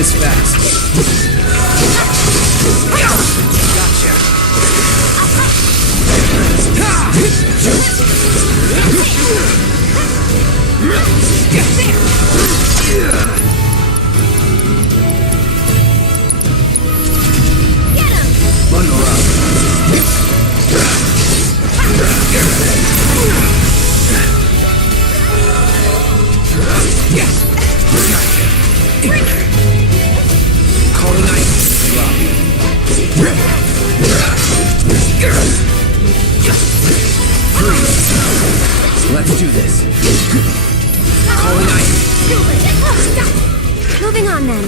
this fast. Gotcha. Get him! Bundle up. Calling ice. Let's do this. Calling ice. Stop! Moving on then.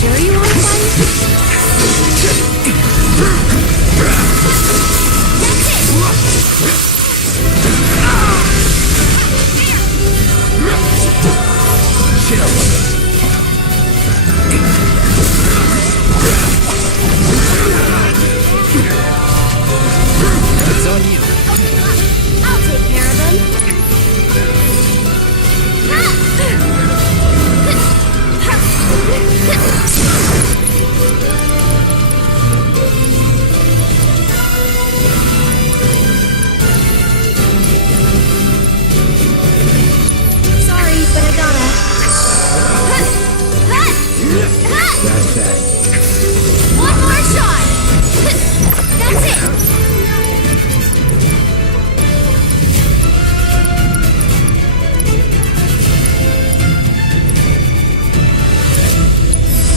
sure you want to fight? It's on you. I'll take care of him. Sorry, but I gotta. That's that. One more shot. That's it.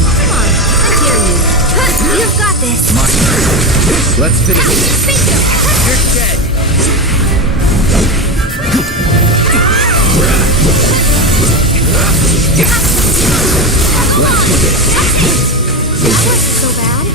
Come on, I dare you. You've got this. My turn. Let's finish this. Bingo. You're dead. Let's do this. That wasn't so bad.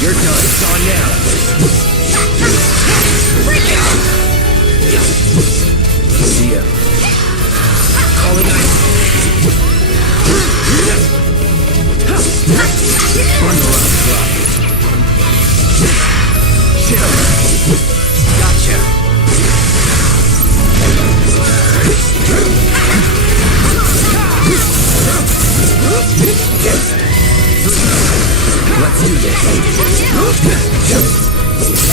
You're done. It's on now. See ya. Calling ice. Bundle up, drop. Chill. Gotcha. Let's do this.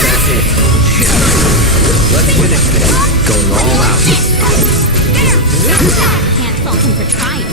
That's it. Let's finish this. Going all out. Can't fault him for trying.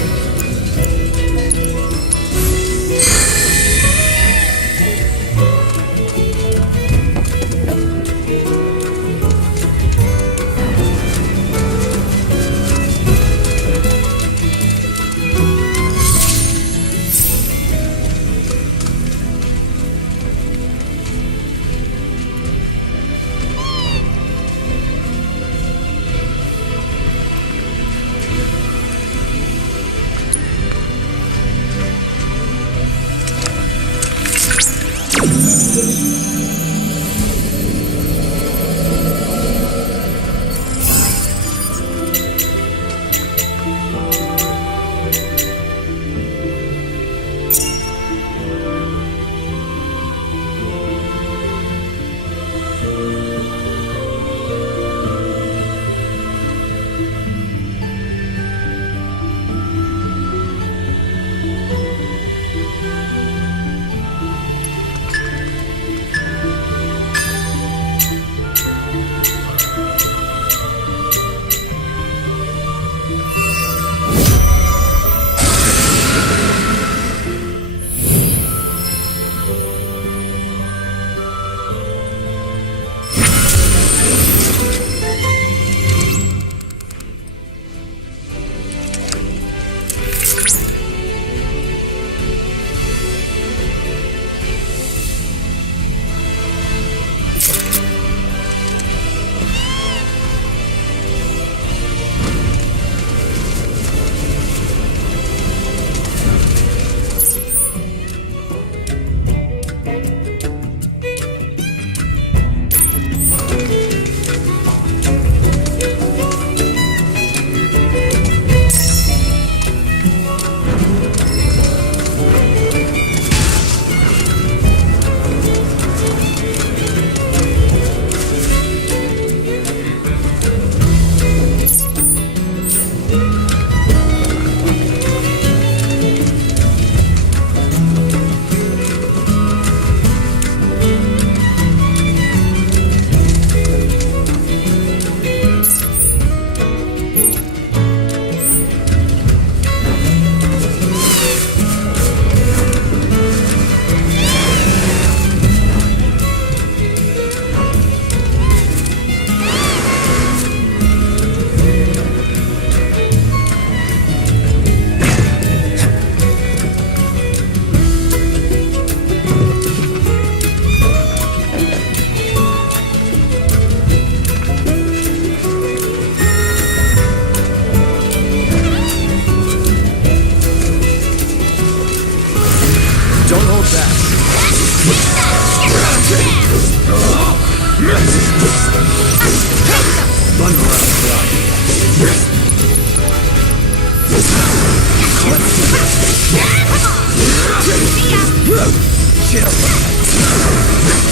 Chill.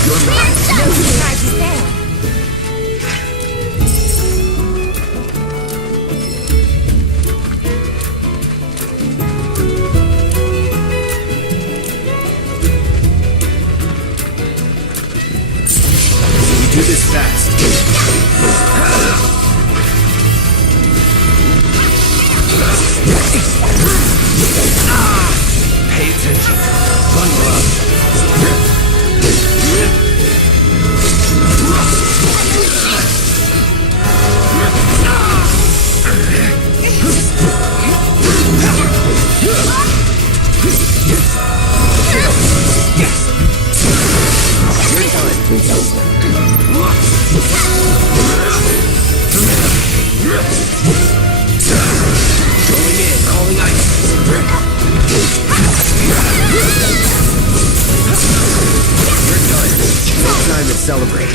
You're mine. No surprises there. We do this fast. Pay attention. Bundle up. Going in, calling ice. You're done. It's time to celebrate.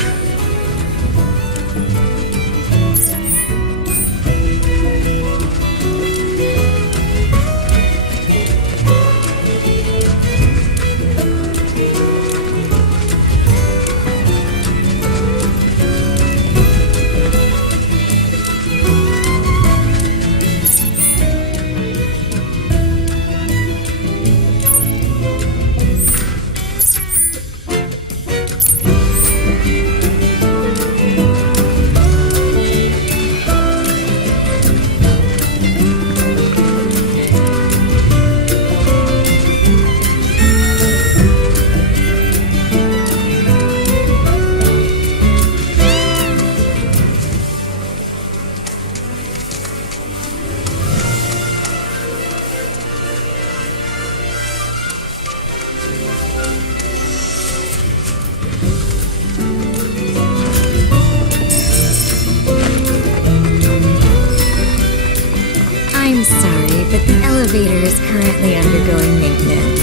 I'm sorry, but the elevator is currently undergoing maintenance.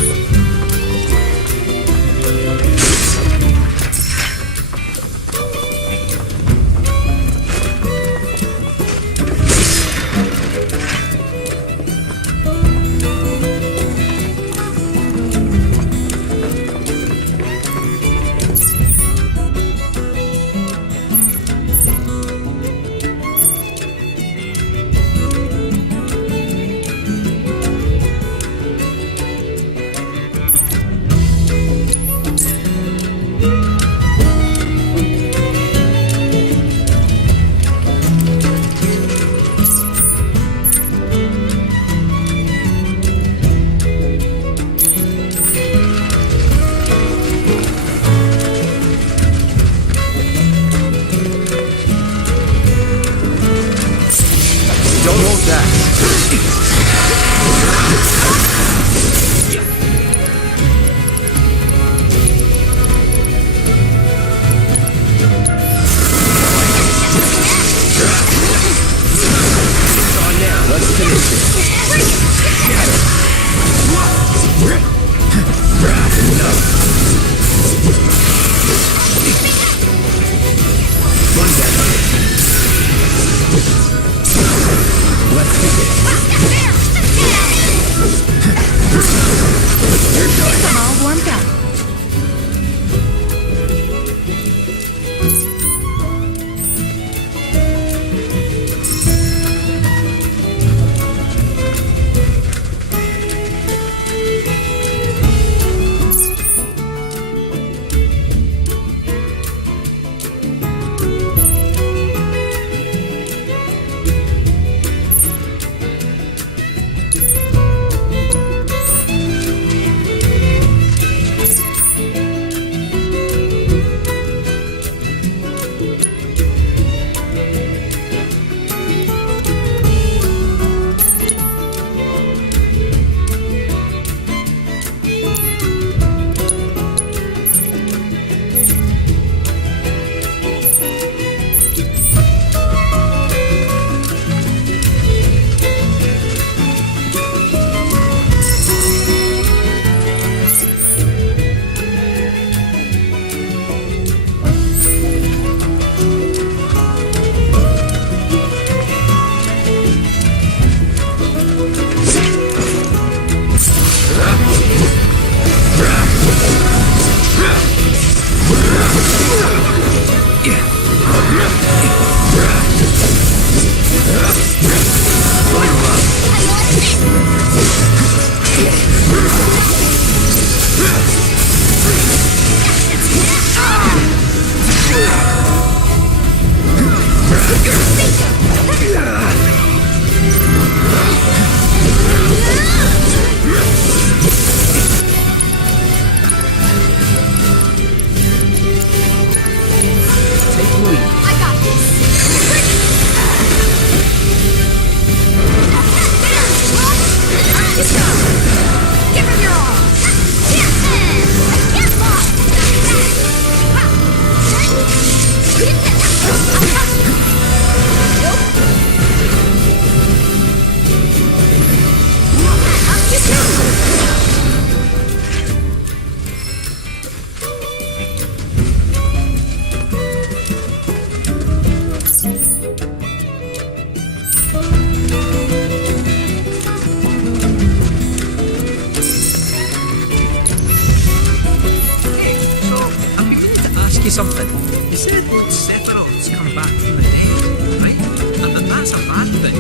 Something. You said Sephiroth's come back from the dead, right? And that's a bad thing.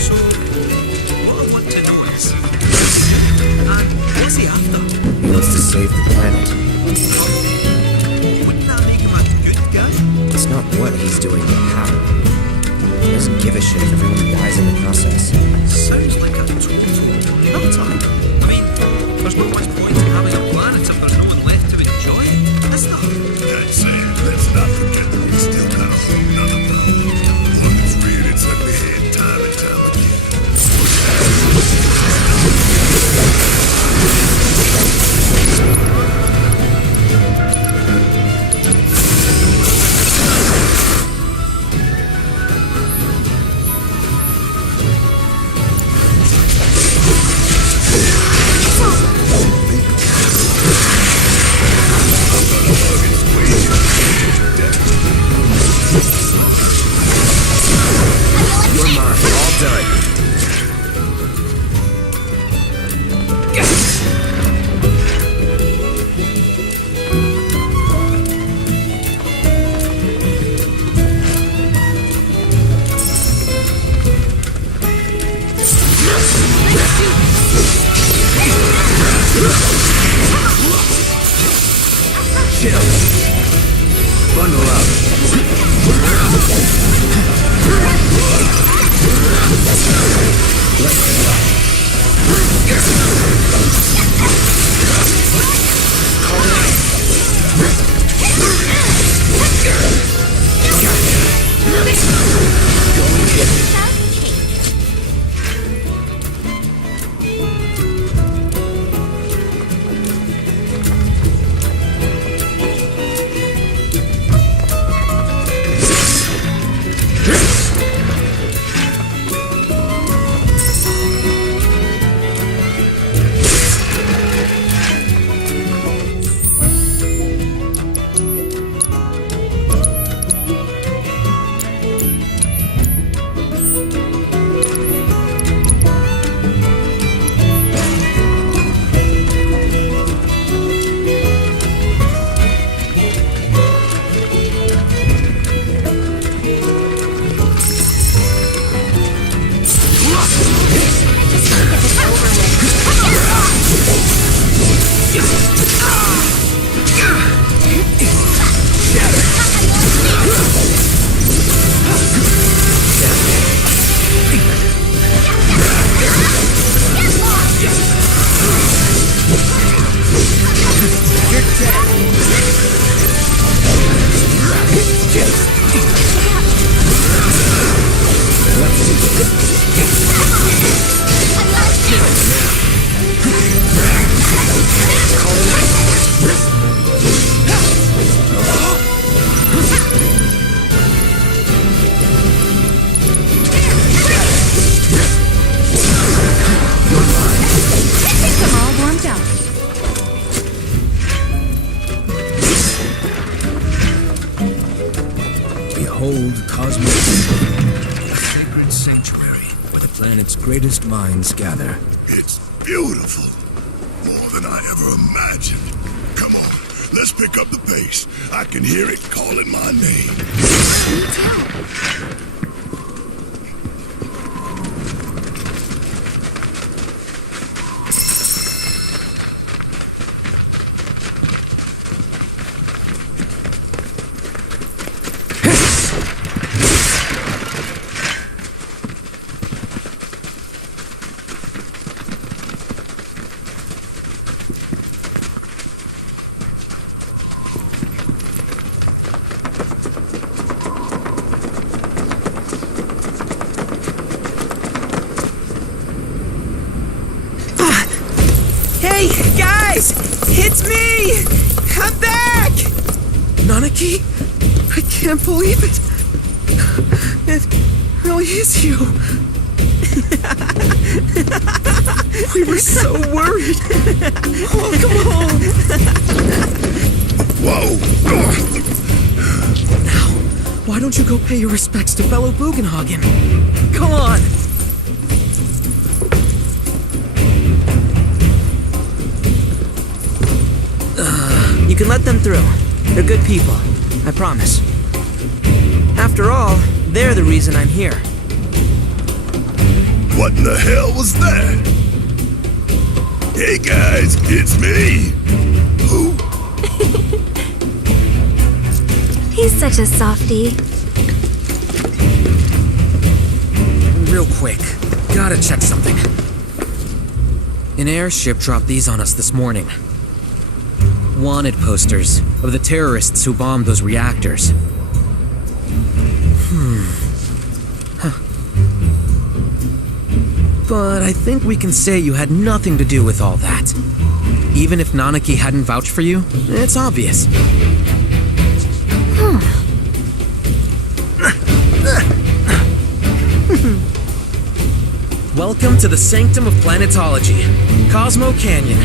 So, what I want to know is, what's he after? He wants to save the planet. Wouldn't that make him a good guy? It's not what he's doing, but how. He doesn't give a shit if everyone dies in the process. Sounds like a total nutter. I mean, there's not much point in having a planet if there's no one left to enjoy it, is there? That's it. Let's not forget that we still got a whole nother problem. One that's reared its ugly head time and time greatest minds gather. It's beautiful. More than I ever imagined. Come on, let's pick up the pace. I can hear it calling my name. Hey, guys! It's me! I'm back! Nanaki? I can't believe it! It really is you! We were so worried! Welcome home! Whoa! Now, why don't you go pay your respects to fellow Bugenhagen? Come on! You can let them through. They're good people, I promise. After all, they're the reason I'm here. What in the hell was that? Hey guys, it's me! Who? He's such a softie. Real quick, gotta check something. An airship dropped these on us this morning. Wanted posters of the terrorists who bombed those reactors. But I think we can say you had nothing to do with all that. Even if Nanaki hadn't vouched for you, it's obvious. Welcome to the sanctum of planetology, Cosmo Canyon.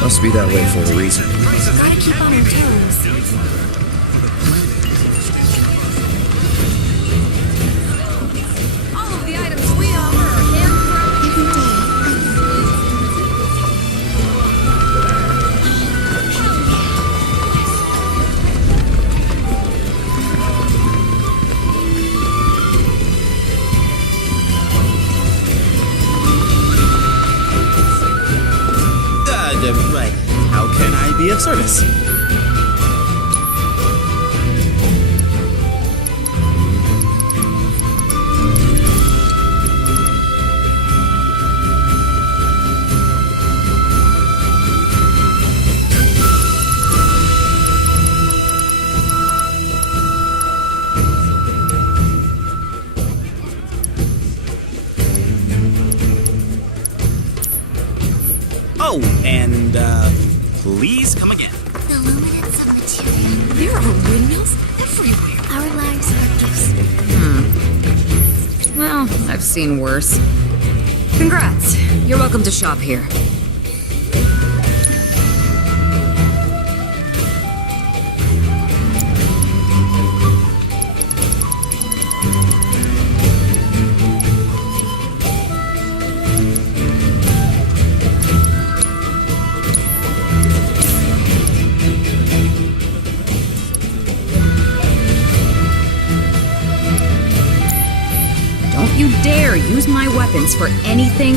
Must be that way for a reason. Gotta keep on our toes. All of the items we offer are handcrafted every day. Right. How can I be of service? Oh, and, please come again. The luminance of material. There are windmills everywhere. Our lives are gifts. Well, I've seen worse. Congrats. You're welcome to shop here. Don't you dare use my weapons for anything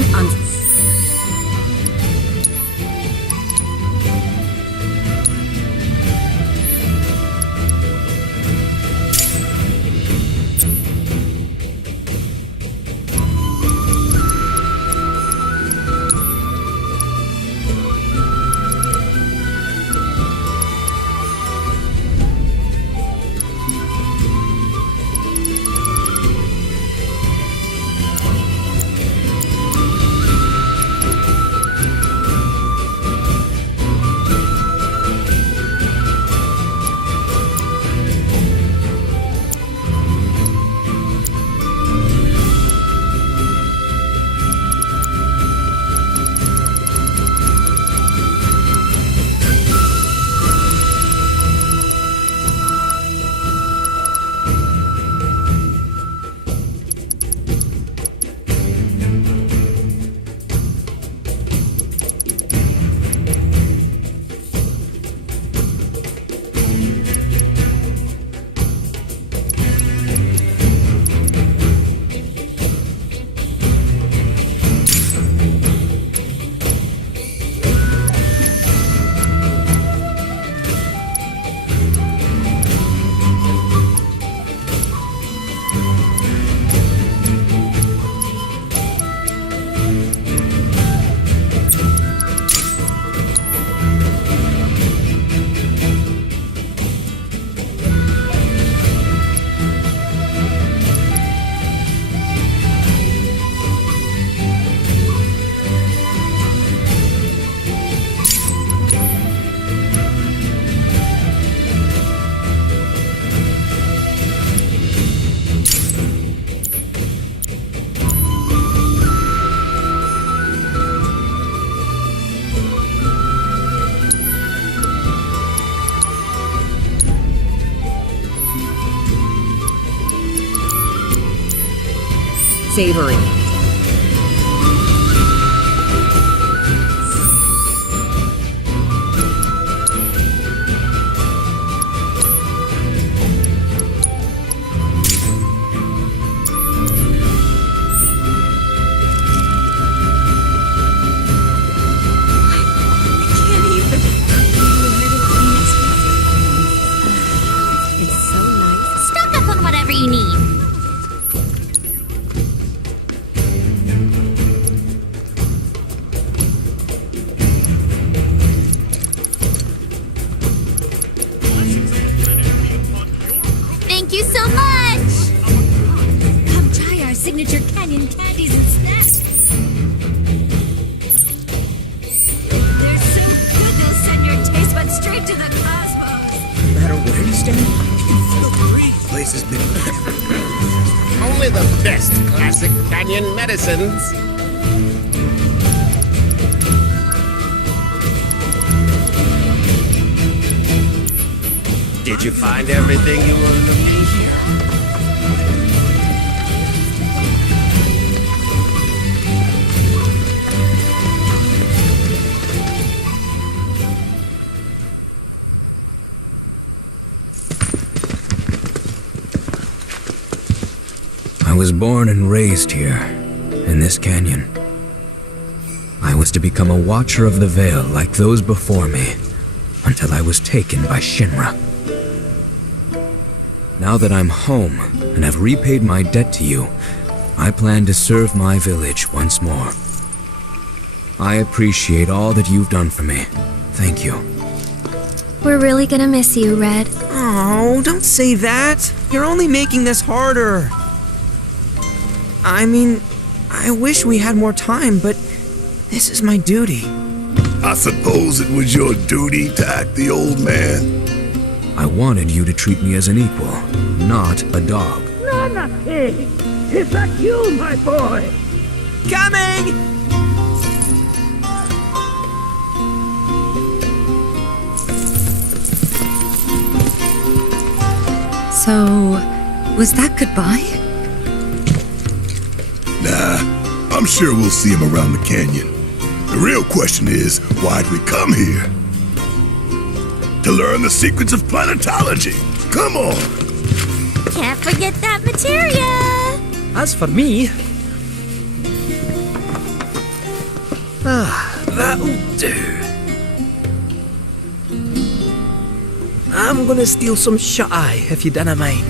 savory. It's so nice. Stock up on whatever you need. Thank you so much! Come try our signature canyon candies and snacks. They're so good they'll send your taste buds straight to the cosmos. No matter where you stand, you can feel the breeze. Place has been... Only the best classic canyon medicines. Did you find everything you were looking here? I was born and raised here, in this canyon. I was to become a watcher of the veil like those before me, until I was taken by Shinra. Now that I'm home and have repaid my debt to you, I plan to serve my village once more. I appreciate all that you've done for me. Thank you. We're really gonna miss you, Red. Oh, don't say that. You're only making this harder. I mean, I wish we had more time, but this is my duty. I suppose it was your duty to act the old man. I wanted you to treat me as an equal, not a dog. Is that you, my boy? Coming! So, was that goodbye? Nah, I'm sure we'll see him around the canyon. The real question is, why'd we come here? To learn the secrets of planetology. Come on! Can't forget that materia! As for me... that'll do. I'm gonna steal some shut-eye, if you don't mind.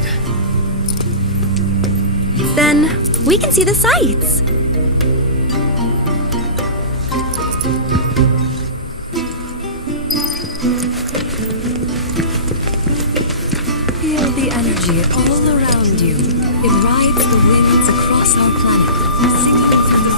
Then we can see the sights. Feel the energy all around you. It rides the winds across our planet, singing from the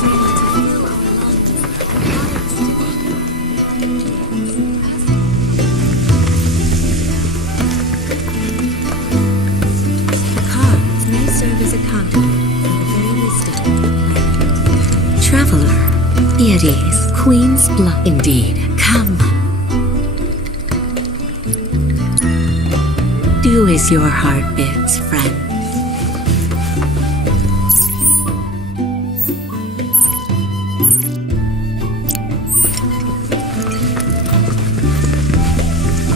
cards may serve as a conduit for the very wisdom of the planet. Traveler, deities, Queen's blood. Indeed, come. Do as your heart bids, friend.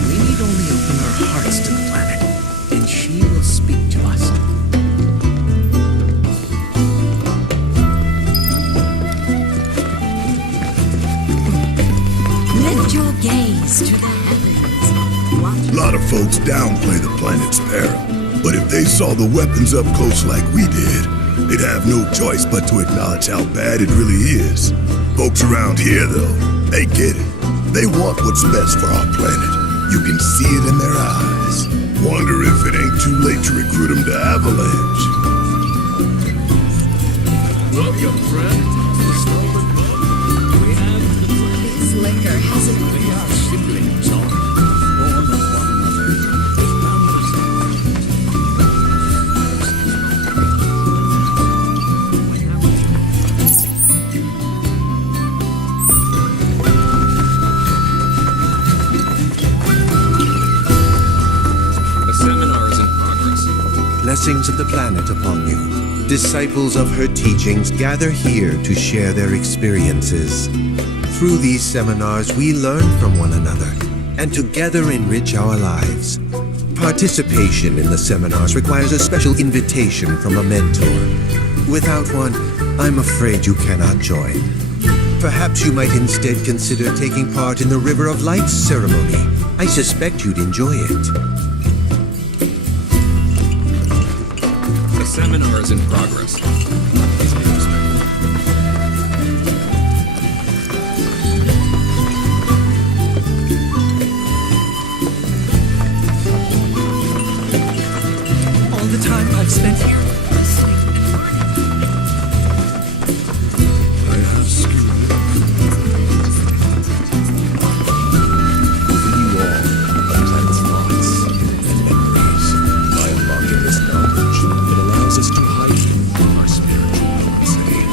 We need only open our hearts to the planet, and she will speak to us. Lift your gaze to the heavens. Watch. A lot of folks downplay the planet's peril, but if they saw the weapons up close like we did, they'd have no choice but to acknowledge how bad it really is. Folks around here, though, they get it. They want what's best for our planet. You can see it in their eyes. Wonder if it ain't too late to recruit them to Avalanche. Welcome, friend. This liquor hasn't We are siblings, born of one another. The seminar is in progress. Blessings of the planet upon you. disciples of her teachings gather here to share their experiences. Through these seminars, we learn from one another and together enrich our lives. Participation in the seminars requires a special invitation from a mentor. Without one, I'm afraid you cannot join. Perhaps you might instead consider taking part in the River of Lights ceremony. I suspect you'd enjoy it. The seminar is in progress. All the time I've spent here. I have skill. You all plant thoughts and memories. By unlocking this knowledge, it allows us to heighten our spiritual potency.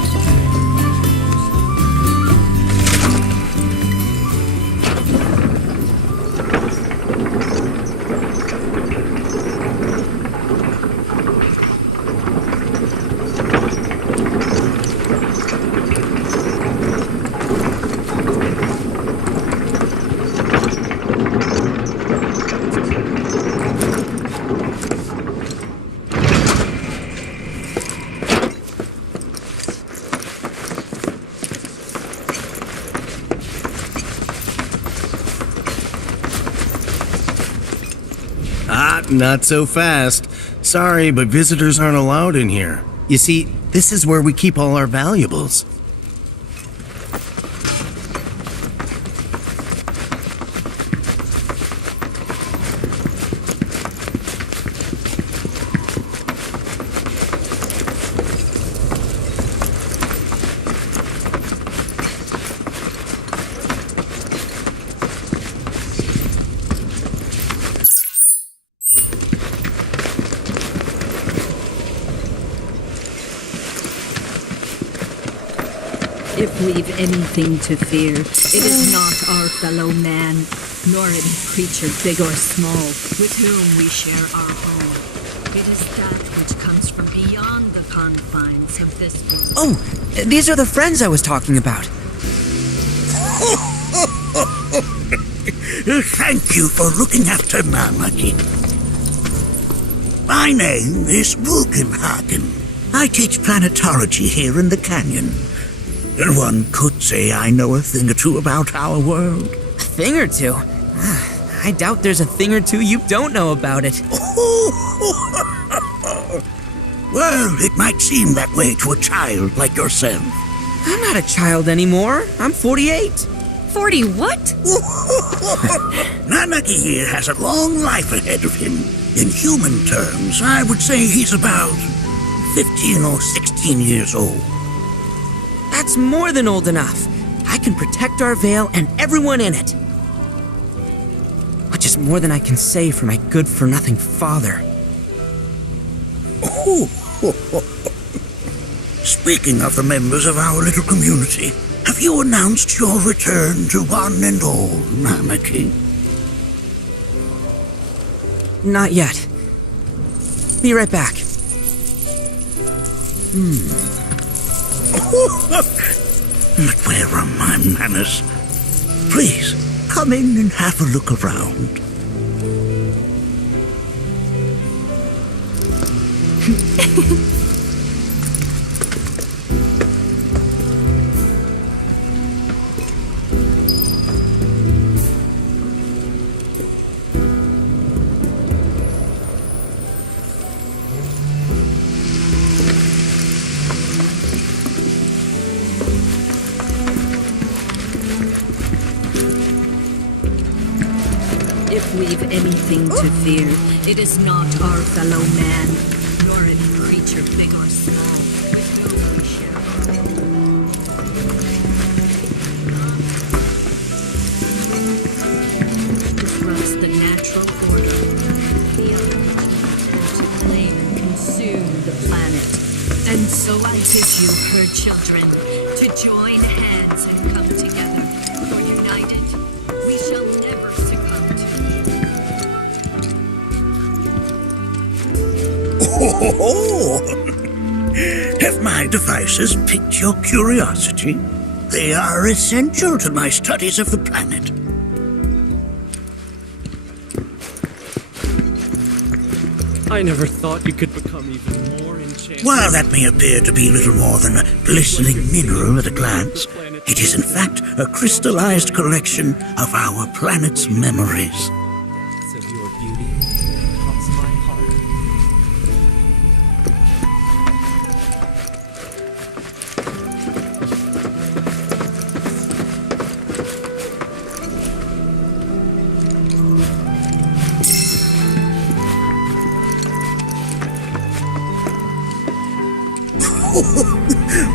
Not so fast. Sorry, but visitors aren't allowed in here. You see, this is where we keep all our valuables. If we've anything to fear, it is not our fellow man, nor any creature big or small, with whom we share our home. It is that which comes from beyond the confines of this world. Oh, these are the friends I was talking about. Thank you for looking after Mamaki. My name is Rugenhagen. I teach planetology here in the canyon. And one could say I know a thing or two about our world. A thing or two? I doubt there's a thing or two you don't know about it. Well, it might seem that way to a child like yourself. I'm not a child anymore. I'm 48. 40 what? Nanaki here has a long life ahead of him. In human terms, I would say he's about 15 or 16 years old. That's more than old enough. I can protect our veil and everyone in it. Which is more than I can say for my good-for-nothing father. Speaking of the members of our little community, have you announced your return to one and all, Namaki? Not yet. Be right back. But where are my manners? Please, come in and have a look around. If we've anything to fear, it is not our fellow man, nor any creature big or small, with whom we share our home. Disrupts the natural order of the elements to claim and consume the planet. And so I bid you, her children, to join hands and come together. For united, we shall never succumb to. Have my devices piqued your curiosity? They are essential to my studies of the planet. I never thought you could become even more enchanted. While that may appear to be little more than a glistening mineral at a glance, it is in fact a crystallized collection of our planet's memories. Of your beauty cross my heart.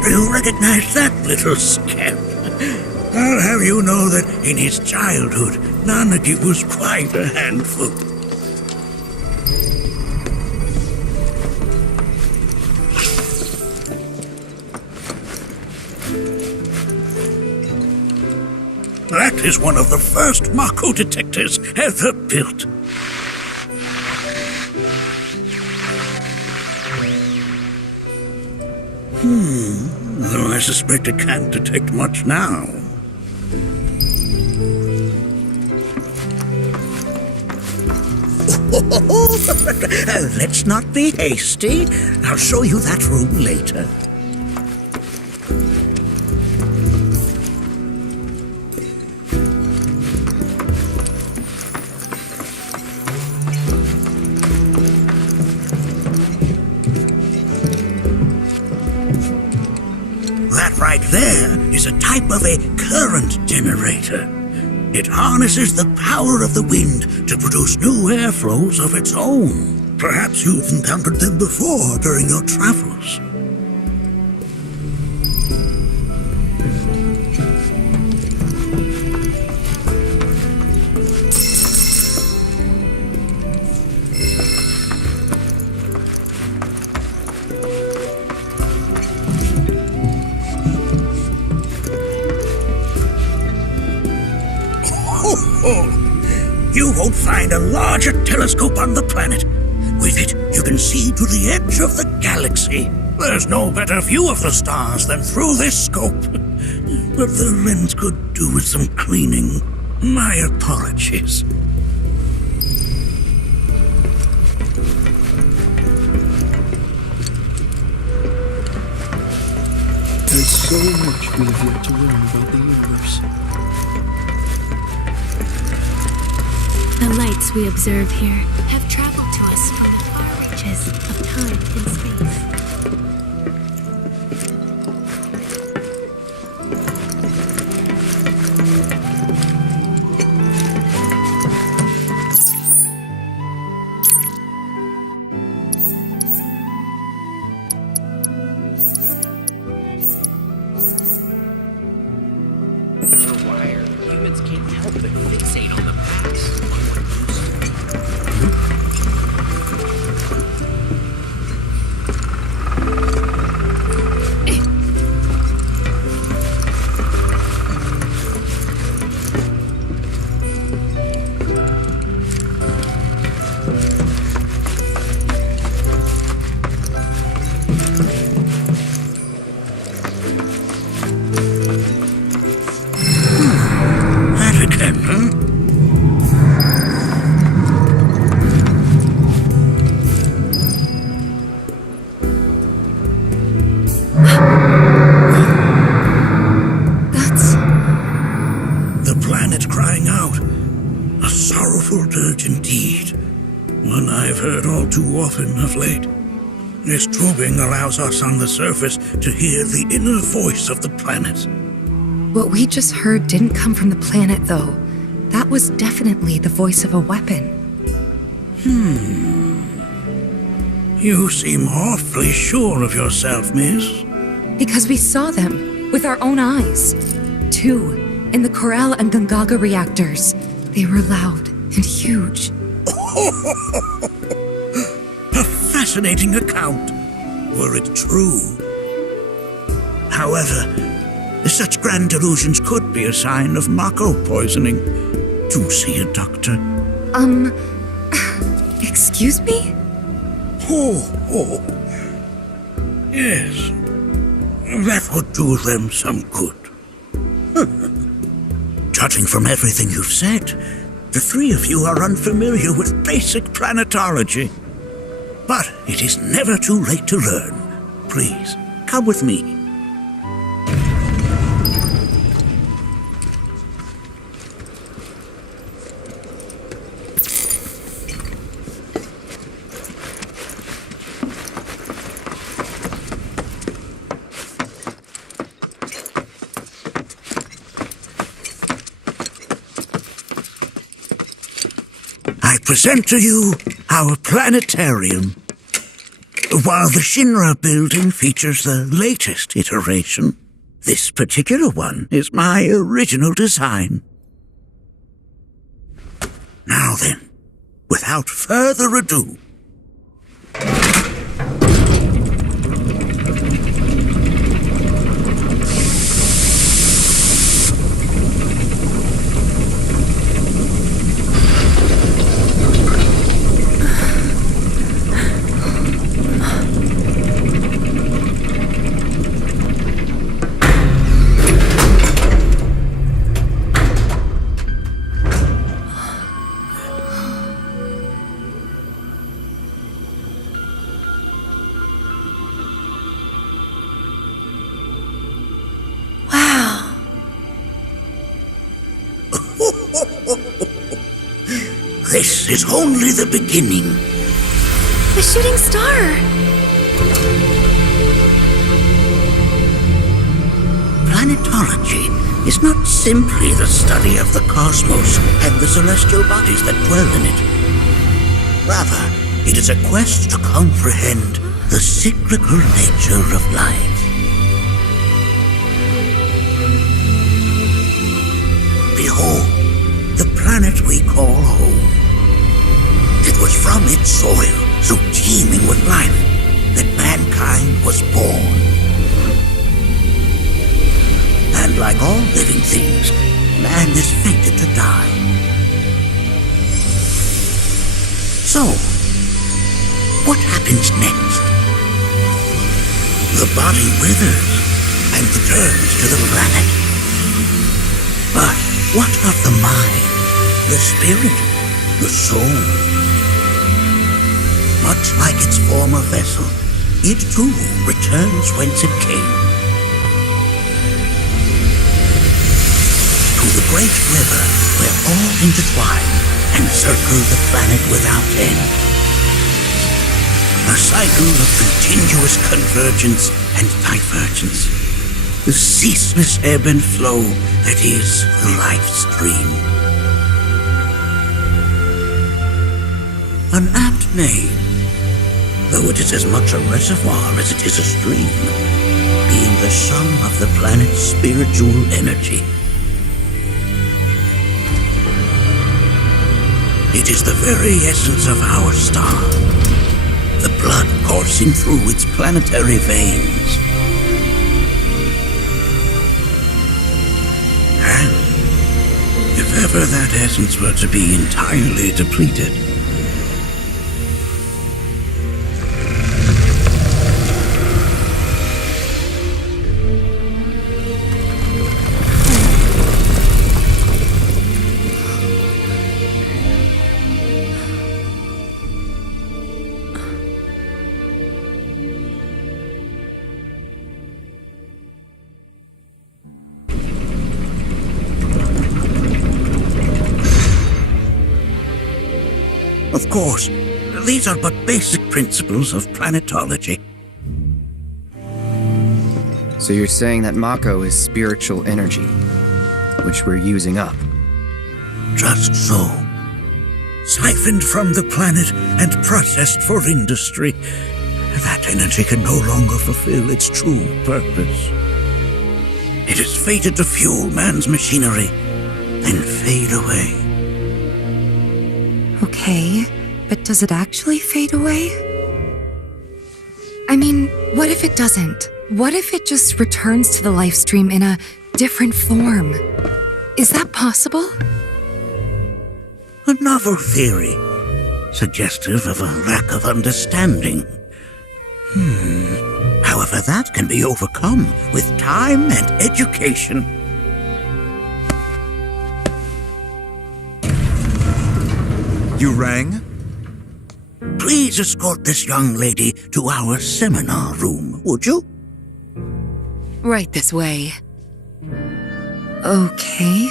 Do you recognize that little scamp? I'll have you know that in his childhood, Nanaki was quite a handful. That is one of the first Mako detectors ever built. Though I suspect it can't detect much now. Let's not be hasty. I'll show you that room later. That right there is a type of a current generator. It harnesses the power of the wind to produce new airflows of its own. Perhaps you've encountered them before during your travels. You won't find a larger telescope on the planet. With it, you can see to the edge of the galaxy. There's no better view of the stars than through this scope. But the lens could do with some cleaning. My apologies. There's so much we have yet to learn about the universe. The lights we observe here have traveled to us from the far reaches of time and space. For wire, humans can't help but fixate on the past. That again, huh? That's... The planet crying out. A sorrowful dirge indeed. One I've heard all too often of late. This tubing allows us on the surface to hear the inner voice of the planet. What we just heard didn't come from the planet, though. That was definitely the voice of a weapon. You seem awfully sure of yourself, miss. Because we saw them with our own eyes. 2 in the Corel and Gungaga reactors. They were loud and huge. A fascinating account, were it true. However, such grand delusions could be a sign of Mako poisoning. Do see a doctor. Excuse me? Yes, that would do them some good. Judging from everything you've said, the three of you are unfamiliar with basic planetology. But it is never too late to learn. Please, come with me. I present to you our planetarium. While the Shinra building features the latest iteration, this particular one is my original design. Now then, without further ado, this is only the beginning. The shooting star! Planetology is not simply the study of the cosmos and the celestial bodies that dwell in it. Rather, it is a quest to comprehend the cyclical nature of life. Behold, the planet we call home. It was from its soil, so teeming with life, that mankind was born. And like all living things, man is fated to die. So, what happens next? The body withers and returns to the planet. But what of the mind, the spirit, the soul? Much like its former vessel, it too returns whence it came. To the great river where all intertwine and circle the planet without end. A cycle of continuous convergence and divergence. The ceaseless ebb and flow that is the life stream. An apt name, though it is as much a reservoir as it is a stream, being the sum of the planet's spiritual energy. It is the very essence of our star, the blood coursing through its planetary veins. And if ever that essence were to be entirely depleted, of course, these are but basic principles of planetology. So you're saying that Mako is spiritual energy, which we're using up? Just so. Siphoned from the planet and processed for industry, that energy can no longer fulfill its true purpose. It is fated to fuel man's machinery, then fade away. Okay, but does it actually fade away? I mean, what if it doesn't? What if it just returns to the life stream in a different form? Is that possible? A novel theory, suggestive of a lack of understanding. However, However, that can be overcome with time and education. You rang? Please escort this young lady to our seminar room, would you? Right this way. Okay.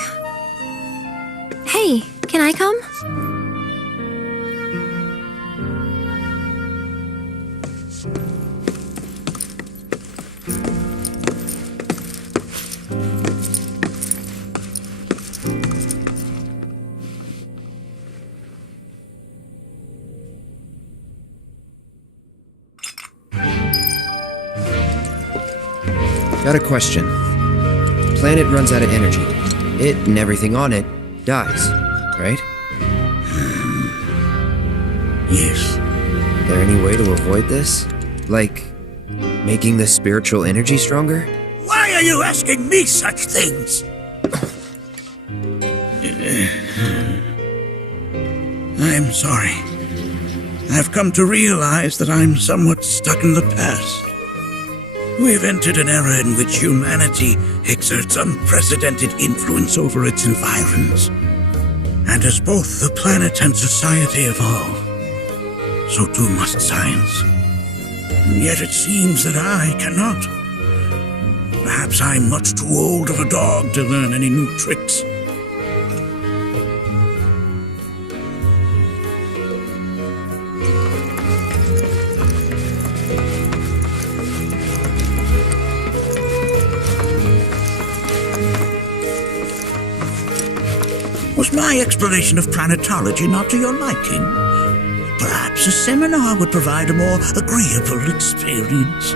Hey, can I come? Got a question. Planet runs out of energy. It and everything on it dies, right? Yes. There any way to avoid this? Like, making the spiritual energy stronger? Why are you asking me such things? I'm sorry. I've come to realize that I'm somewhat stuck in the past. We've entered an era in which humanity exerts unprecedented influence over its environs. And as both the planet and society evolve, so too must science. And yet it seems that I cannot. Perhaps I'm much too old of a dog to learn any new tricks. Was my explanation of planetology not to your liking? Perhaps a seminar would provide a more agreeable experience.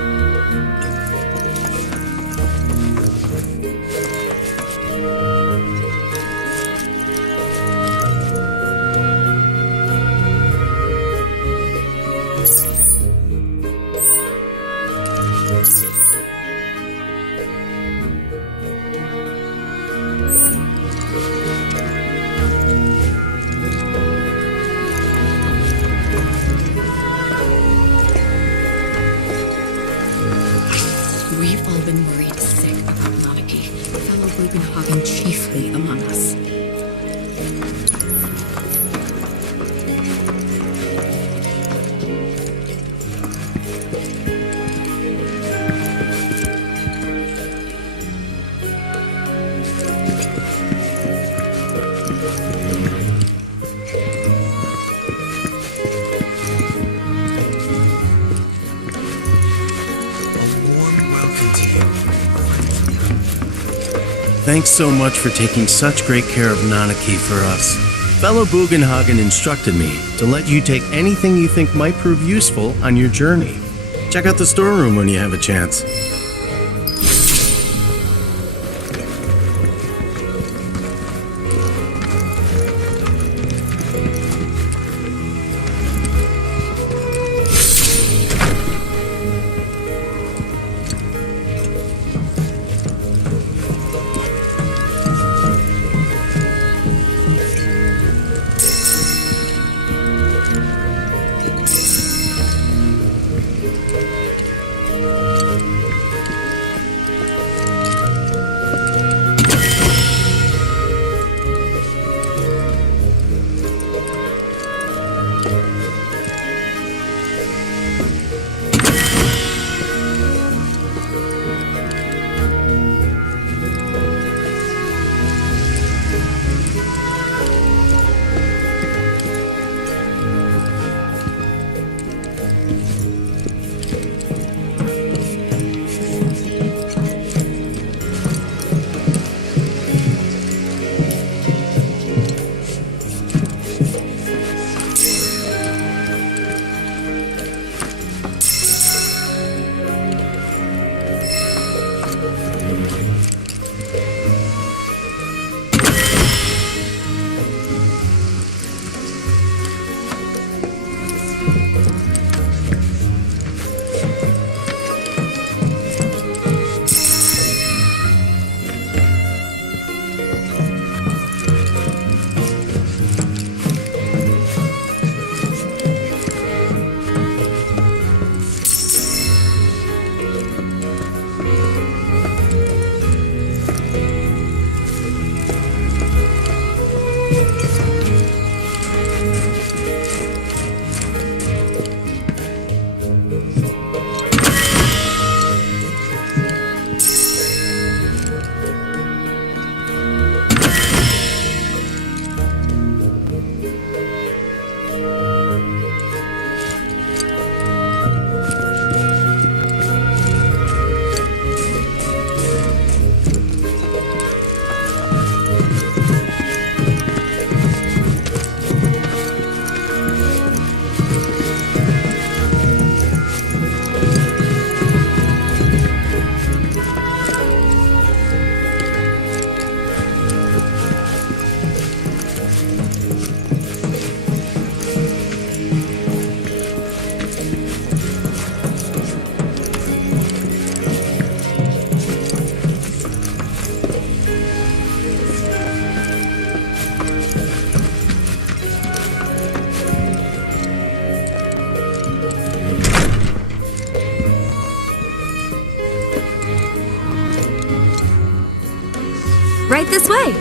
We've all been worried sick about monarchy, fellow Bugenhagen chiefly among us. Thanks so much for taking such great care of Nanaki for us. Fellow Bugenhagen instructed me to let you take anything you think might prove useful on your journey. Check out the storeroom when you have a chance. Right this way.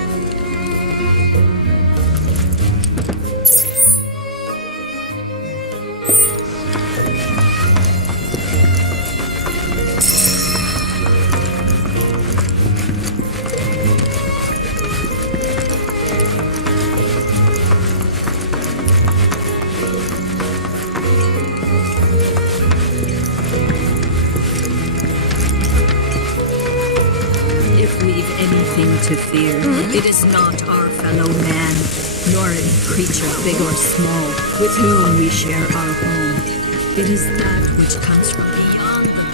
If we've anything to fear, it is not our fellow man, nor any creature big or small, with whom we share our home. It is that which comes from beyond the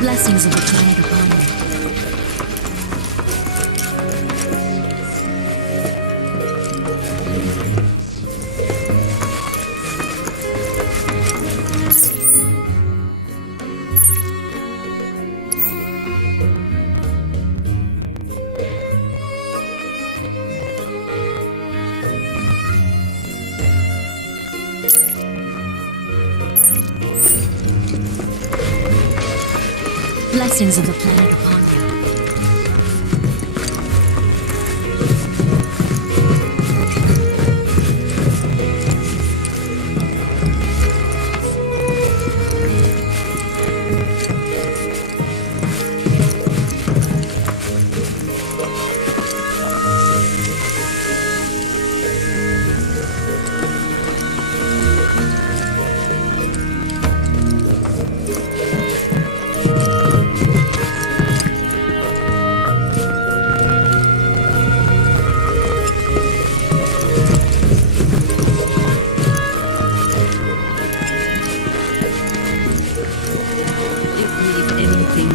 Blessings of the planet upon you. Blessings of the planet upon you.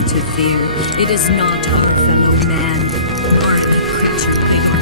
to fear. It is not our fellow man, nor any creature big or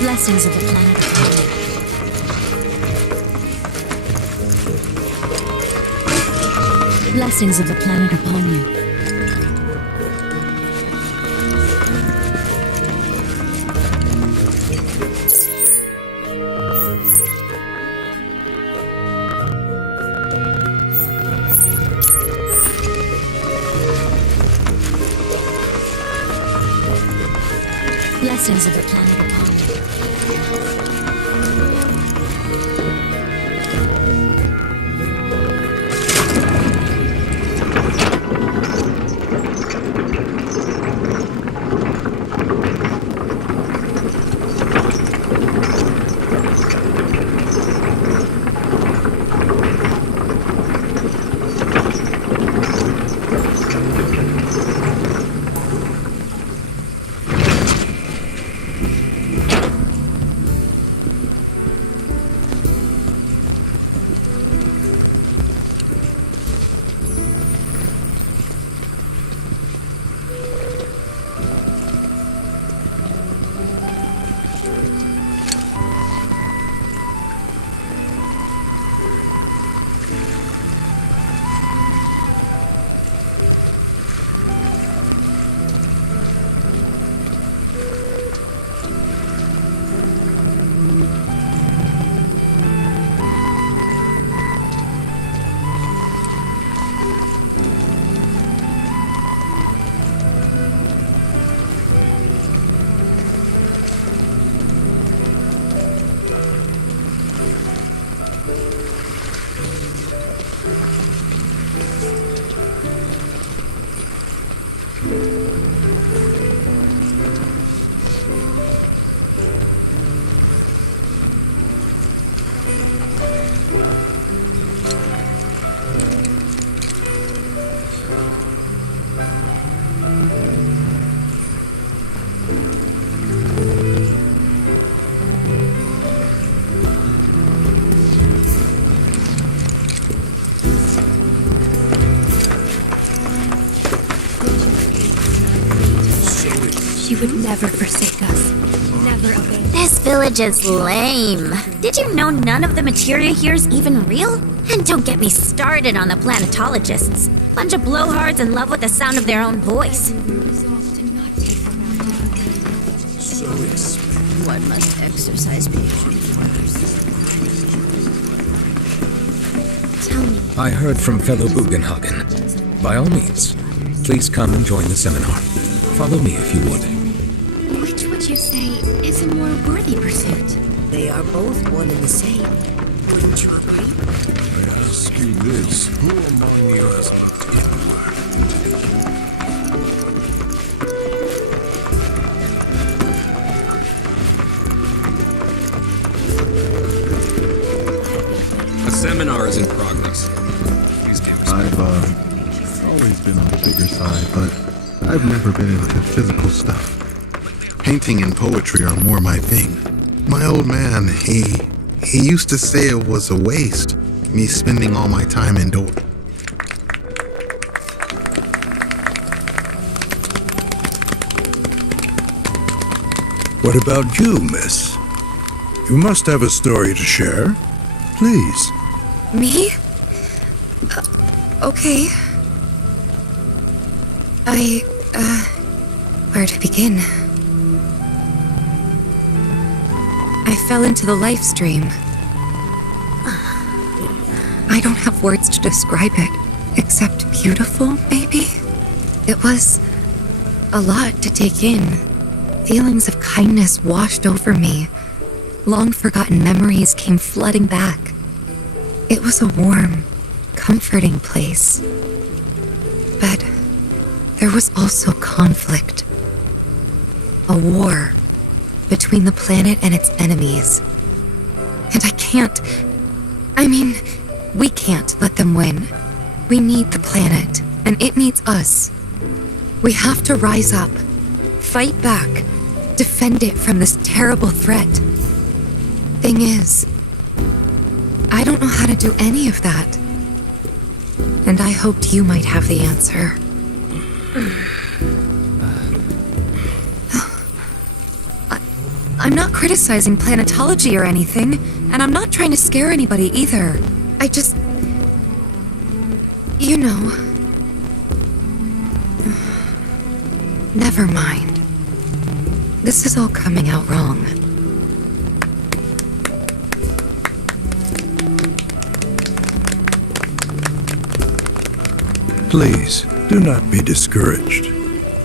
Blessings of the planet upon you. Blessings of the planet upon you. Blessings of the planet upon you. She would never forsake us. Never abandon. This village is lame. Did you know none of the materia here is even real? And don't get me started on the planetologists. Bunch of blowhards in love with the sound of their own voice. So expensive. One must exercise patience first. Tell me. I heard from fellow Bugenhagen. By all means, please come and join the seminar. Follow me if you would. Which would you say is a more worthy pursuit? They are both one and the same. Wouldn't you agree? I ask you this, who among you has A seminar is in progress. I've always been on the bigger side, but I've never been into physical stuff. Painting and poetry are more my thing. My old man, he used to say it was a waste, me spending all my time indoors. What about you, miss? You must have a story to share. Please. Me? Okay. Where to begin? I fell into the life stream. I don't have words to describe it, except beautiful, maybe? It was a lot to take in. Feelings of kindness washed over me. Long-forgotten memories came flooding back. It was a warm, comforting place. But there was also conflict. A war between the planet and its enemies. And we can't let them win. We need the planet, and it needs us. We have to rise up, fight back, defend it from this terrible threat. Thing is, I don't know how to do any of that. And I hoped you might have the answer. I'm not criticizing planetology or anything, and I'm not trying to scare anybody either. I just... You know... Never mind. This is all coming out wrong. Please, do not be discouraged.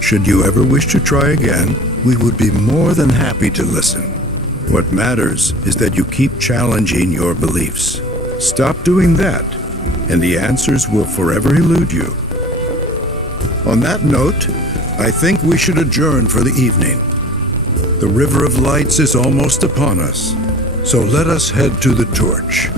Should you ever wish to try again, we would be more than happy to listen. What matters is that you keep challenging your beliefs. Stop doing that, and the answers will forever elude you. On that note, I think we should adjourn for the evening. The River of Lights is almost upon us, so let us head to the torch.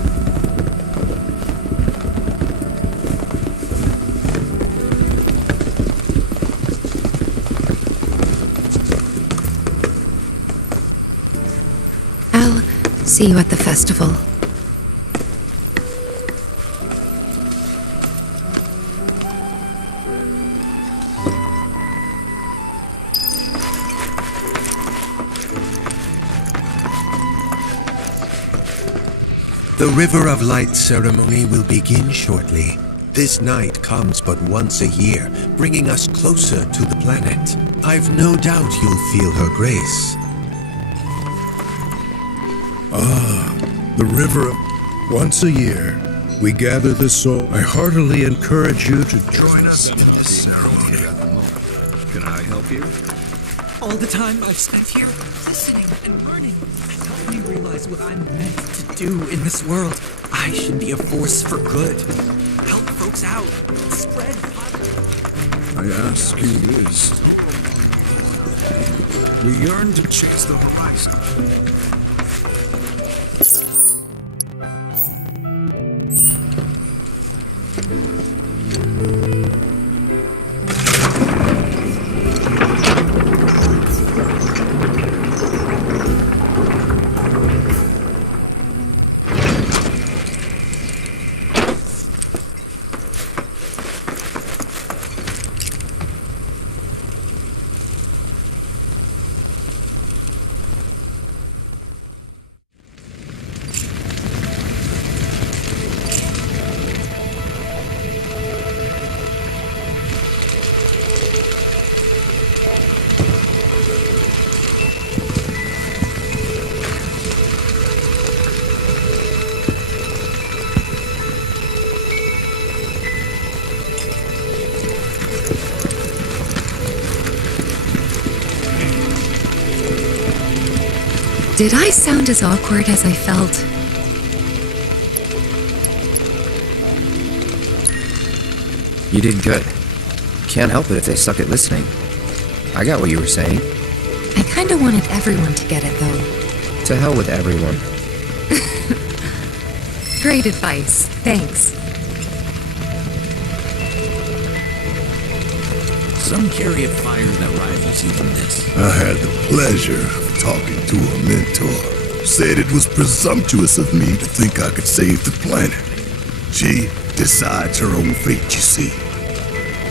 I'll see you at the festival. The River of Light ceremony will begin shortly. This night comes but once a year, bringing us closer to the planet. I've no doubt you'll feel her grace. The river of... Once a year, we gather the soul. I heartily encourage you to join us in this ceremony. Can I help you? All the time I've spent here, listening and learning, has helped me realize what I'm meant to do in this world. I should be a force for good. folks out. Spread positive. I ask you this. We yearn to chase the horizon. Did I sound as awkward as I felt? You did good. Can't help it if they suck at listening. I got what you were saying. I kinda wanted everyone to get it, though. To hell with everyone. Great advice. Thanks. Some carry a fire that rivals even this. I had the pleasure of talking to a mentor. Said it was presumptuous of me to think I could save the planet. She decides her own fate, you see.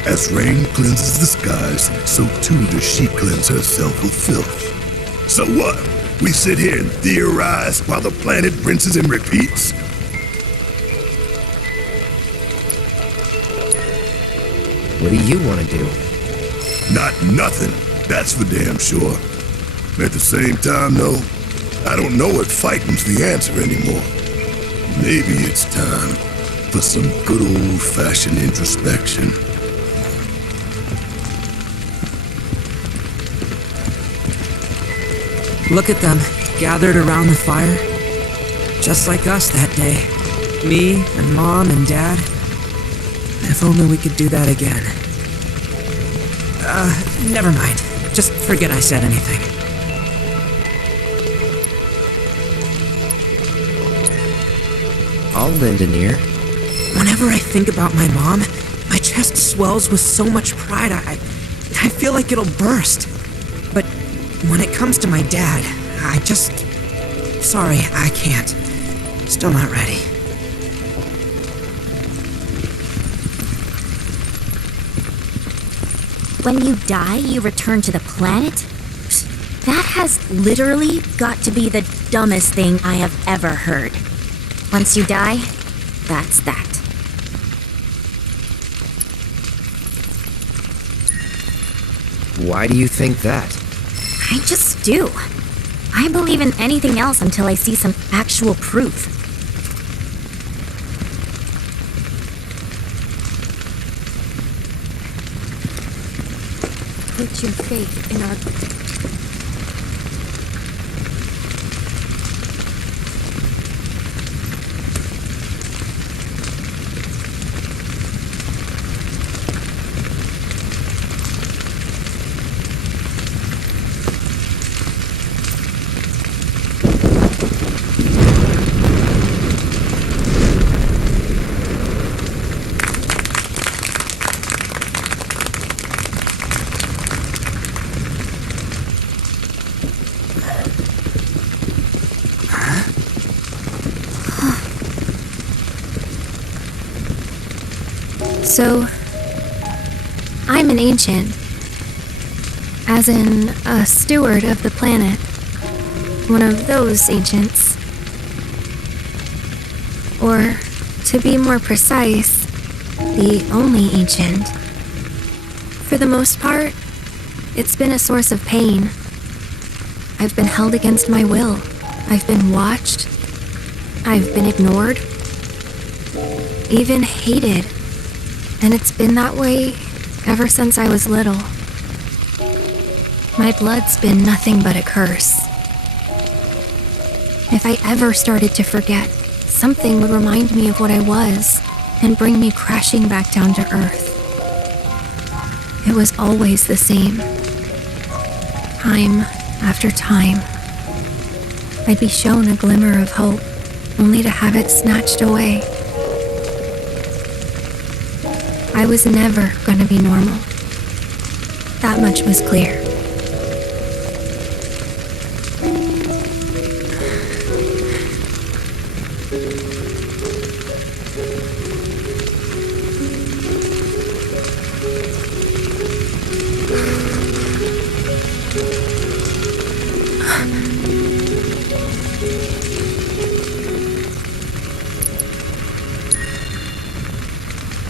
As rain cleanses the skies, so too does she cleanse herself of filth. So what? We sit here and theorize while the planet rinses and repeats? What do you want to do? Not nothing, that's for damn sure. At the same time, though, I don't know if fighting's the answer anymore. Maybe it's time for some good old-fashioned introspection. Look at them, gathered around the fire. Just like us that day. Me and Mom and Dad. If only we could do that again. Never mind. Just forget I said anything. I'll lend an ear. Whenever I think about my mom, my chest swells with so much pride, I feel like it'll burst. But when it comes to my dad, Sorry, I can't. Still not ready. When you die, you return to the planet? That has literally got to be the dumbest thing I have ever heard. Once you die, that's that. Why do you think that? I just do. I believe in anything else until I see some actual proof. Put your faith in our... So, I'm an ancient, as in a steward of the planet, one of those ancients. Or, to be more precise, the only ancient. For the most part, it's been a source of pain. I've been held against my will. I've been watched. I've been ignored. Even hated. And it's been that way ever since I was little. My blood's been nothing but a curse. If I ever started to forget, something would remind me of what I was, and bring me crashing back down to Earth. It was always the same. Time after time. I'd be shown a glimmer of hope, only to have it snatched away. I was never gonna be normal. That much was clear.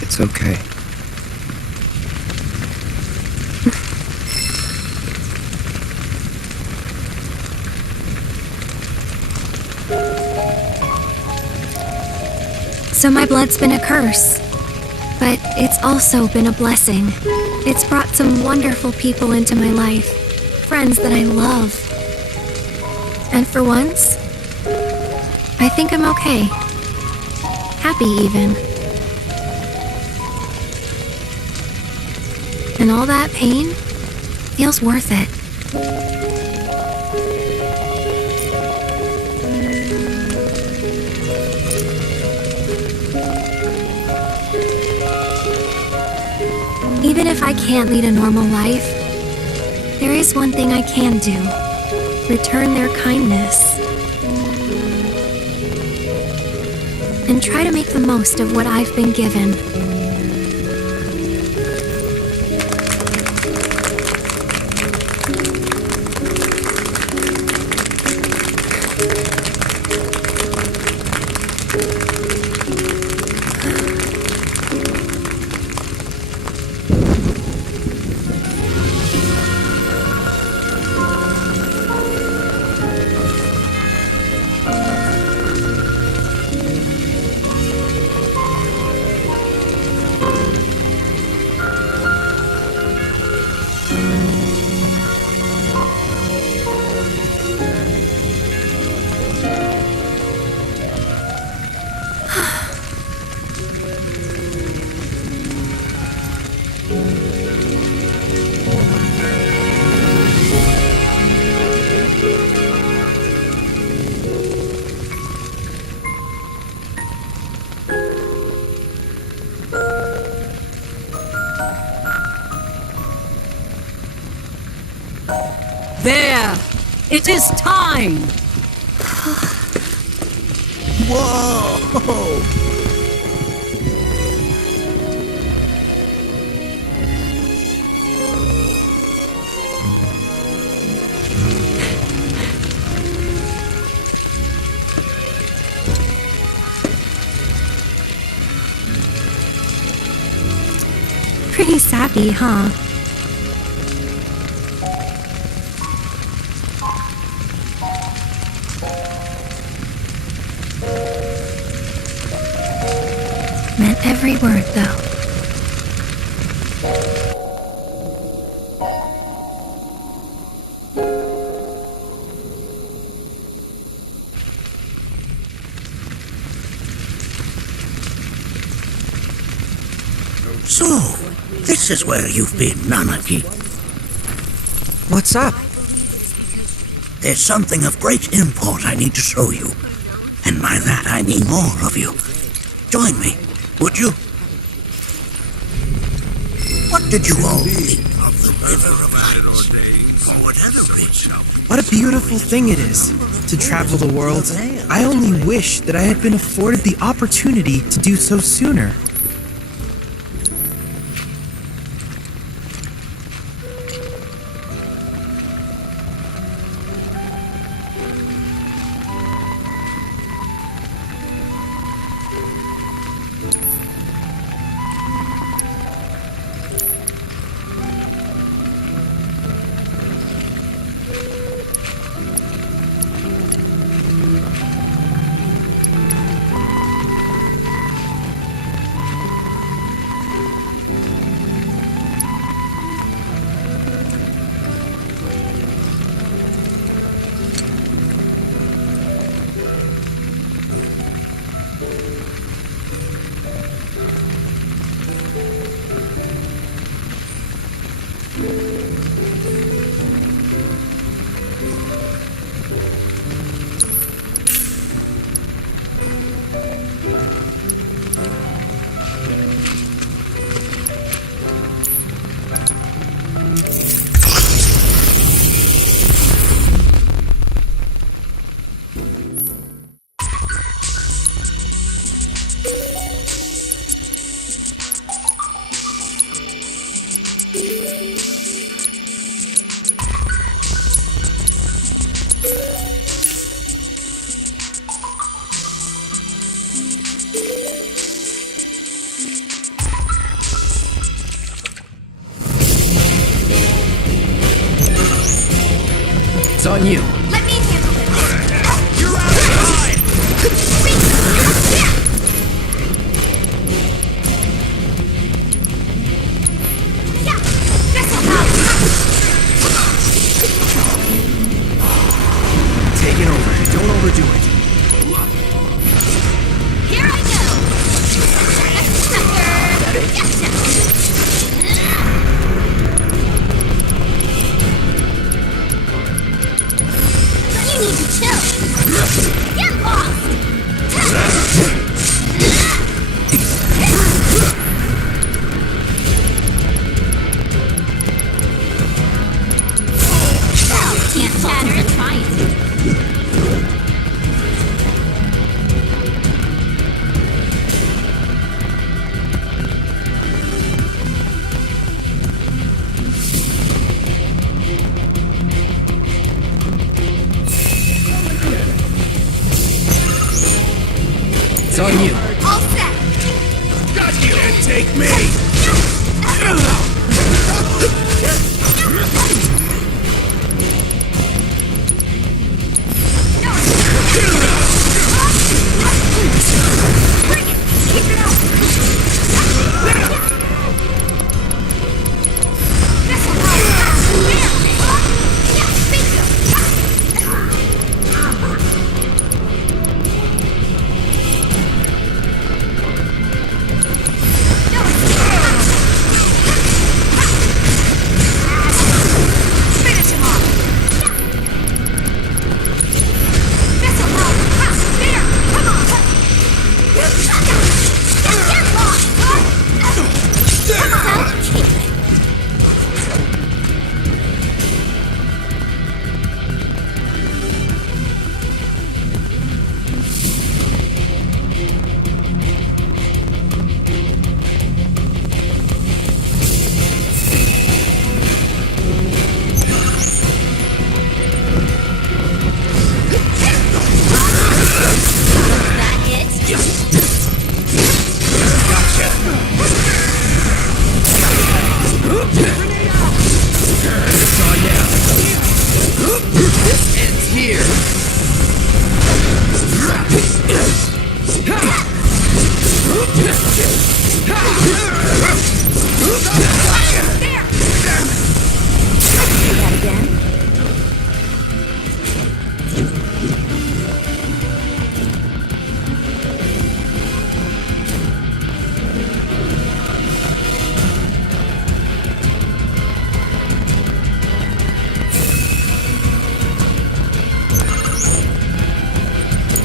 It's okay. So my blood's been a curse, but it's also been a blessing. It's brought some wonderful people into my life, friends that I love. And for once, I think I'm okay. Happy even. And all that pain feels worth it. Even if I can't lead a normal life, there is one thing I can do. Return their kindness. And try to make the most of what I've been given. There! It is time! Whoa! Pretty sappy, huh? Meant every word, though. So, this is where you've been, Nanaki. What's up? There's something of great import I need to show you. And by that I mean more of you. Join me, would you? What did you all think of the River of Ice? Or whatever it's What a beautiful thing it is to travel the world. I only wish that I had been afforded the opportunity to do so sooner. on you. Let me handle this. You're out of time! Yeah, this'll help. Take it over. Don't overdo it. Here I go. Gotcha. You need to chill. Get lost. Can't chatter and try it. It's on you. All set. You can't take me!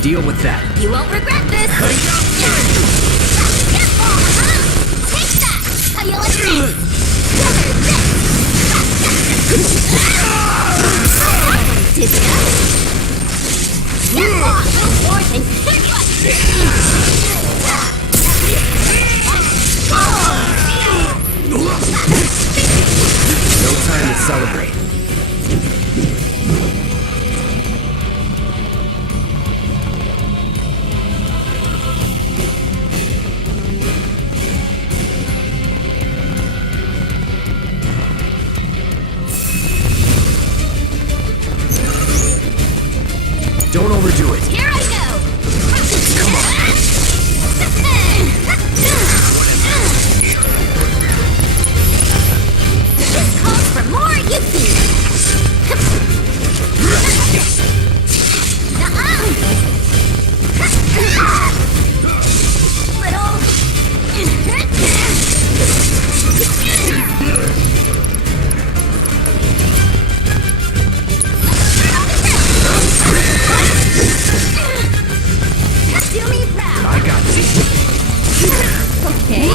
Deal with that. You won't regret this. Get lost, huh? Take that. How you like this? Did ya? Get lost, or they hit No time to celebrate. Don't overdo it. Here I go. Come on. This calls for more yippee. Do me proud. I got this. Okay.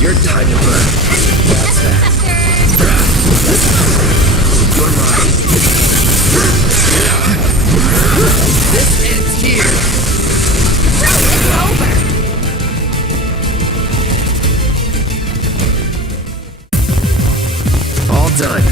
Your time to burn. That's that. You're mine. This ends here. It's over. All done.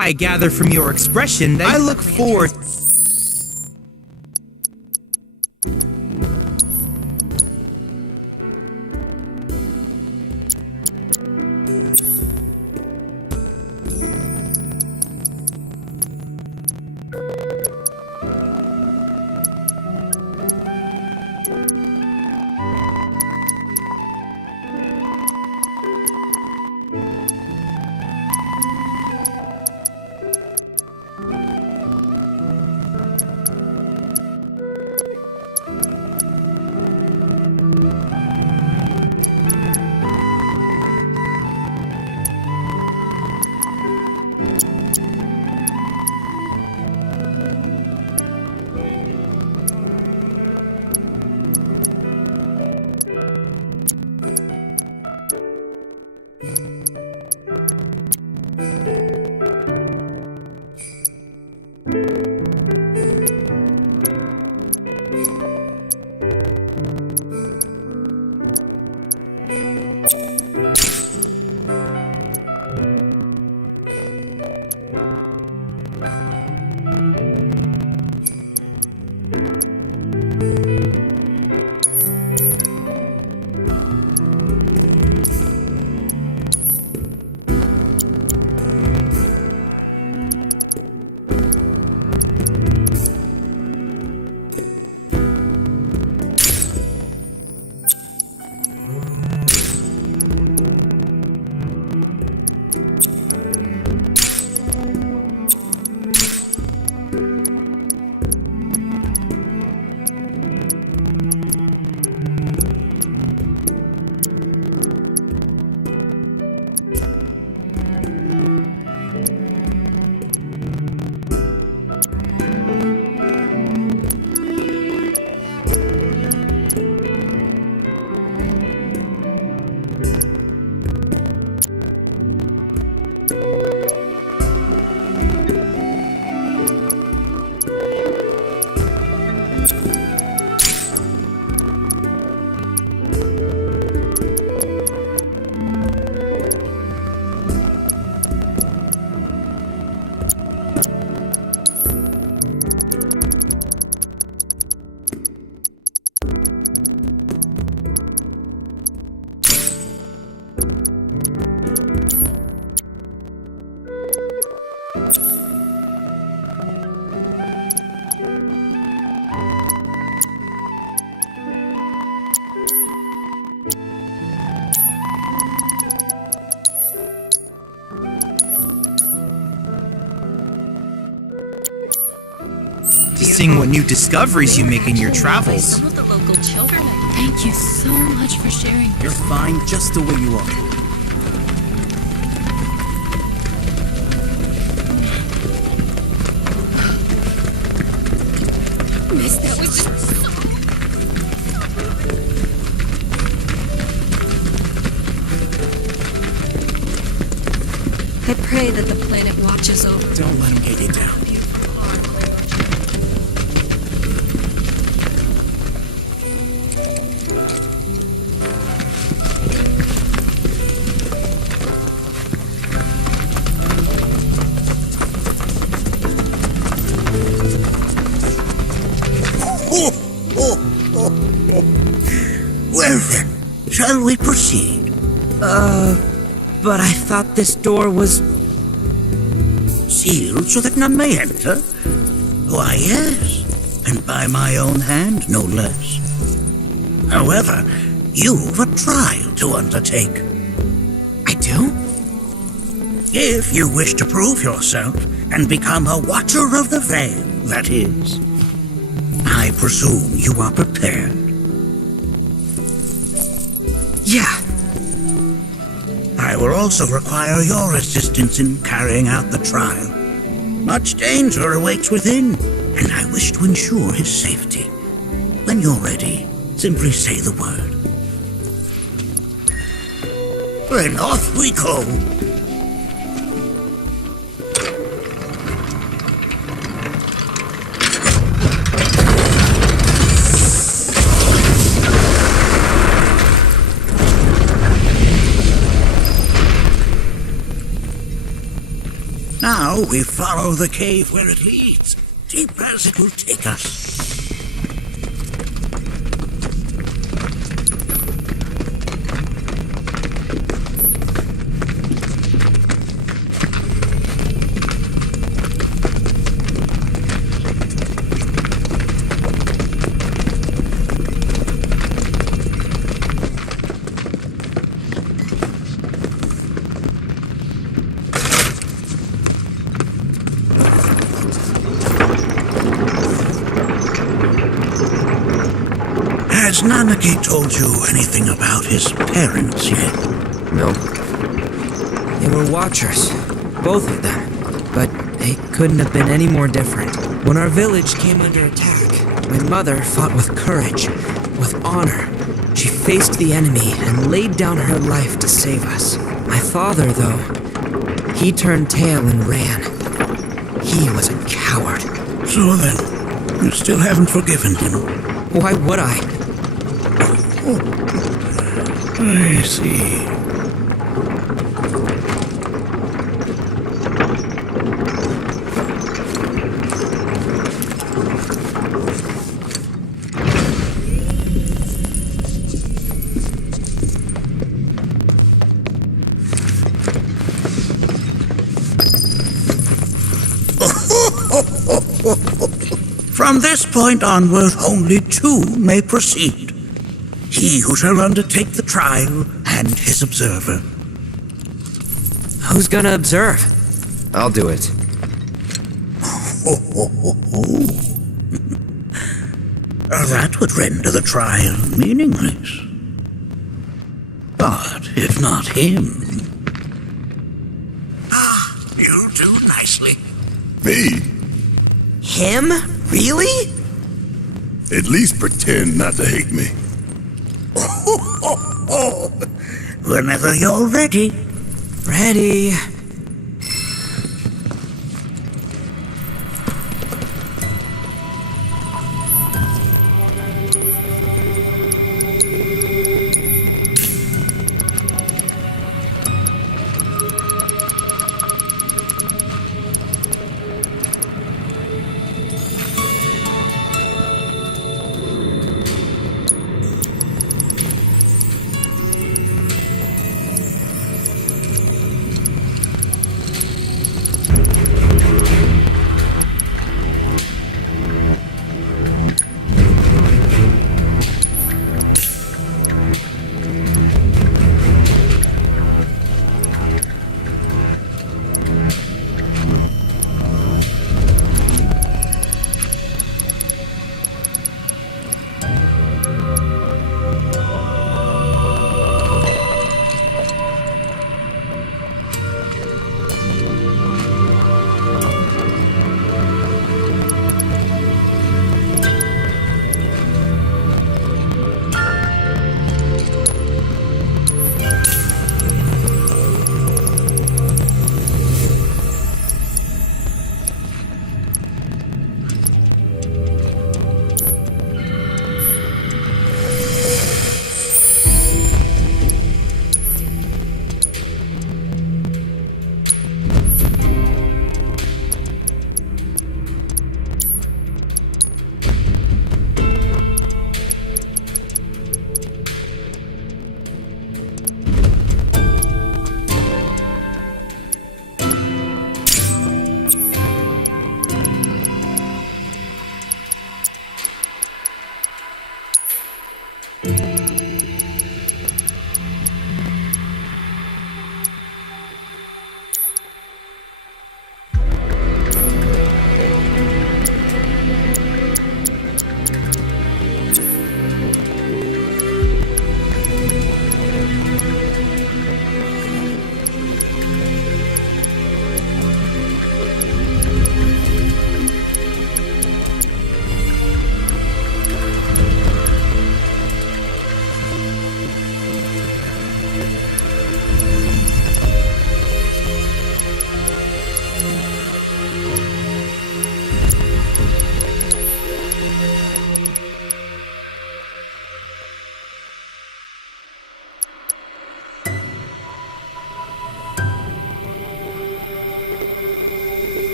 I gather from your expression that I look forward. Seeing what new discoveries you make in your travels. Some of the local children. Thank you so much for sharing. You're fine just the way you are. Miss, that was just I pray that the planet watches over. Don't let him get you down. Well then, shall we proceed? But I thought this door was sealed so that none may enter? Why, yes, and by my own hand, no less. However, you've a trial to undertake. I do? If you wish to prove yourself and become a Watcher of the Veil, that is. I presume you are prepared. Yeah. I will also require your assistance in carrying out the trial. Much danger awaits within, and I wish to ensure his safety. When you're ready, simply say the word. Then off we go. Now, Now we follow the cave where it leads, deep as it will take us. Has Nanaki told you anything about his parents yet? No. They were watchers, both of them, but they couldn't have been any more different. When our village came under attack, my mother fought with courage, with honor. She faced the enemy and laid down her life to save us. My father, though, he turned tail and ran. He was a coward. So then, you still haven't forgiven him? Why would I? I see. From this point onward, only two may proceed. He who shall undertake the trial and his observer. Who's gonna observe? I'll do it. That would render the trial meaningless. But if not him... you'll do nicely. Me? Him? Really? At least pretend not to hate me. Whenever you're ready. Ready.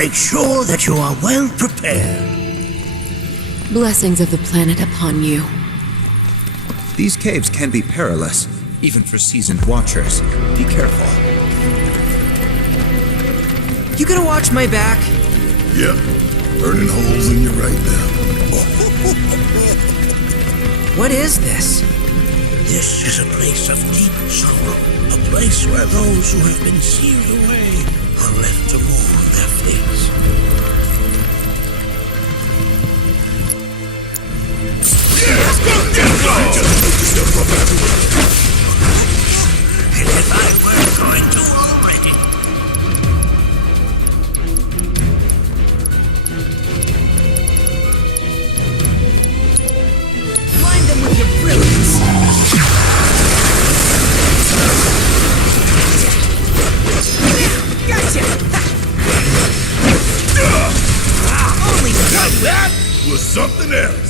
make sure that you are well prepared. Blessings of the planet upon you. These caves can be perilous, even for seasoned watchers. Be careful. You gonna watch my back? Yep. Burning holes in you right now. What is this? This is a place of deep sorrow. A place where those who have been sealed away are left to mourn their fates. And if I weren't going to already. Blind them with your brilliance. Gotcha! Only Now that was something else.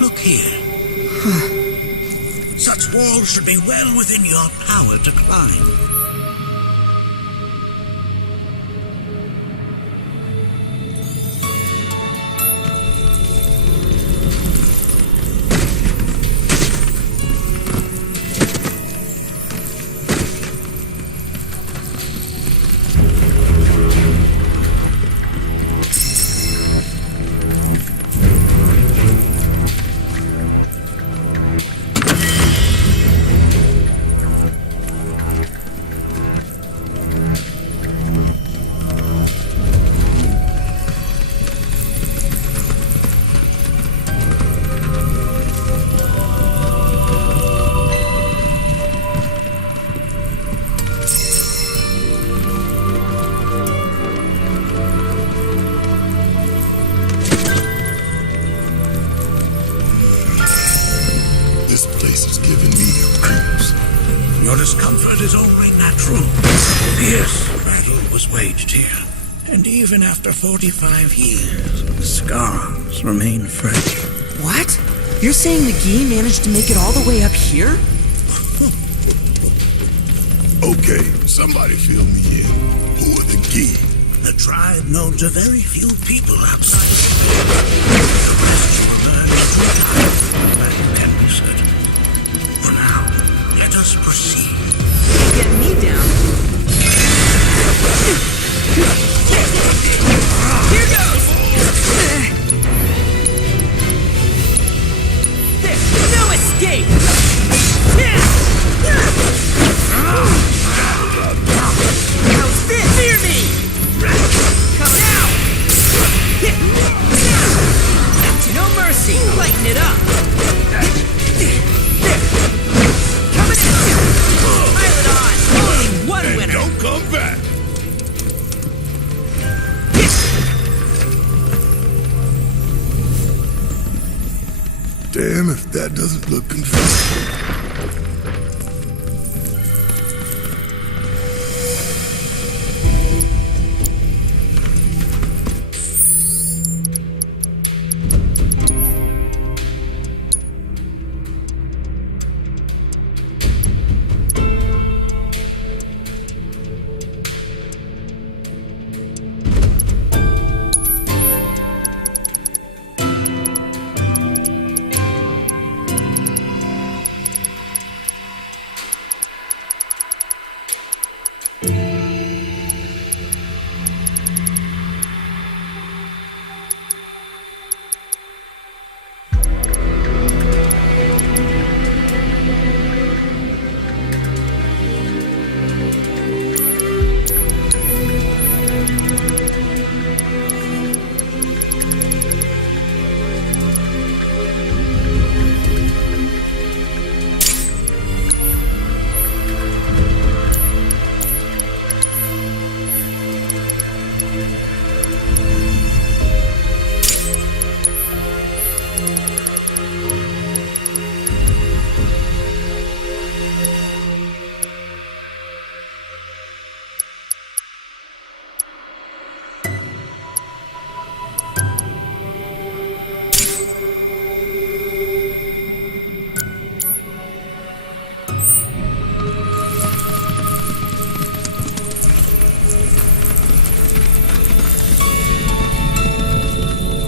Look here. Such walls should be well within your power to climb. Your discomfort is only natural. Fierce battle was waged here, and even after 45 years, the scars remain fresh. What? You're saying the Gi managed to make it all the way up here? Okay, somebody fill me in. Who are the Gi? The tribe knows a very few people outside of it. The rest will learn through time. That can be certain. For now, let us proceed. Get me down. Here goes! There's no escape! How's this? Fear me! Come now! No mercy! Lighten it up! looking fine.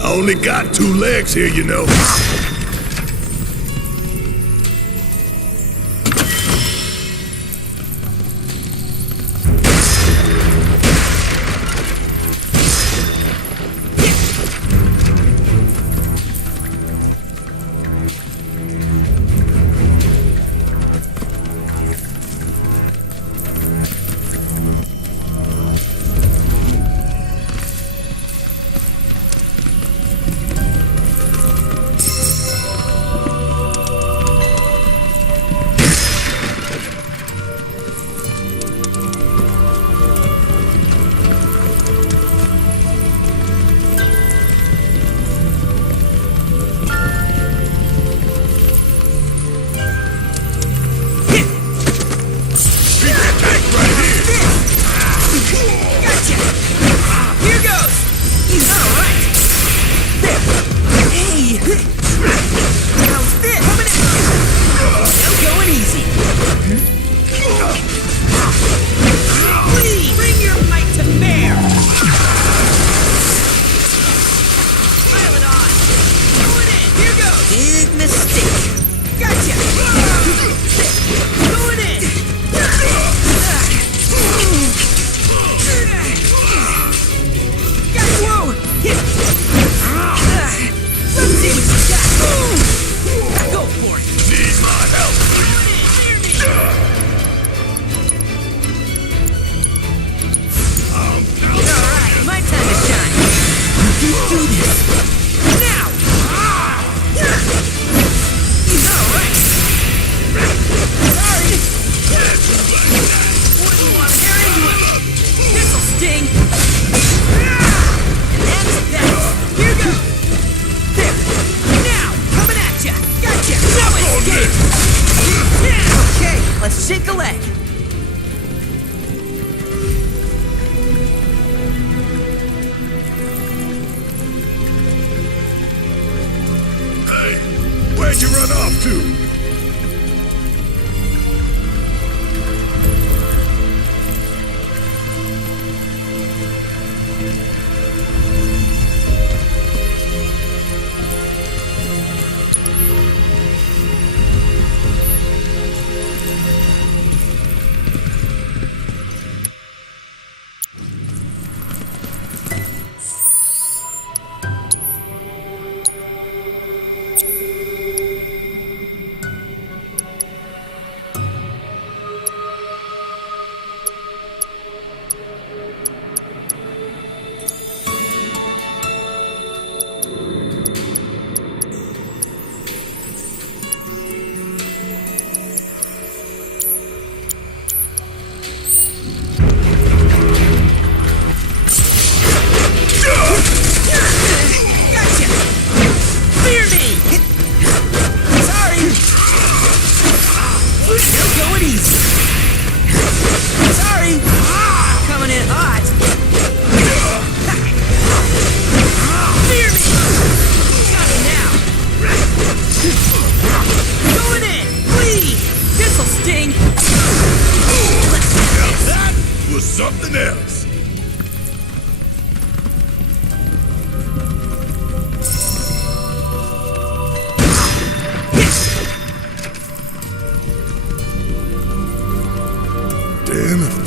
Only got 2 legs here, you know. was something else. Damn it.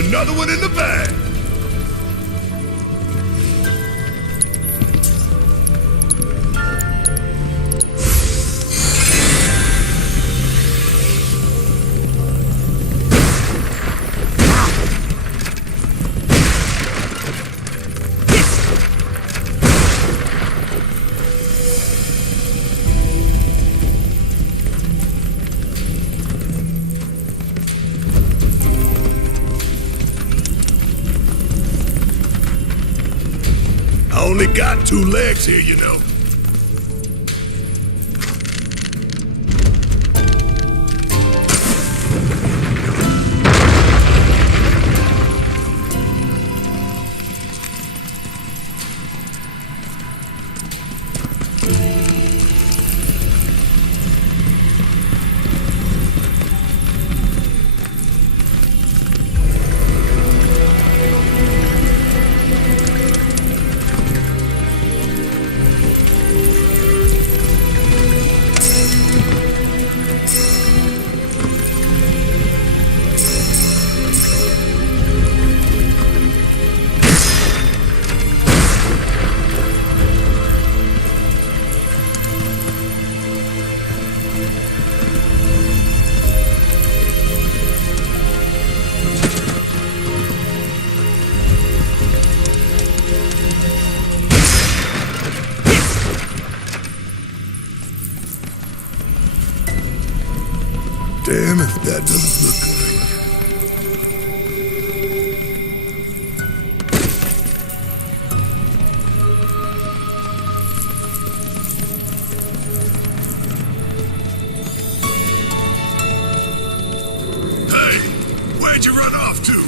Another one in the bag. I only got 2 legs here, you know. Damn if that doesn't look good. Hey, where'd you run off to?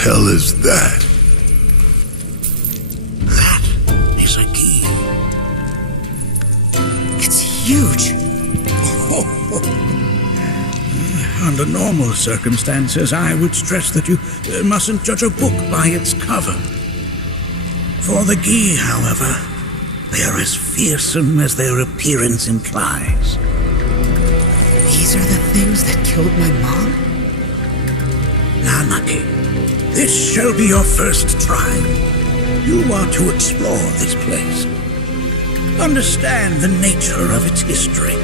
hell is that? That is a key. It's huge. Under normal circumstances, I would stress that you mustn't judge a book by its cover. For the Gi, however, they are as fearsome as their appearance implies. These are the things that killed my mom? Nanaki, this shall be your first trial. You are to explore this place. Understand the nature of its history.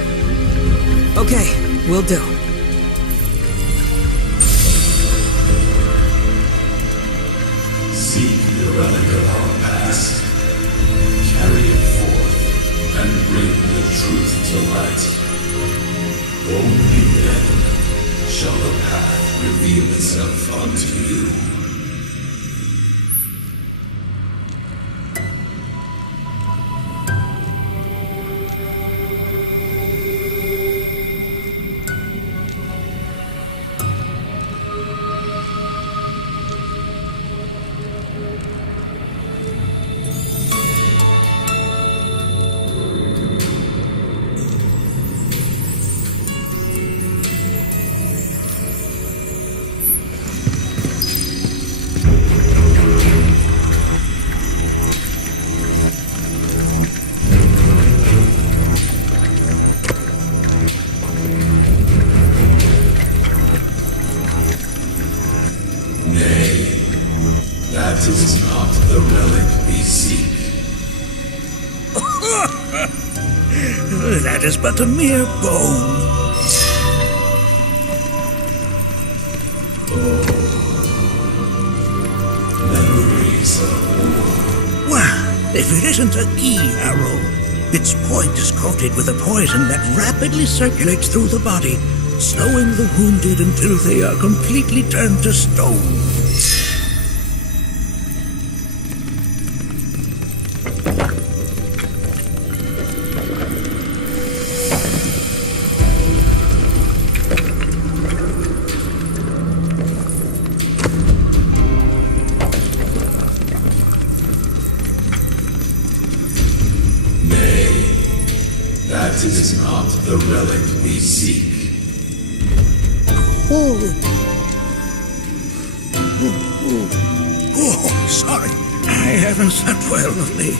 Okay, will do. Seek the relic of our past. Carry it forth and bring the truth to light. Only then shall the path reveal itself unto you. That is not the relic we seek. That is but a mere bone. Memories of war. Well, if it isn't a Gi arrow, its point is coated with a poison that rapidly circulates through the body, slowing the wounded until they are completely turned to stone. That is not the relic we seek. Oh, sorry. I haven't slept well of late.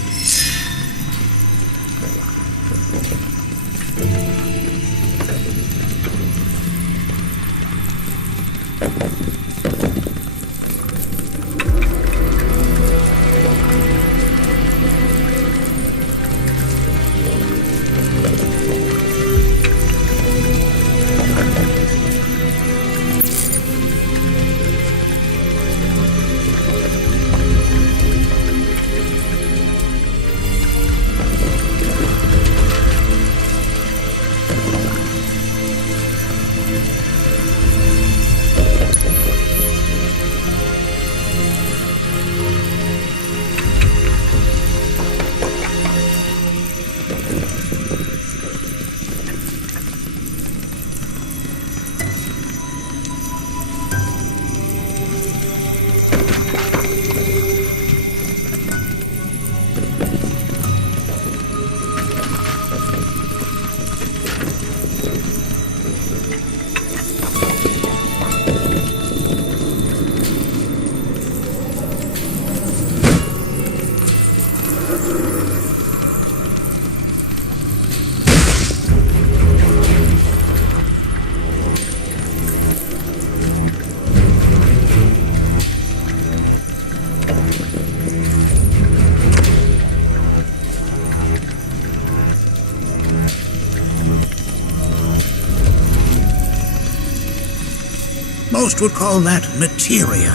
Most would call that materia,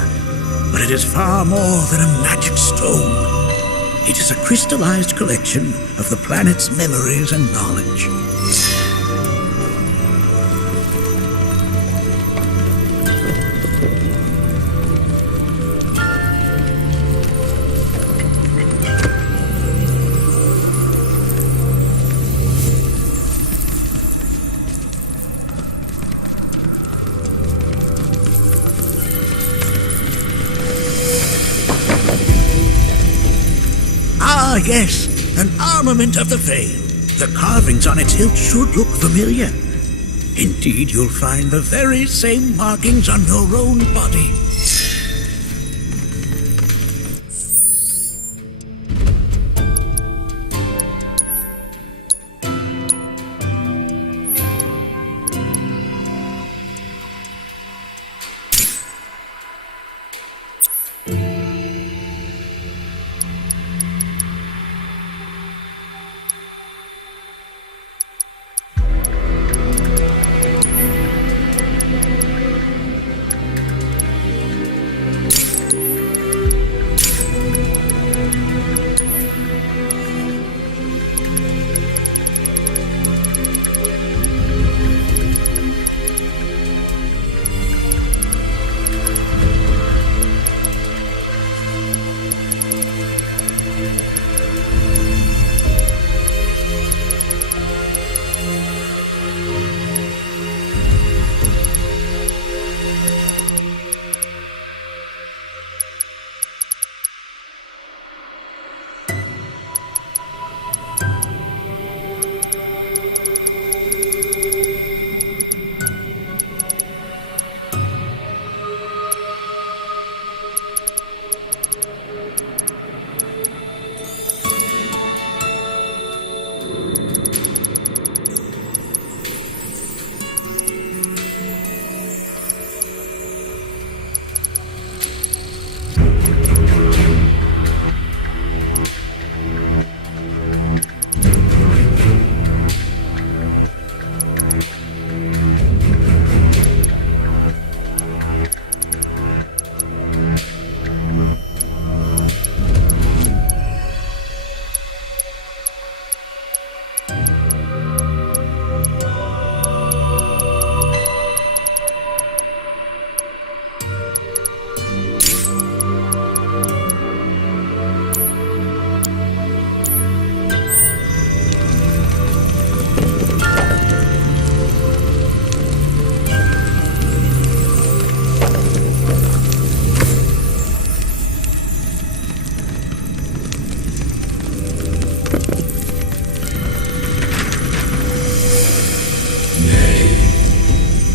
but it is far more than a magic stone. It is a crystallized collection of the planet's memories and knowledge. yes, an armament of the Fae. The carvings on its hilt should look familiar. Indeed, you'll find the very same markings on your own body.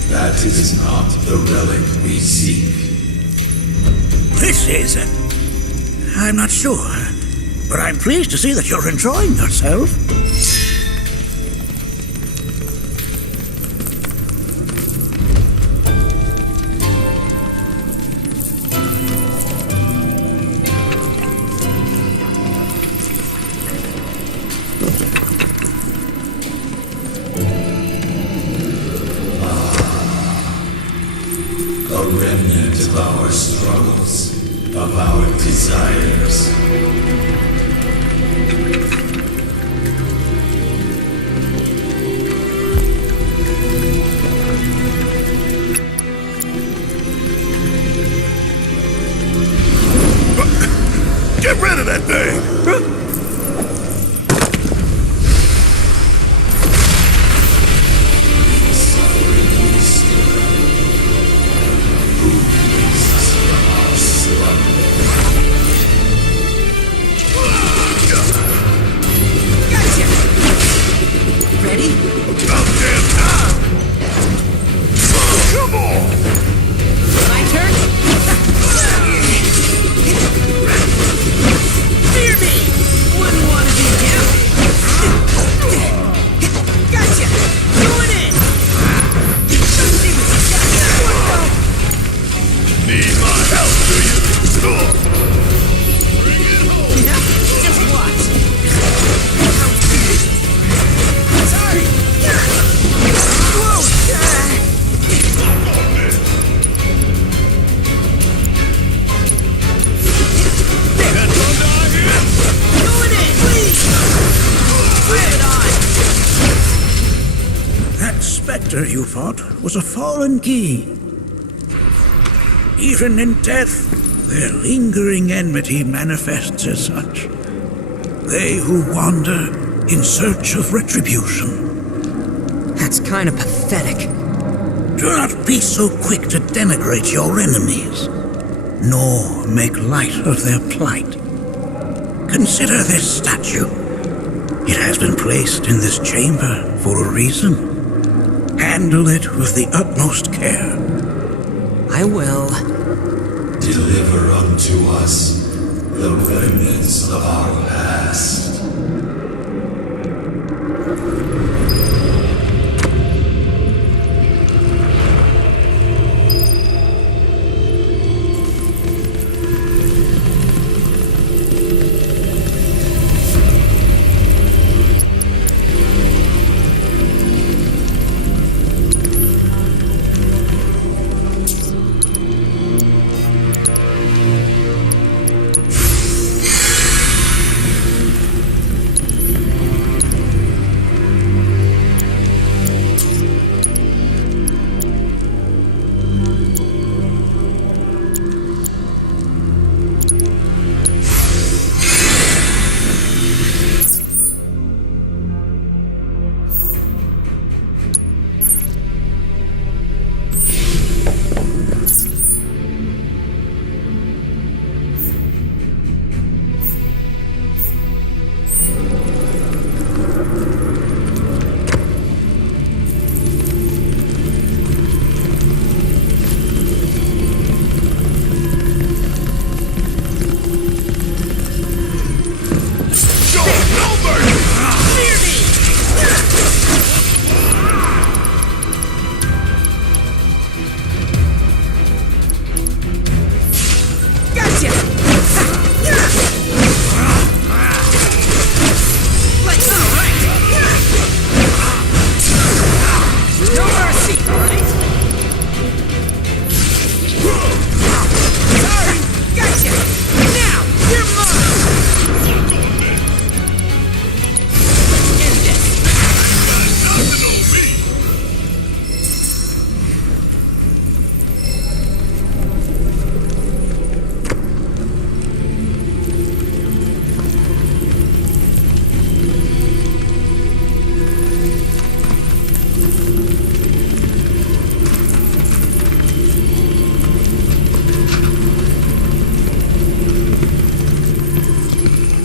That is not the relic we seek. This is... I'm not sure, but I'm pleased to see that you're enjoying yourself. A remnant of our struggles, of our desires. Get rid of that thing! Ready? About damn time! Come on! My turn? Fear me! Wouldn't want to be down. Gotcha! Going in! Let's see what you got. Need my help, do you? Bring it home! Yeah, just watch. Sorry! Whoa! Going in, please! Bring it on! That specter you fought was a fallen key. Even in death, their lingering enmity manifests as such. They who wander in search of retribution. That's kind of pathetic. Do not be so quick to denigrate your enemies, nor make light of their plight. Consider this statue. It has been placed in this chamber for a reason. Handle it with the utmost care. I will. Deliver unto us the remnants of our past.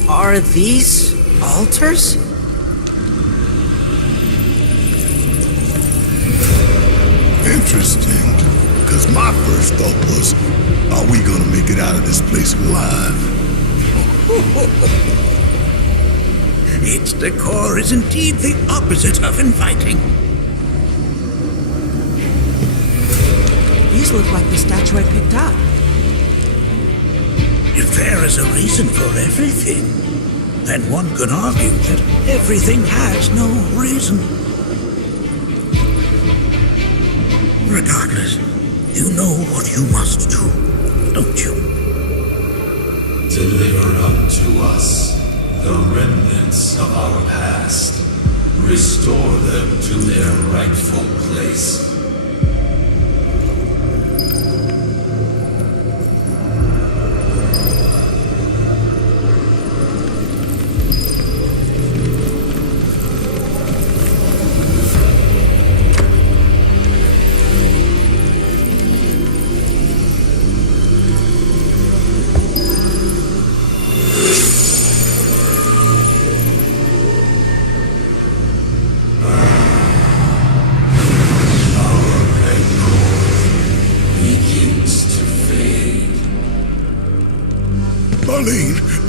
Are these altars? Interesting. Because my first thought was, are we gonna make it out of this place alive? Its decor is indeed the opposite of inviting. These look like the statue I picked up. If there is a reason for everything, then one could argue that everything has no reason. Regardless, you know what you must do, don't you? Deliver unto us the remnants of our past. Restore them to their rightful place.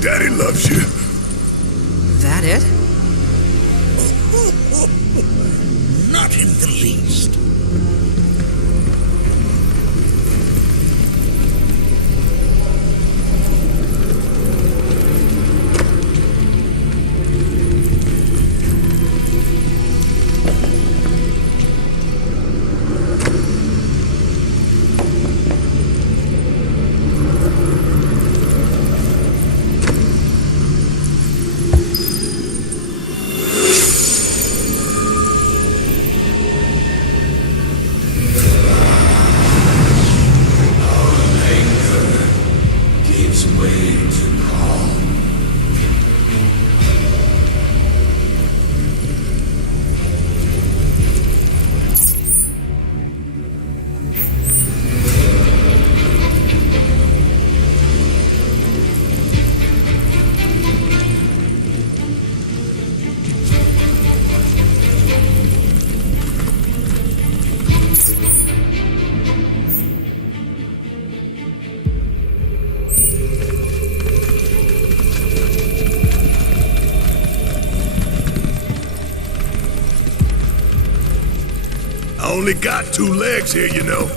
Daddy loves you. That it? Not in the least. I only got 2 legs here, you know.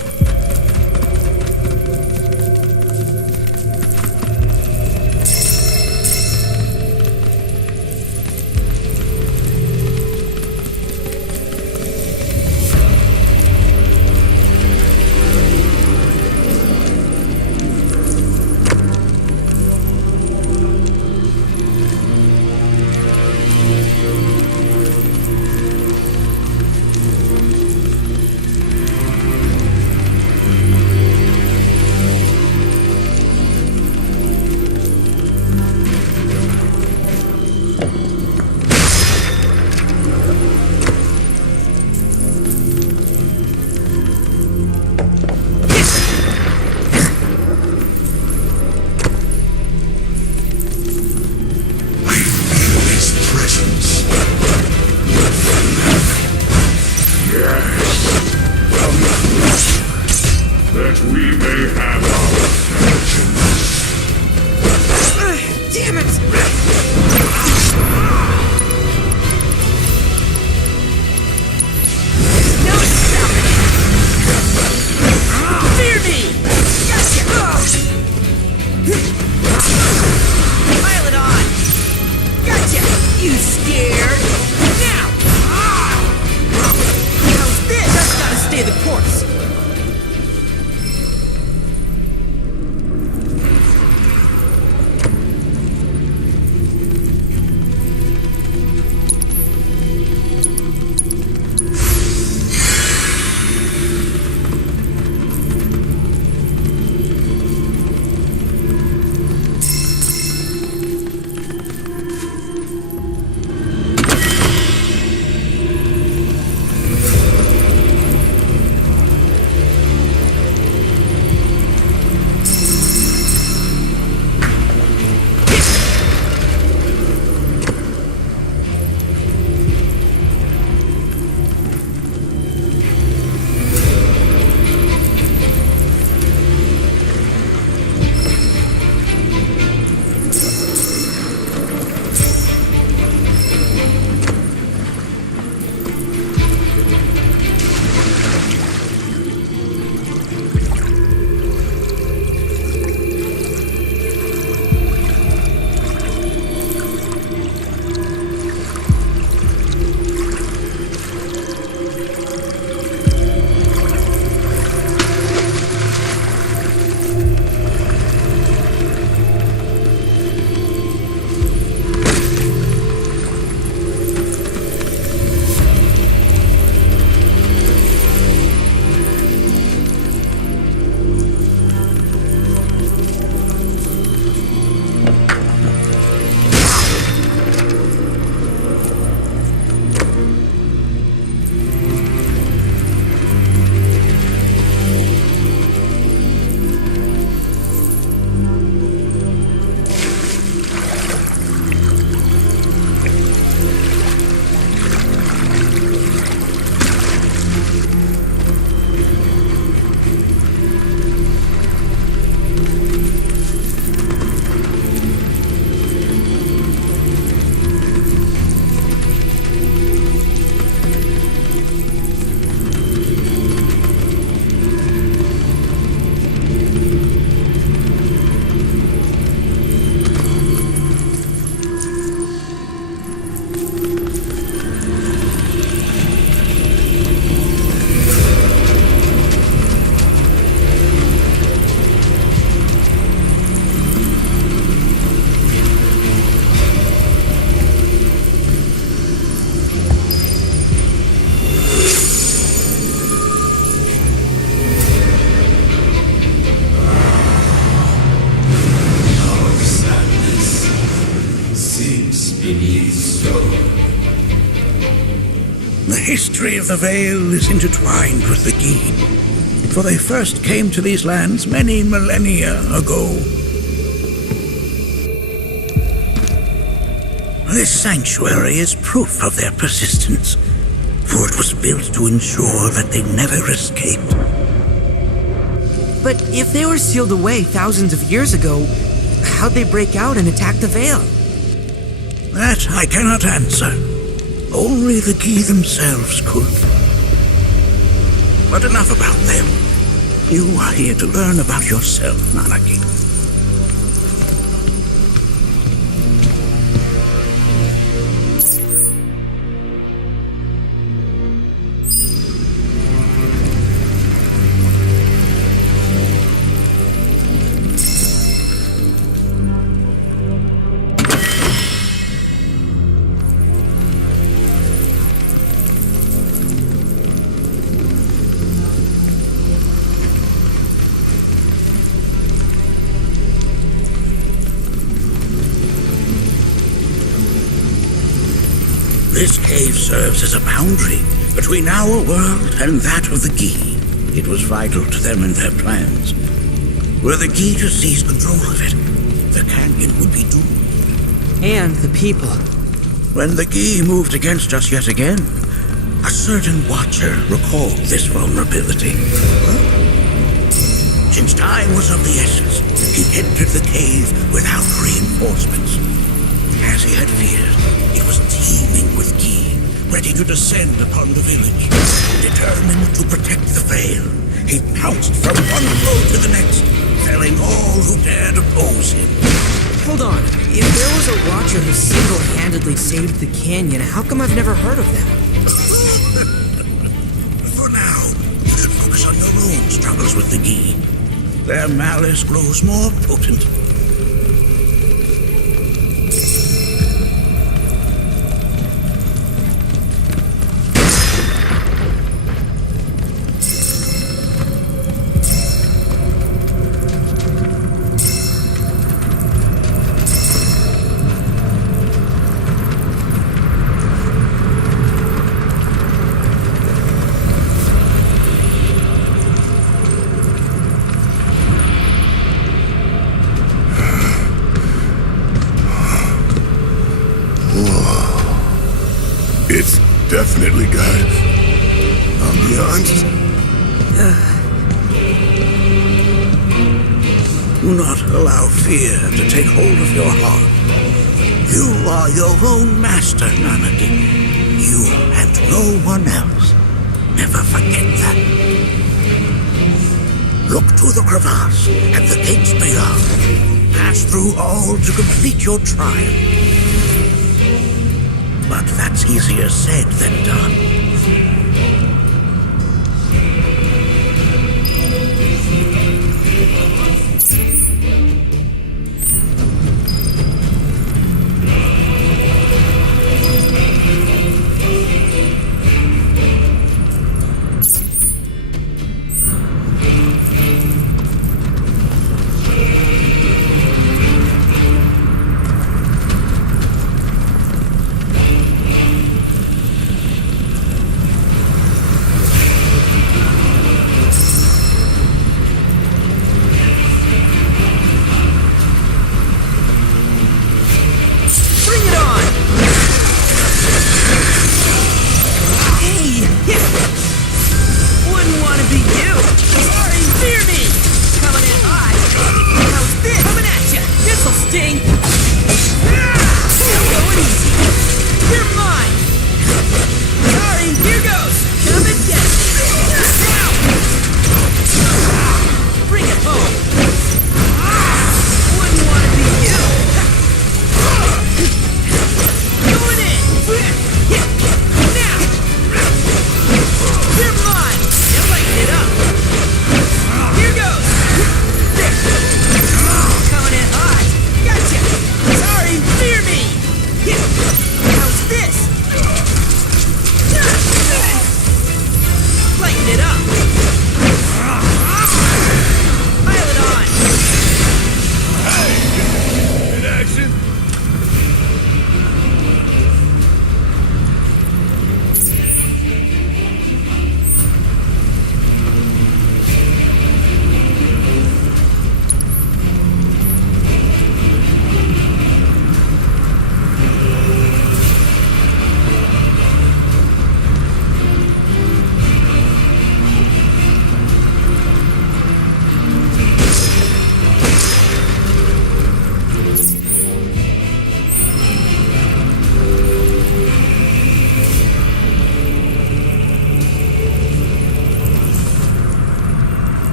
The history of the Vale is intertwined with the Gi, for they first came to these lands many millennia ago. This sanctuary is proof of their persistence, for it was built to ensure that they never escaped. But if they were sealed away thousands of years ago, how'd they break out and attack the Vale? That I cannot answer. Only the Gi themselves could. But enough about them. You are here to learn about yourself, Nanaki. This cave serves as a boundary between our world and that of the Gi. It was vital to them and their plans. Were the Gi to seize control of it, the canyon would be doomed. And the people. When the Gi moved against us yet again, a certain watcher recalled this vulnerability. Since time was of the essence, he entered the cave without reinforcements. As he had feared, it was teeming with Gi, ready to descend upon the village. Determined to protect the Vale, he pounced from one foe to the next, felling all who dared oppose him. Hold on. If there was a watcher who single-handedly saved the canyon, how come I've never heard of them? For now, you should focus on your own struggles with the Gi. Their malice grows more potent. It's definitely got ambiance. Do not allow fear to take hold of your heart. You are your own master, Nanaki. You and no one else. Never forget that. Look to the crevasse and the gates beyond. Pass through all to complete your trial. But that's easier said than done. Gotcha!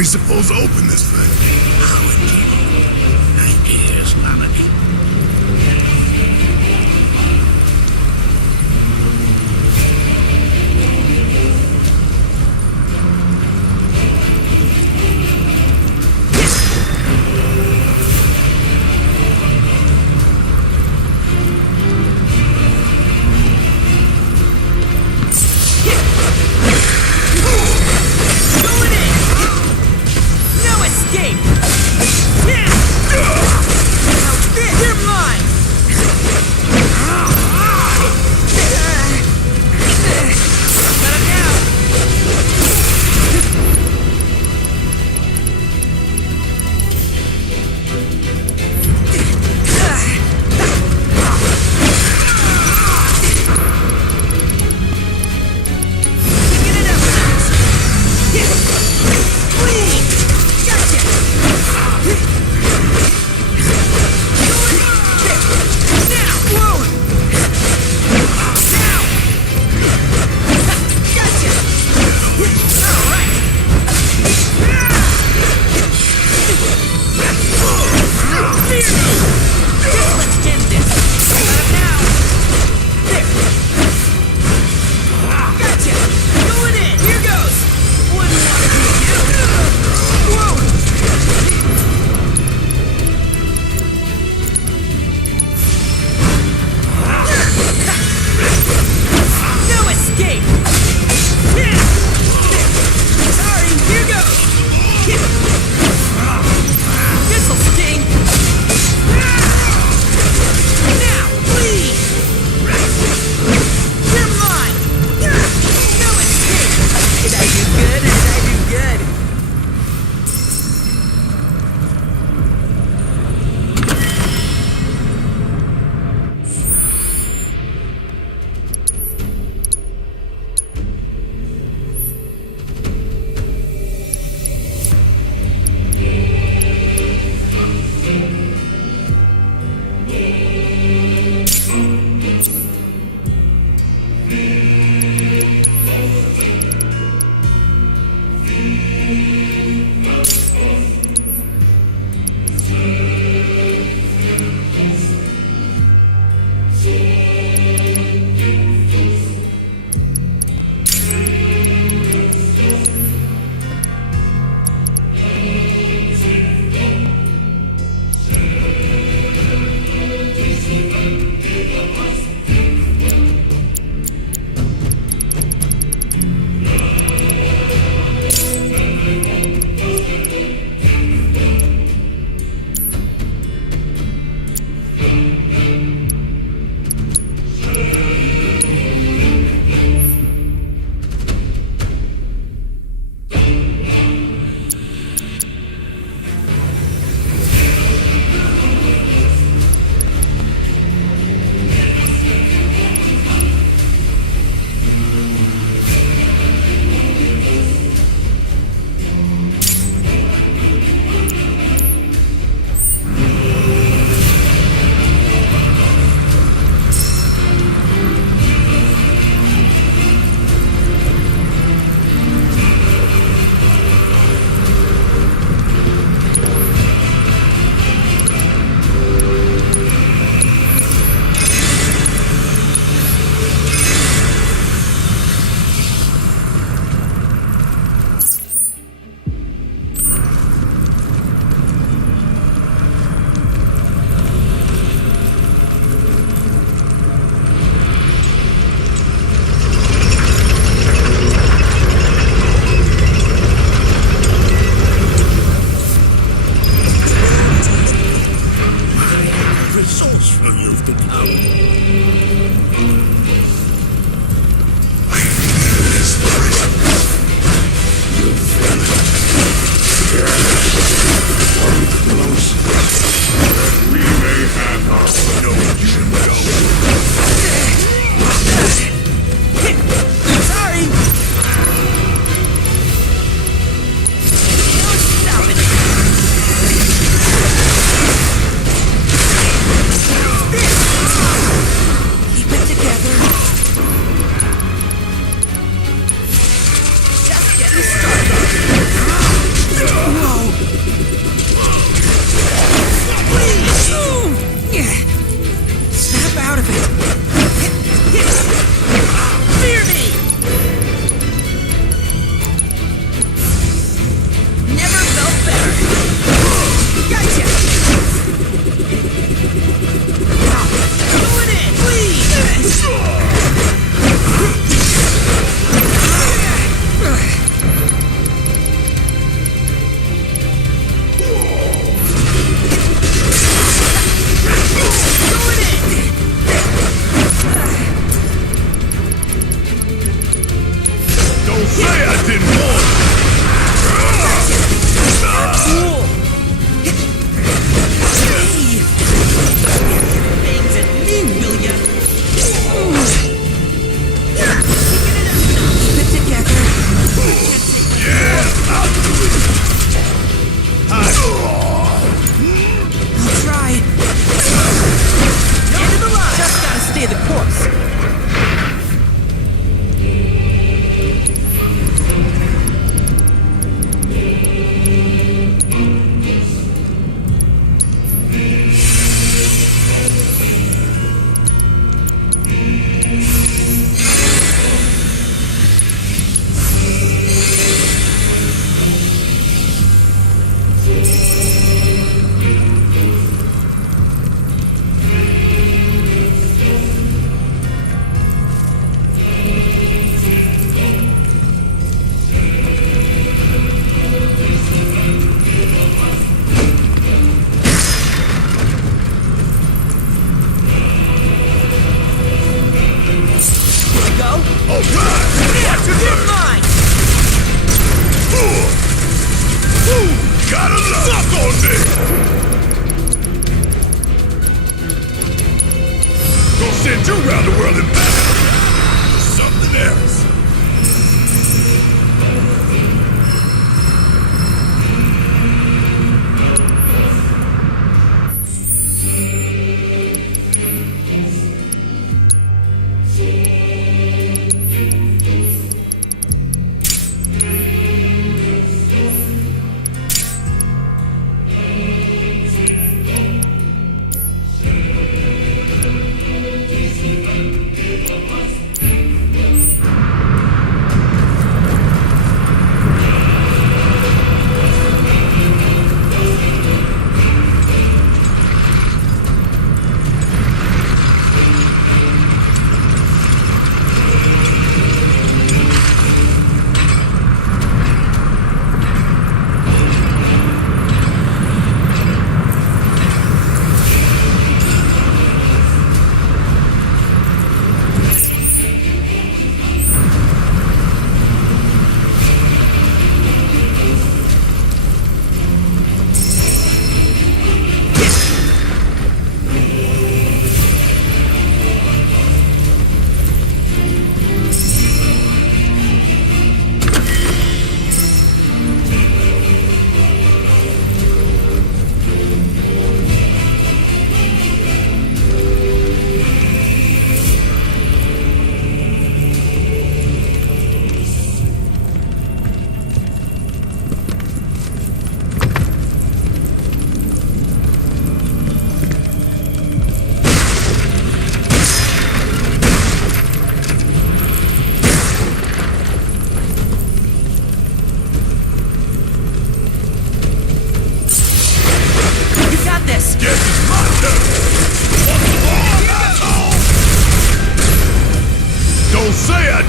we supposed to open this thing? How indeed. Ideas, Anarchy. Going in! No escape! You're mine! Got him now! Picking it up now! No escape! Sorry, here goes! This'll sting!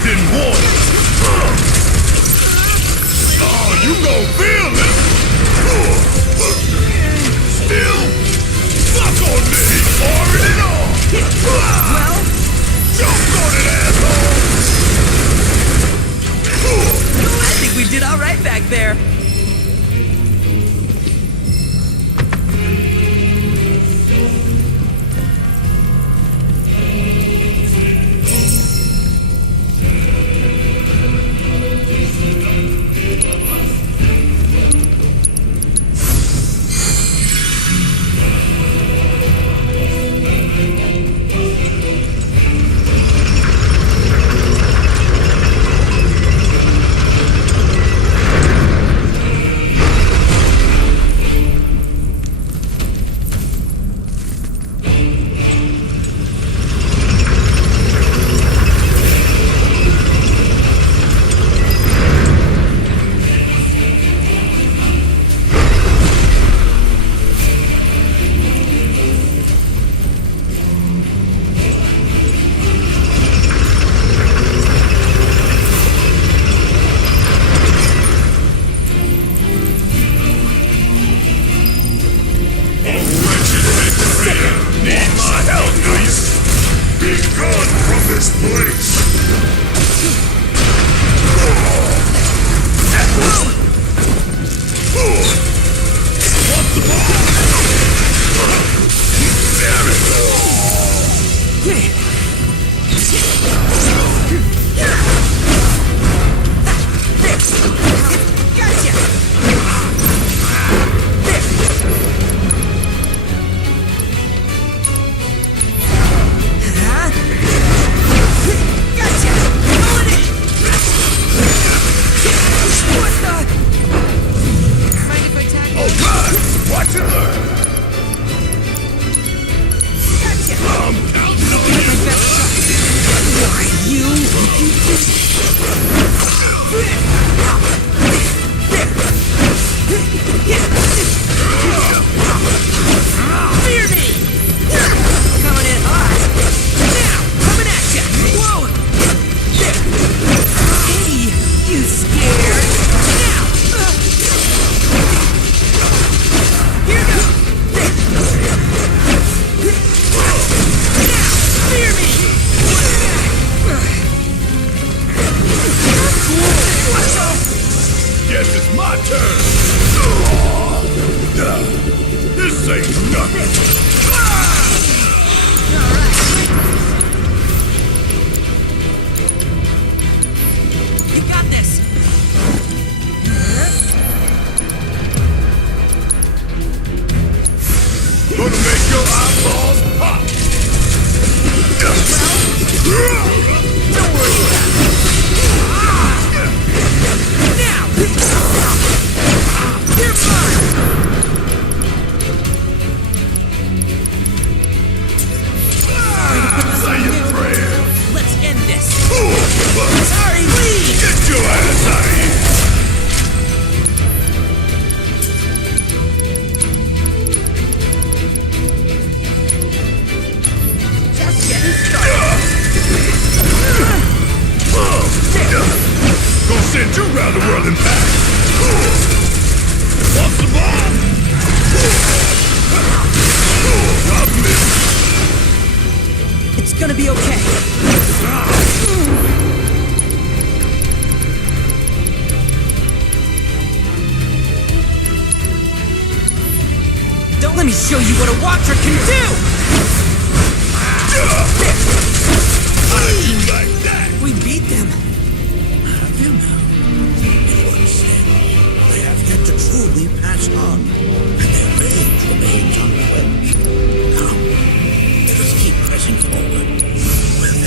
Didn't want it. Oh, you gon' feel this. Still, fuck on me. Already on. Well, jump on it, asshole. I think we did all right back there. Let me show you what a Watcher can do! We beat them. Have you now? Anyone said they have yet to truly pass on, and their rage remains unquenched. Come, let us keep pressing forward. With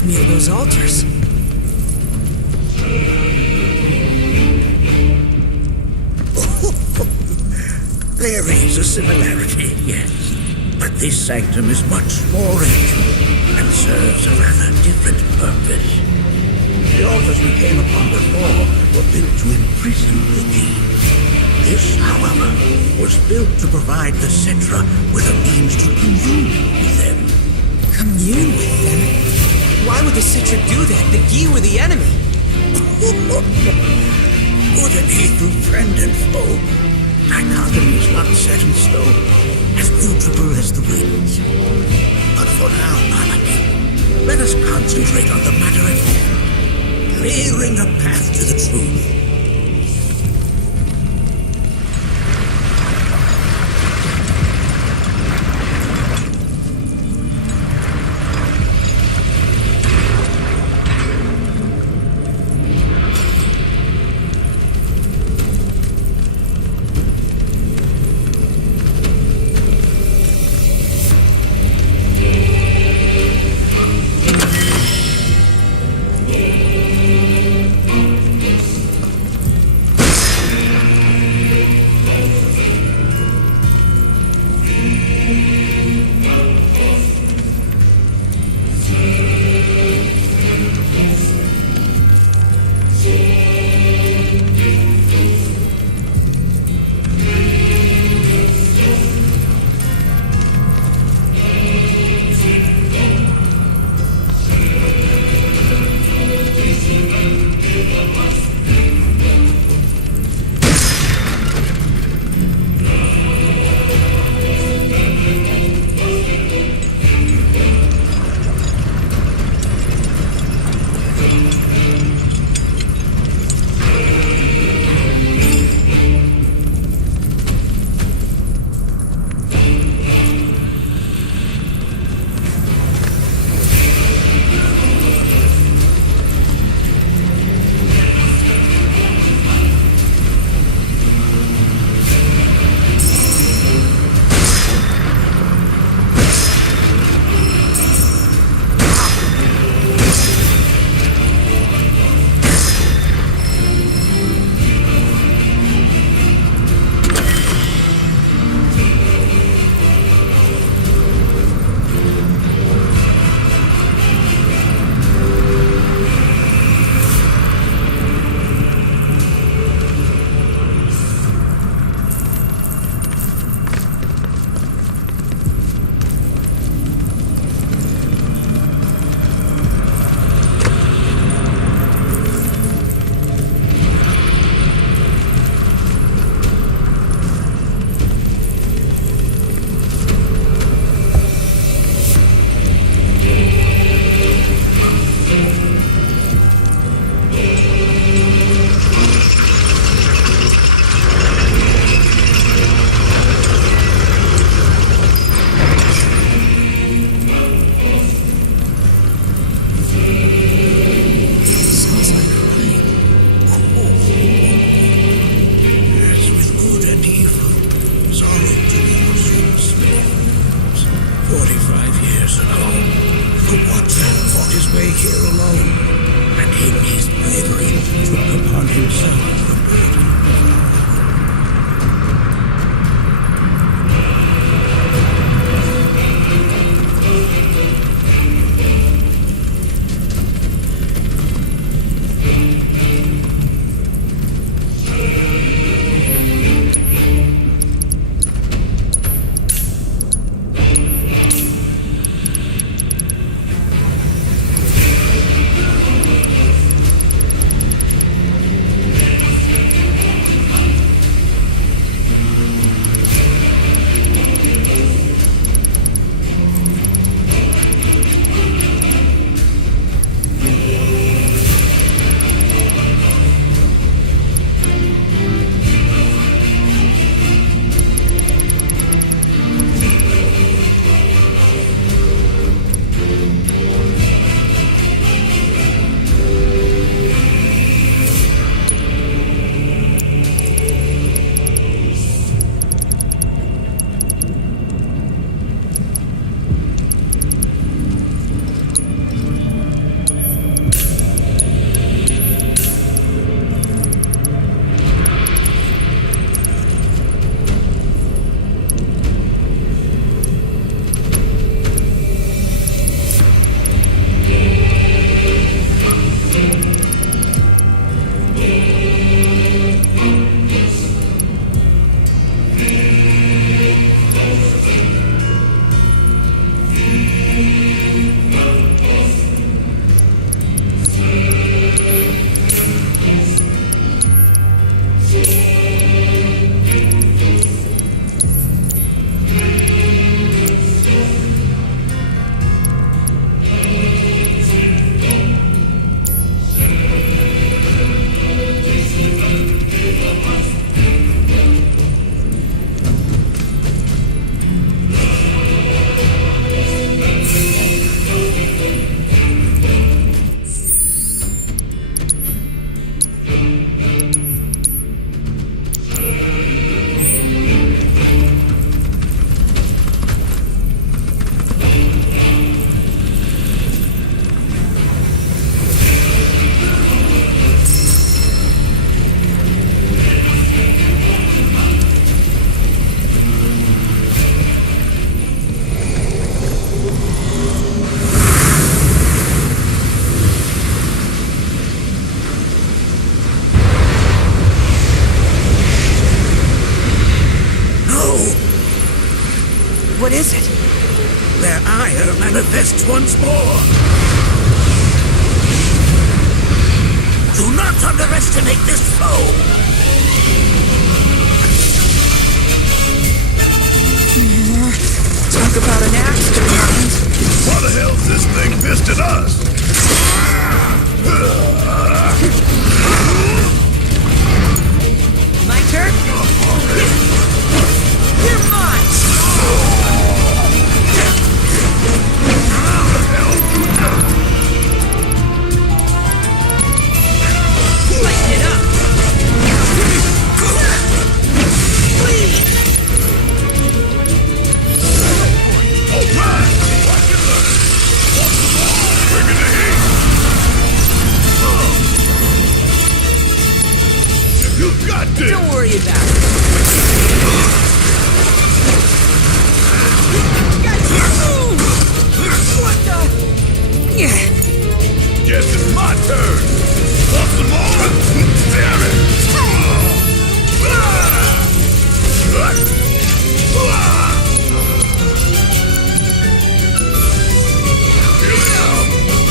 reminds me of those altars. There is a similarity, yes. But this sanctum is much more ancient and serves a rather different purpose. The altars we came upon before were built to imprison the king. This, however, was built to provide the Cetra with a means to commune with them. Commune with them? Why would the Cetra do that? The Gi were the enemy. Good and evil, friend and foe. Dichotomy is not set in stone, as mutable as the winds. But for now, Anaki, let us concentrate on the matter at hand, clearing a path to the truth. once more. Do not underestimate this foe. Talk about an accident. Why the hell's this thing pissed at us? My turn? You're mine! Lighten it up! Please! Alright! Watch it learn! Bring in the heat! You got this! Don't worry about it. What the? Yeah. Guess it's my turn! Want some more? Damn it!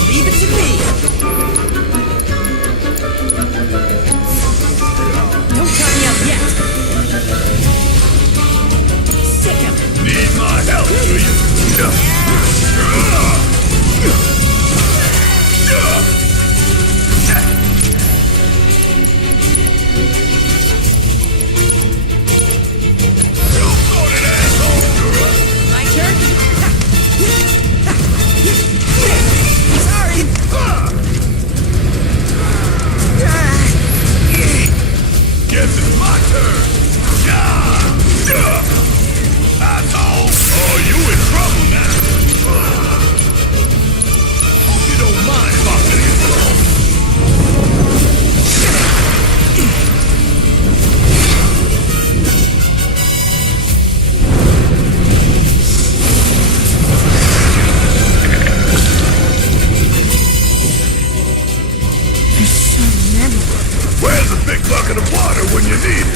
Leave it to me. Don't count me out yet. Sick him. Need my help, do you? My turn? Sorry. Guess it's my turn! Asshole! Oh, you in trouble now! Hope you don't mind if I'm getting involved. There's so many. Where's a big bucket of water when you need it?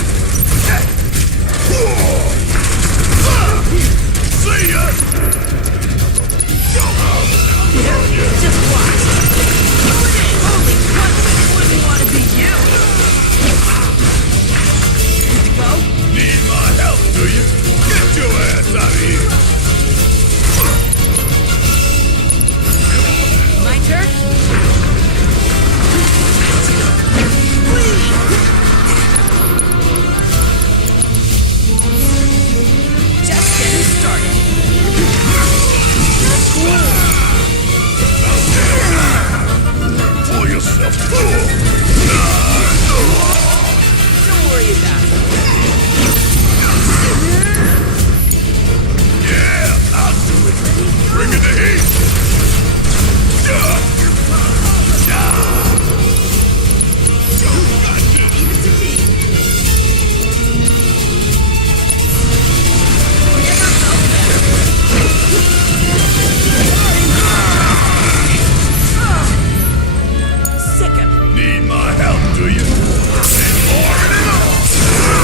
See ya! Just watch. Only one wouldn't want to be you. Good to go? Need my help, do you? Get your ass out of here! My turn? Just getting started. Pull yourself through! Don't worry about it. Yeah, I'll do it! Bring in the heat! Sick him. Need my help, do you? Need more in it all!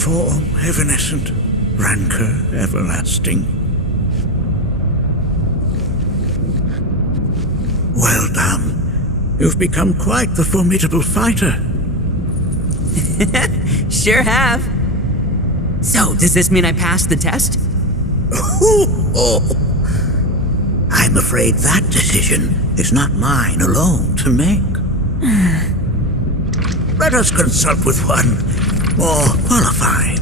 form evanescent, rancor everlasting. Well done. You've become quite the formidable fighter. Sure have. So, does this mean I passed the test? I'm afraid that decision is not mine alone to make. Let us consult with one more qualified.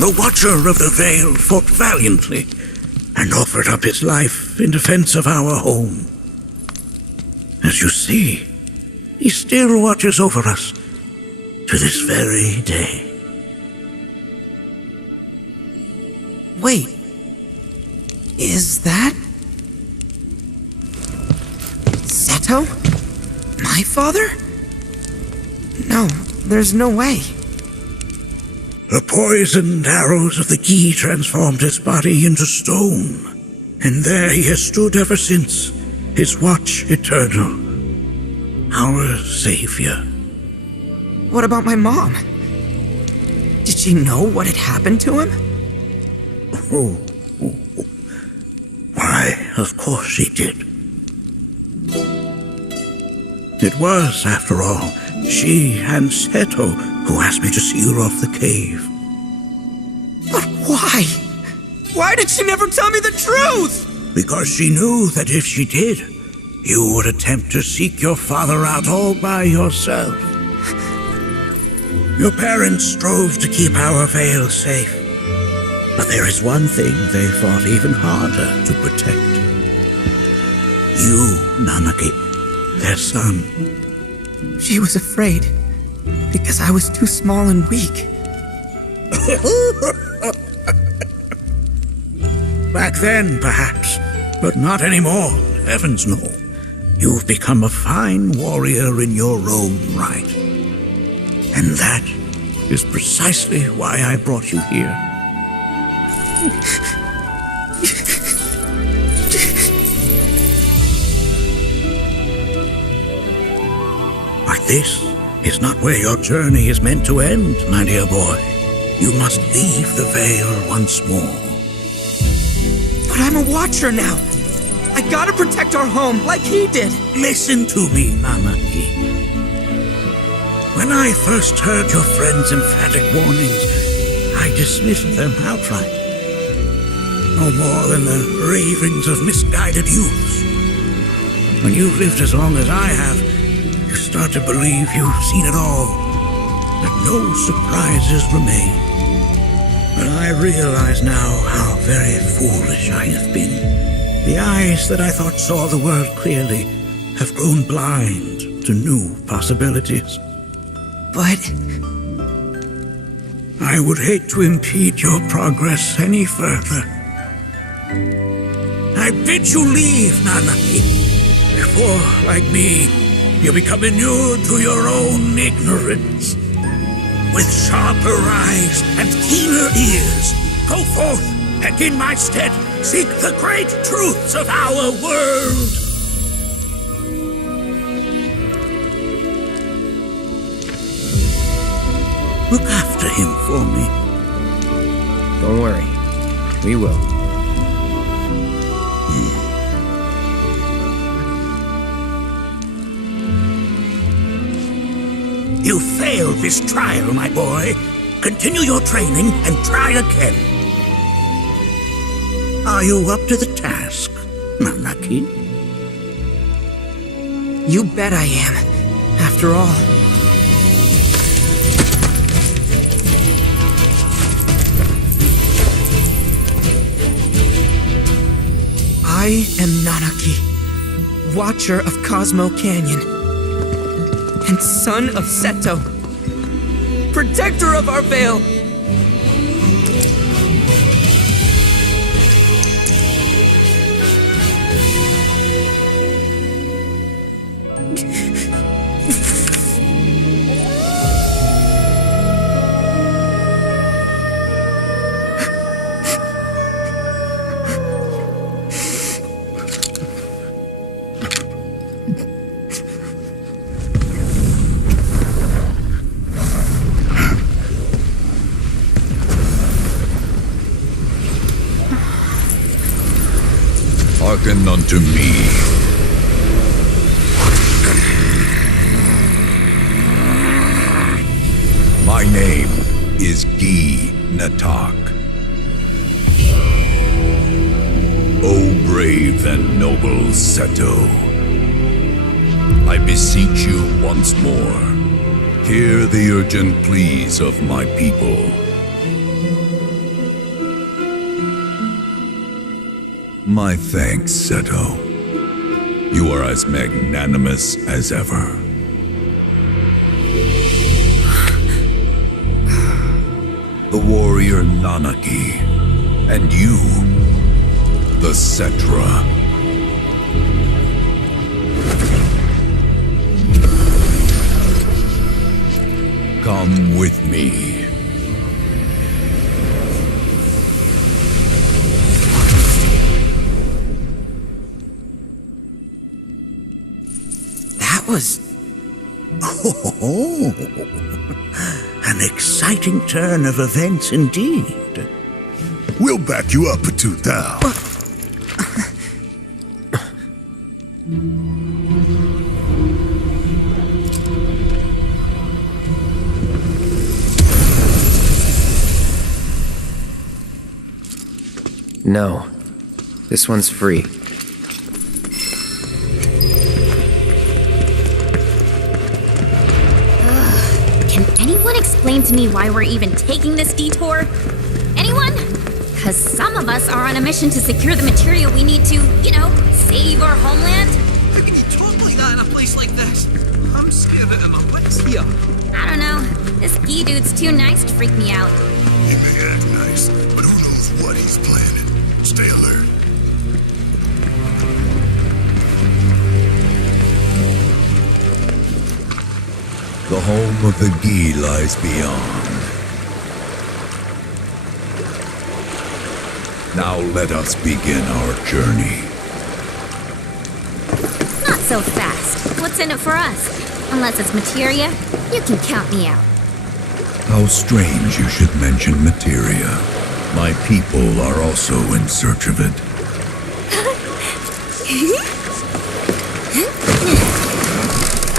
The Watcher of the Veil fought valiantly and offered up his life in defense of our home. As you see, he still watches over us to this very day. Wait. Is that... Seto? My father? No, there's no way. The poisoned arrows of the Gi transformed his body into stone, and there he has stood ever since, his watch eternal, our savior. What about my mom? Did she know what had happened to him? Why, of course she did. It was, after all, she and Seto who asked me to seal off the cave. But why? Why did she never tell me the truth? Because she knew that if she did, you would attempt to seek your father out all by yourself. Your parents strove to keep our veil safe, but there is one thing they fought even harder to protect. You, Nanaki, their son. She was afraid, because I was too small and weak. Back then, perhaps, but not anymore, heavens no. You've become a fine warrior in your own right. And that is precisely why I brought you here. But this is not where your journey is meant to end, my dear boy. You must leave the veil once more. But I'm a watcher now. I gotta protect our home like he did. Listen to me, Nanaki. When I first heard your friend's emphatic warnings, I dismissed them outright. No more than the ravings of misguided youths. When you've lived as long as I have, you start to believe you've seen it all, that no surprises remain. But I realize now how very foolish I have been. The eyes that I thought saw the world clearly have grown blind to new possibilities. But I would hate to impede your progress any further. I bid you leave, Nanaki, before, like me, you become inured to your own ignorance. With sharper eyes and keener ears, go forth and in my stead seek the great truths of our world. Look after him for me. Don't worry. We will. You failed this trial, my boy. Continue your training and try again. Are you up to the task, Nanaki? You bet I am. After all. I am Nanaki, Watcher of Cosmo Canyon, and son of Seto, Protector of our Vale. Hearken unto me. My name is Gi Natak. O brave and noble Seto, I beseech you once more, hear the urgent pleas of my people. My thanks, Seto. You are as magnanimous as ever. The warrior Nanaki, and you, the Cetra. Come with me. Was... Oh, an exciting turn of events indeed. We'll back you up, Patutao. No. This one's free. Explain to me why we're even taking this detour? Anyone? Because some of us are on a mission to secure the material we need to, save our homeland. How can you talk like that in a place like this? I'm scared out of my wits here. I don't know. This Gi dude's too nice to freak me out. He may act nice, but who knows what he's planning. Stay alert. The home of the Gi lies beyond. Now let us begin our journey. Not so fast. What's in it for us? Unless it's materia, you can count me out. How strange you should mention materia. My people are also in search of it.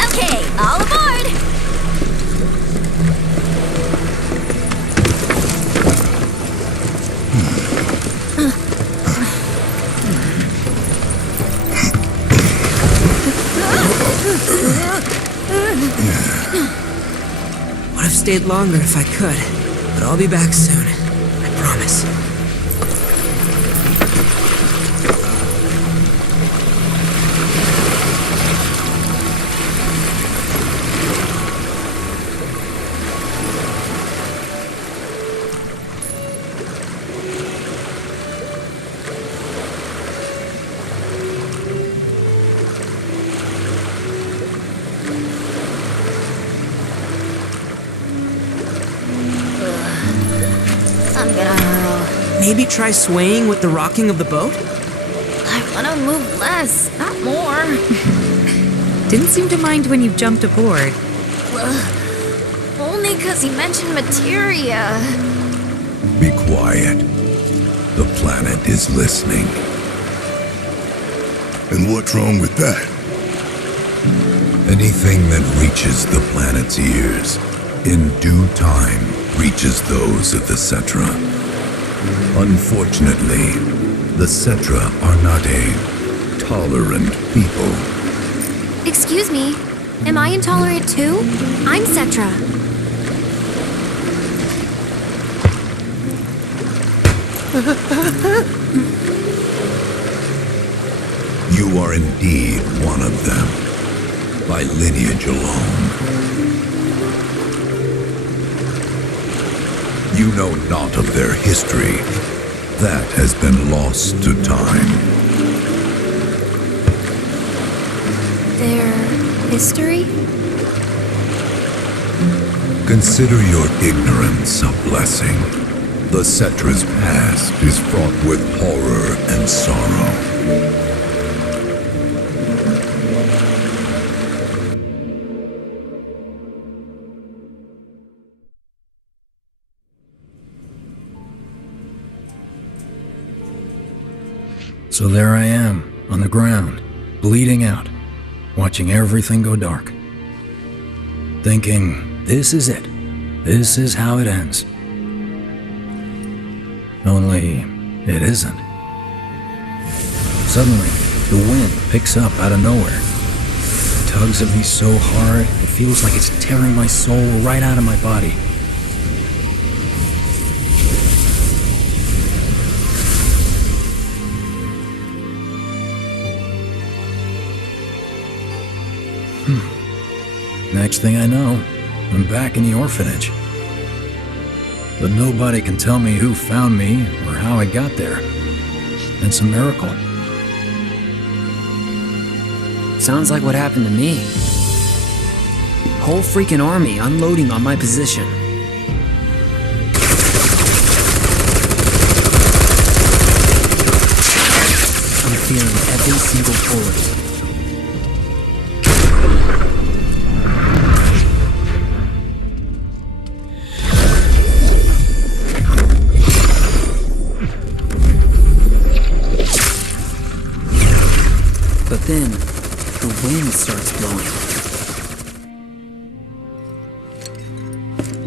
Okay, all aboard! Would have stayed longer if I could, but I'll be back soon. I promise. Maybe try swaying with the rocking of the boat? I want to move less, not more. Didn't seem to mind when you jumped aboard. Only because he mentioned materia. Be quiet. The planet is listening. And what's wrong with that? Anything that reaches the planet's ears, in due time, reaches those of the Cetra. Unfortunately, the Cetra are not a tolerant people. Excuse me, am I intolerant too? I'm Cetra. You are indeed one of them, by lineage alone. You know not of their history. That has been lost to time. Their history? Consider your ignorance a blessing. The Cetra's past is fraught with horror and sorrow. So there I am, on the ground, bleeding out, watching everything go dark. Thinking, this is it. This is how it ends. Only, it isn't. Suddenly, the wind picks up out of nowhere. It tugs at me so hard, it feels like it's tearing my soul right out of my body. Next thing I know, I'm back in the orphanage. But nobody can tell me who found me or how I got there. It's a miracle. Sounds like what happened to me. Whole freaking army unloading on my position. I'm feeling every single bullet. But then, the wind starts blowing.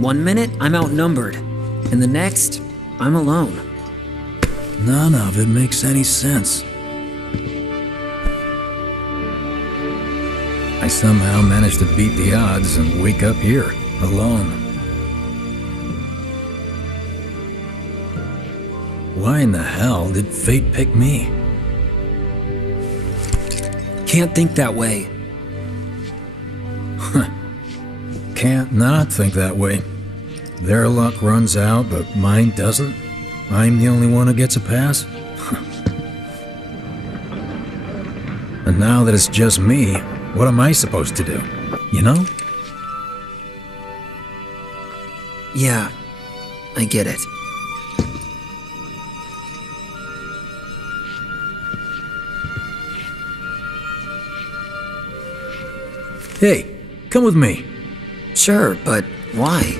1 minute, I'm outnumbered, and the next, I'm alone. None of it makes any sense. I somehow managed to beat the odds and wake up here, alone. Why in the hell did fate pick me? Can't think that way. Can't not think that way. Their luck runs out, but mine doesn't. I'm the only one who gets a pass. And now that it's just me, what am I supposed to do? You know? Yeah, I get it. Hey, come with me. Sure, but why?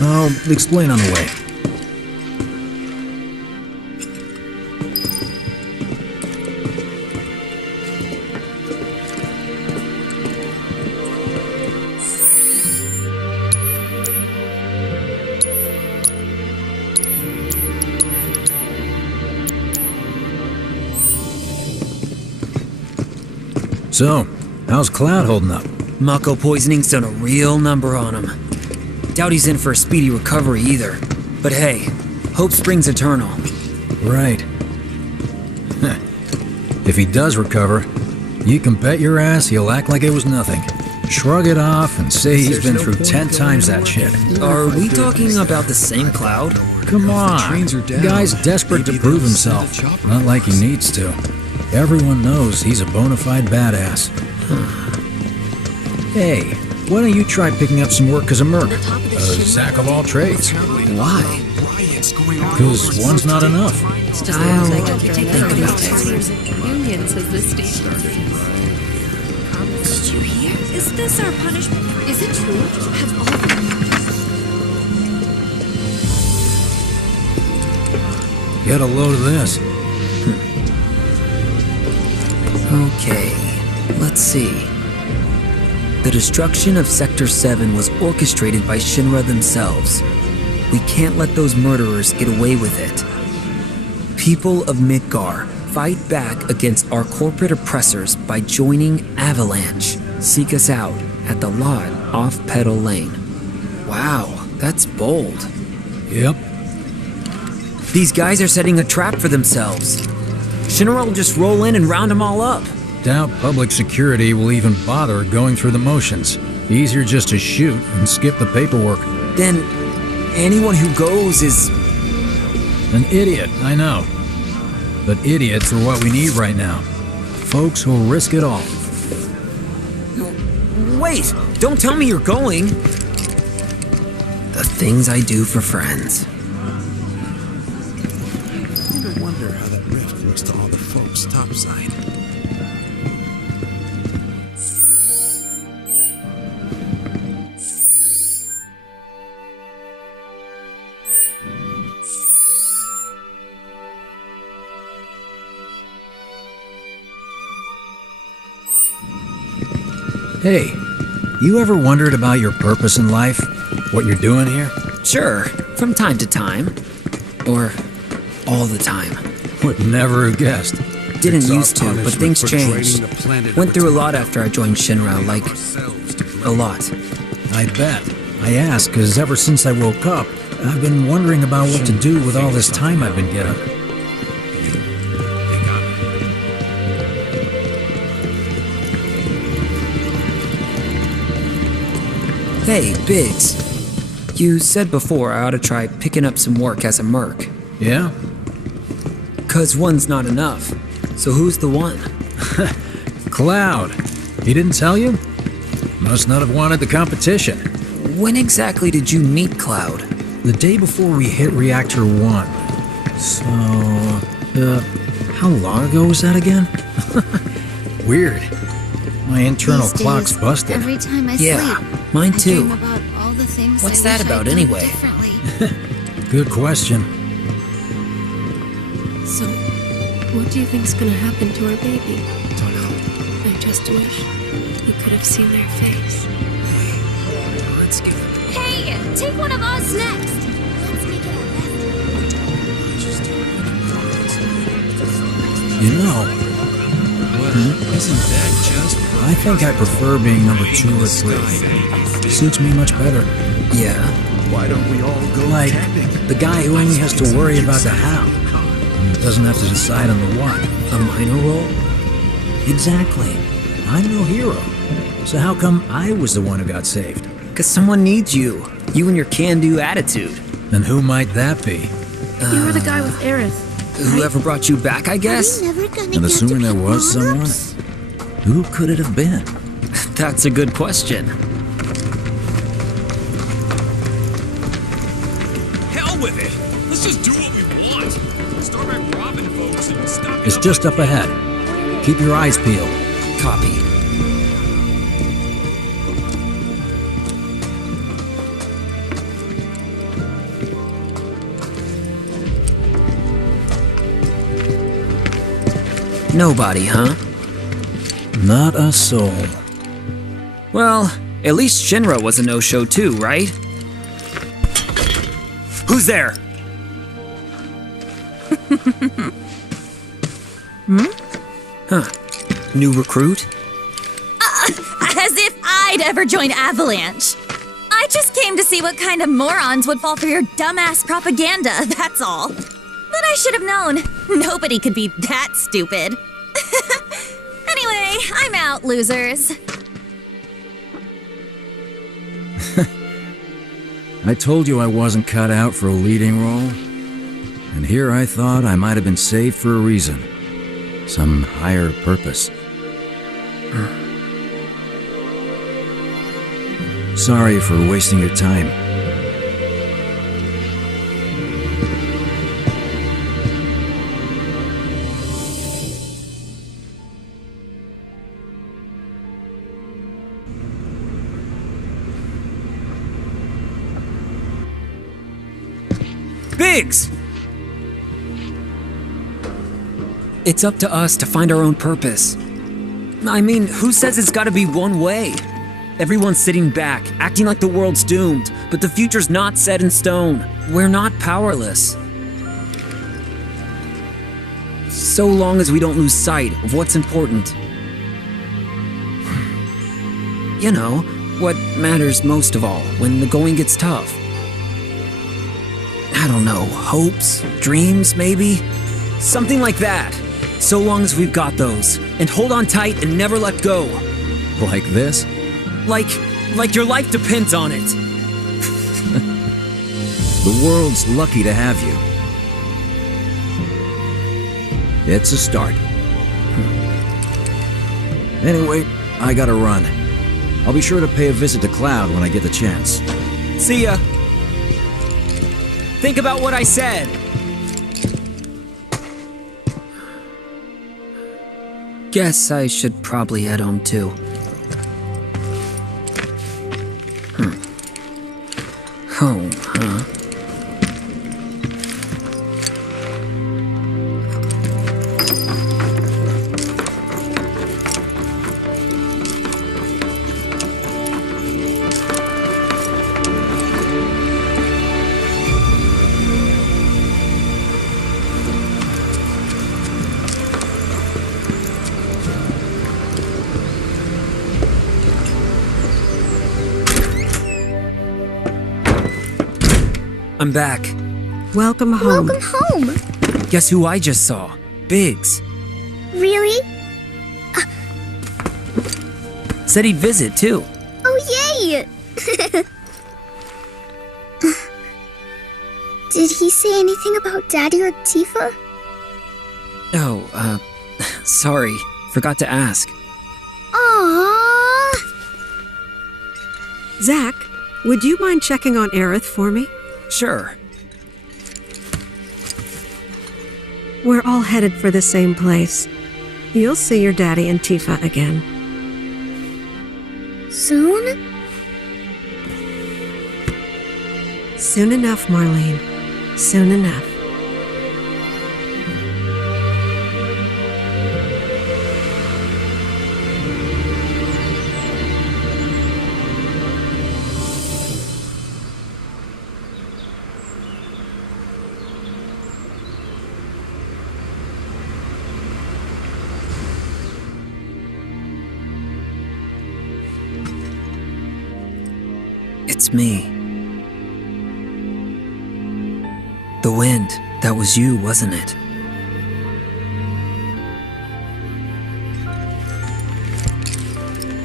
I'll explain on the way. So, how's Cloud holding up? Mako poisoning's done a real number on him. Doubt he's in for a speedy recovery either. But hey, hope springs eternal. Right. If he does recover, you can bet your ass he'll act like it was nothing. Shrug it off and say he's been through 10 times that shit. Are we talking about the same Cloud? Come on, the guy's desperate to prove himself. Not like he needs to. Everyone knows he's a bona fide badass. Hey, why don't you try picking up some work as a merc? A jack of all trades. Why? Because one's not enough. I'll think about it. Union says this station. Did you hear? Is this our punishment? Is it true? Have all Get a load of this. Okay, let's see. The destruction of Sector 7 was orchestrated by Shinra themselves. We can't let those murderers get away with it. People of Midgar, fight back against our corporate oppressors by joining Avalanche. Seek us out at the lot off Petal Lane. Wow, that's bold. Yep. These guys are setting a trap for themselves. Shinra will just roll in and round them all up. Doubt public security will even bother going through the motions. Easier just to shoot and skip the paperwork. Then anyone who goes is... An idiot, I know. But idiots are what we need right now. Folks who'll risk it all. Wait, don't tell me you're going. The things I do for friends. I wonder how that rift looks to all the folks topside. Hey, you ever wondered about your purpose in life? What you're doing here? Sure, from time to time. Or all the time. Would never have guessed. Didn't used to, but things changed. Went through a lot after I joined Shinra, like, a lot. I bet. I ask because ever since I woke up, I've been wondering about what to do with all this time I've been getting. Hey, Biggs. You said before I ought to try picking up some work as a merc. Yeah? 'Cause one's not enough. So who's the one? Cloud. He didn't tell you? Must not have wanted the competition. When exactly did you meet Cloud? The day before we hit Reactor 1. So, how long ago was that again? Weird. My internal These days, clock's busted. Every time I Yeah, sleep, mine I too. dream about all the things What's I that wish about I'd done anyway? differently. Good question. So, what do you think's gonna happen to our baby? Don't know. I just wish you could have seen their face. Let's give it. Hey, take one of us next. Let's make it You know, Isn't that just... I think I prefer being number 2 or 3. Suits me much better. Yeah. Why don't we all go Like, camping? the guy who only has to worry about the how. And doesn't have to decide on the what. A minor role? Exactly. I'm no hero. So how come I was the one who got saved? 'Cause someone needs you. You and your can-do attitude. And who might that be? You were the guy with Aerith. Whoever brought you back, I guess? And assuming there was someone, who could it have been? That's a good question. Hell with it! Let's just do what we want! Start by robbing folks and stop... It's just up ahead. Keep your eyes peeled. Copy. Nobody, huh? Not a soul. Well, at least Shinra was a no-show too, right? Who's there? Huh. New recruit? As if I'd ever join Avalanche. I just came to see what kind of morons would fall for your dumbass propaganda, that's all. But I should have known. Nobody could be that stupid. Anyway, I'm out, losers. I told you I wasn't cut out for a leading role. And here I thought I might have been saved for a reason. Some higher purpose. Sorry for wasting your time. Biggs! It's up to us to find our own purpose. I mean, who says it's gotta be one way? Everyone's sitting back, acting like the world's doomed, but the future's not set in stone. We're not powerless. So long as we don't lose sight of what's important. You know, what matters most of all when the going gets tough. I don't know, hopes, dreams, maybe? Something like that. So long as we've got those. And hold on tight and never let go. Like this? Like your life depends on it. The world's lucky to have you. It's a start. Anyway, I gotta run. I'll be sure to pay a visit to Cloud when I get the chance. See ya. Think about what I said. Guess I should probably head home too. Home, huh? I'm back. Welcome home. Welcome home. Guess who I just saw? Biggs. Really? Said he'd visit, too. Oh, yay! Did he say anything about Daddy or Tifa? Oh, sorry. Forgot to ask. Aww. Zach, would you mind checking on Aerith for me? Sure. We're all headed for the same place. You'll see your daddy and Tifa again. Soon? Soon enough, Marlene. Soon enough. It's me. The wind, that was you, wasn't it?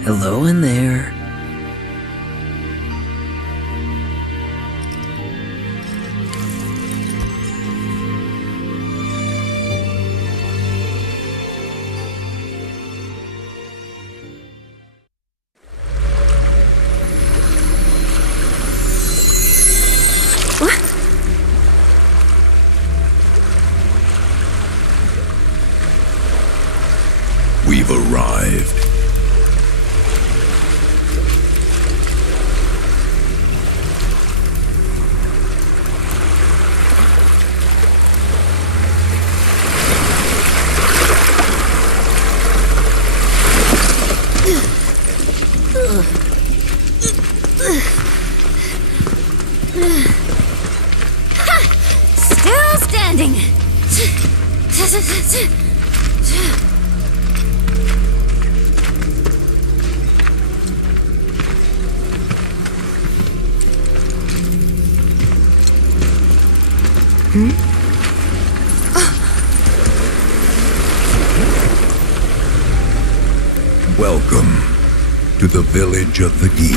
Hello in there. We've arrived. Still standing. Welcome to the village of the Gi.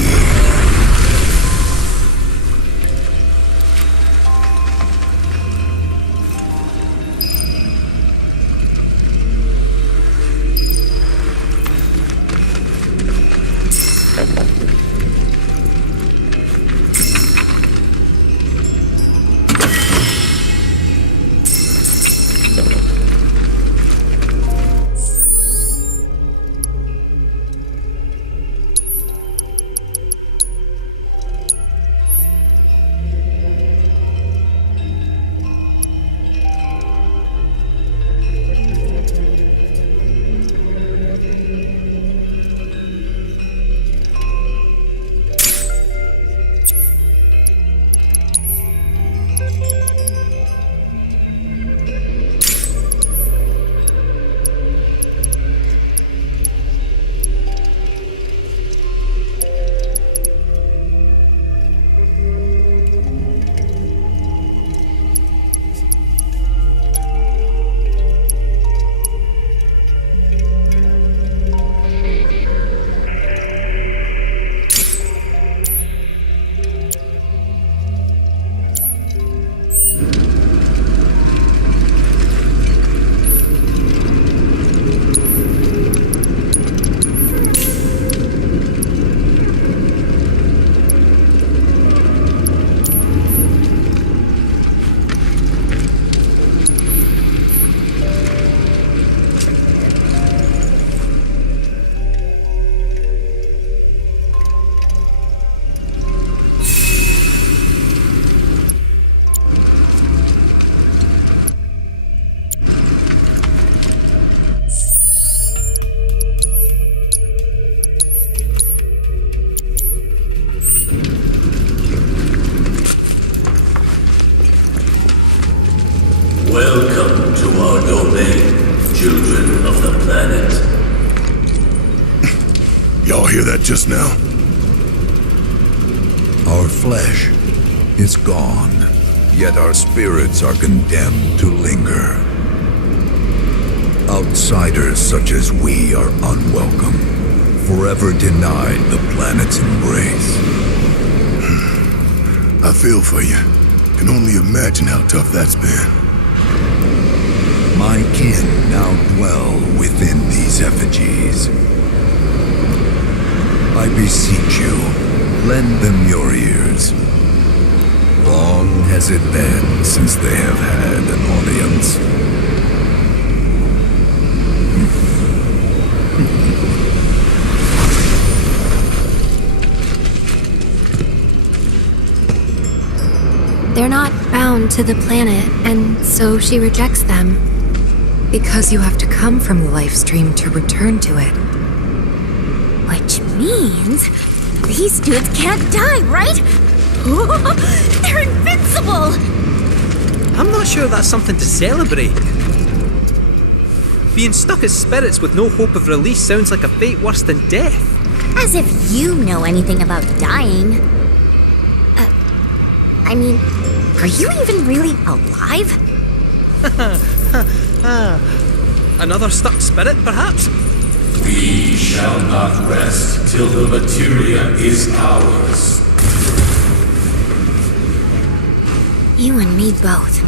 y'all hear that just now? Our flesh is gone, yet our spirits are condemned to linger. Outsiders such as we are unwelcome, forever denied the planet's embrace. I feel for you. Can only imagine how tough that's been. My kin now dwell within these effigies. I beseech you, lend them your ears. Long has it been since they have had an audience. They're not bound to the planet, and so she rejects them. Because you have to come from the life stream to return to it. Which means these dudes can't die, right? They're invincible! I'm not sure that's something to celebrate. Being stuck as spirits with no hope of release sounds like a fate worse than death. As if you know anything about dying. I mean, are you even really alive? Another stuck spirit, perhaps? We shall not rest till the materia is ours. You and me both.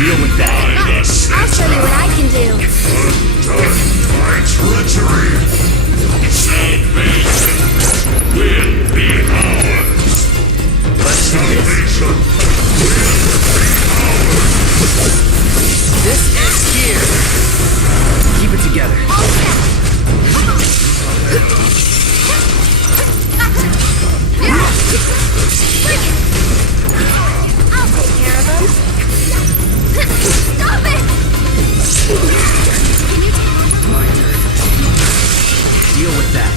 Deal with that. I'll show you what I can do. Undone by treachery. Salvation will be ours. Let's do this. Salvation will be ours. This ends here. Keep it together. I'll take care of him. Stop it! My turn. Deal with that.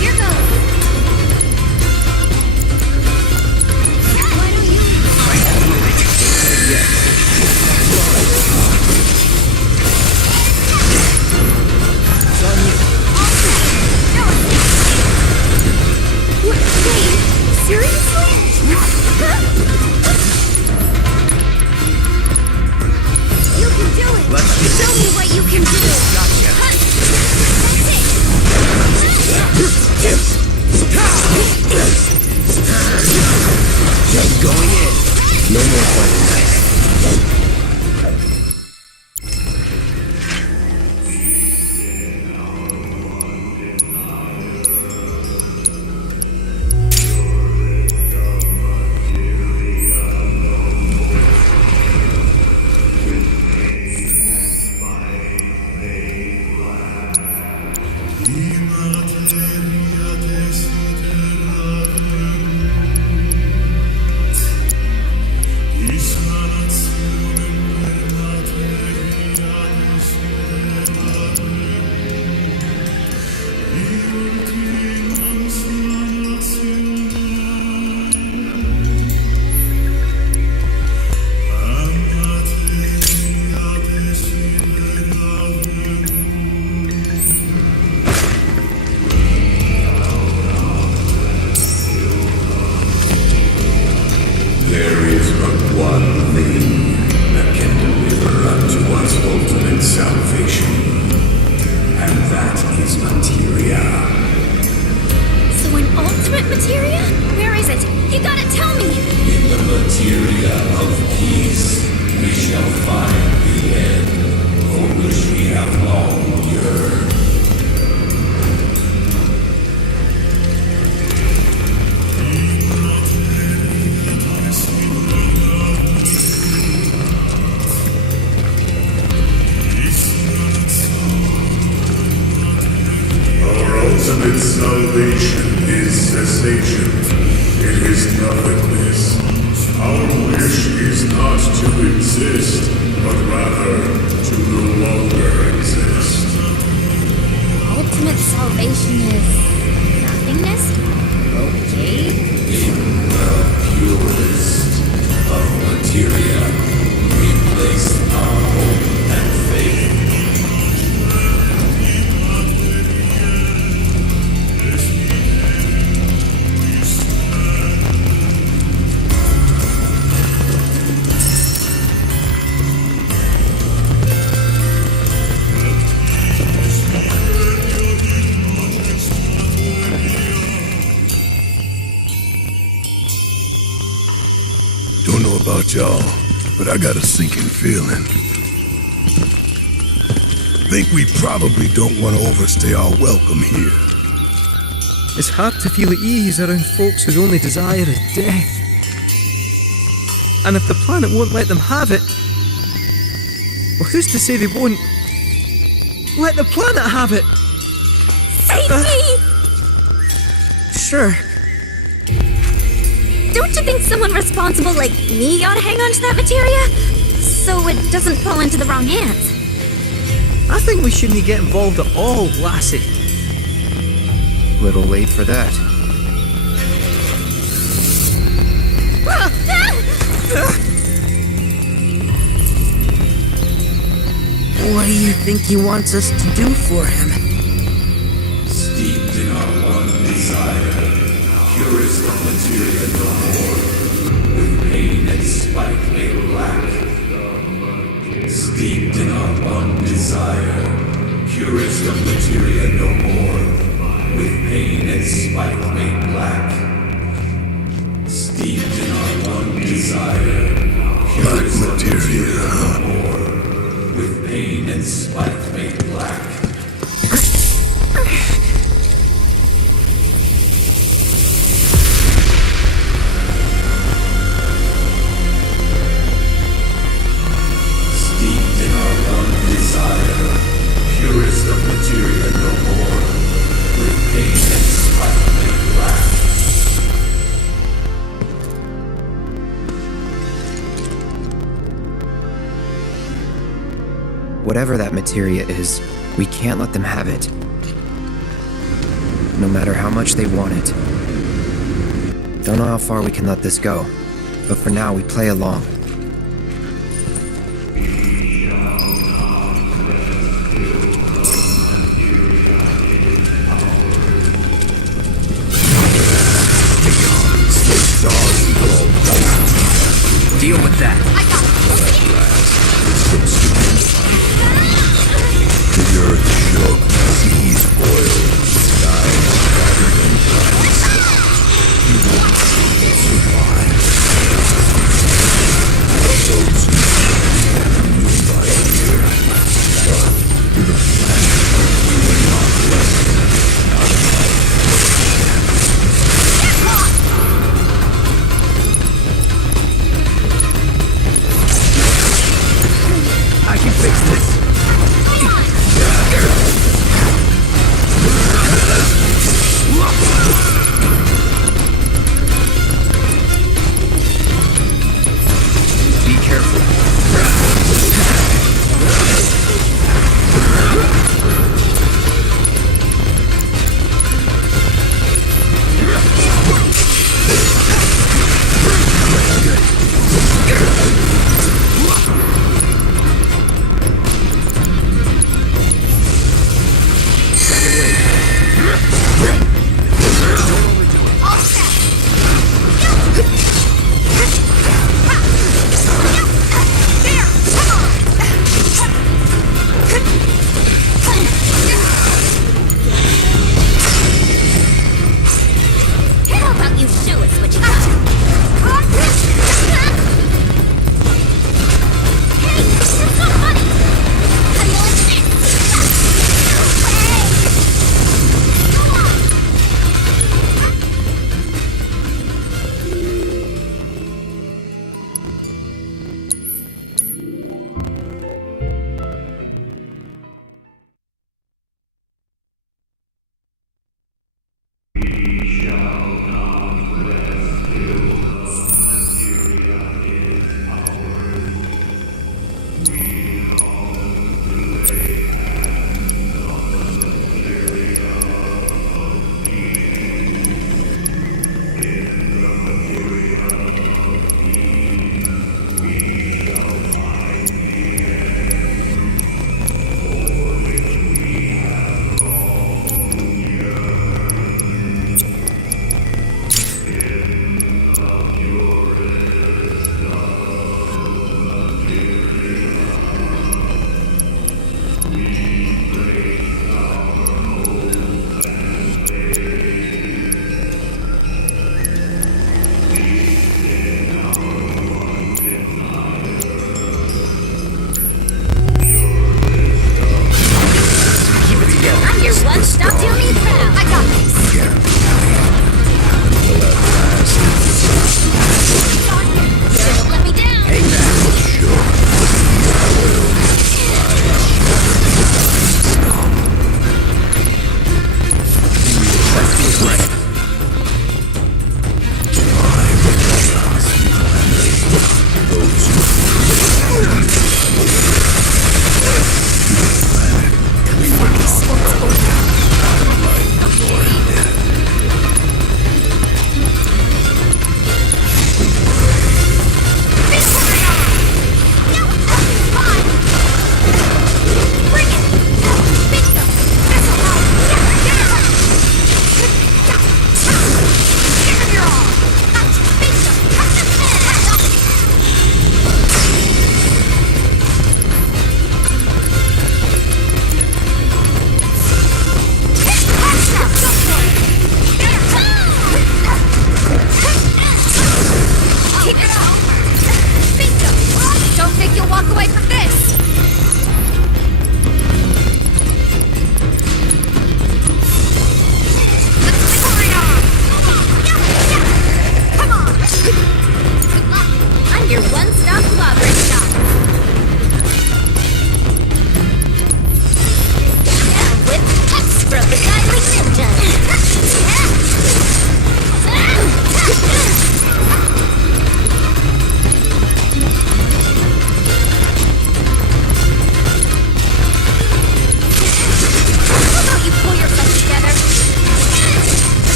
Here goes. Why don't you? It's on you. Wait, seriously? You can do it. Let's do Show me what you can do. Gotcha. That's it. Going in. No more fighting nice. There is but one thing that can deliver unto us ultimate salvation, and that is materia. So an ultimate materia? Where is it? You gotta tell me. In the materia of peace, we shall find the end for which we have long yearned. Our ultimate salvation is cessation. It is nothingness. Our wish is not to exist, but rather to no longer exist. Ultimate salvation is nothingness? Okay. In the purest of materia, we place our hope and faith. Don't know about y'all, but I got a sinking feeling. Think we probably don't want to overstay our welcome here. It's hard to feel at ease around folks whose only desire is death. And if the planet won't let them have it, well, who's to say they won't let the planet have it? Save me! Sure. Don't you think someone responsible like me ought to hang on to that materia? So it doesn't fall into the wrong hands. I think we shouldn't get involved at all, lassie. Little late for that. What do you think he wants us to do for him? Steeped in our one desire, purest of materia no more, with pain and spite made black. Steeped in our one desire, purest of materia no more, with pain and spite made black. Steeped in our one desire, Black materia, huh? with pain and spite made black. Steeped in our one desire, purest of materia no more, with pain and spite made black. Whatever that materia is, we can't let them have it. No matter how much they want it. Don't know how far we can let this go, but for now we play along. Deal with that. The earth shook, seas boiled, skies shattered and planets. You won't survive. Those who use by fear, but to the planet, you will not let them.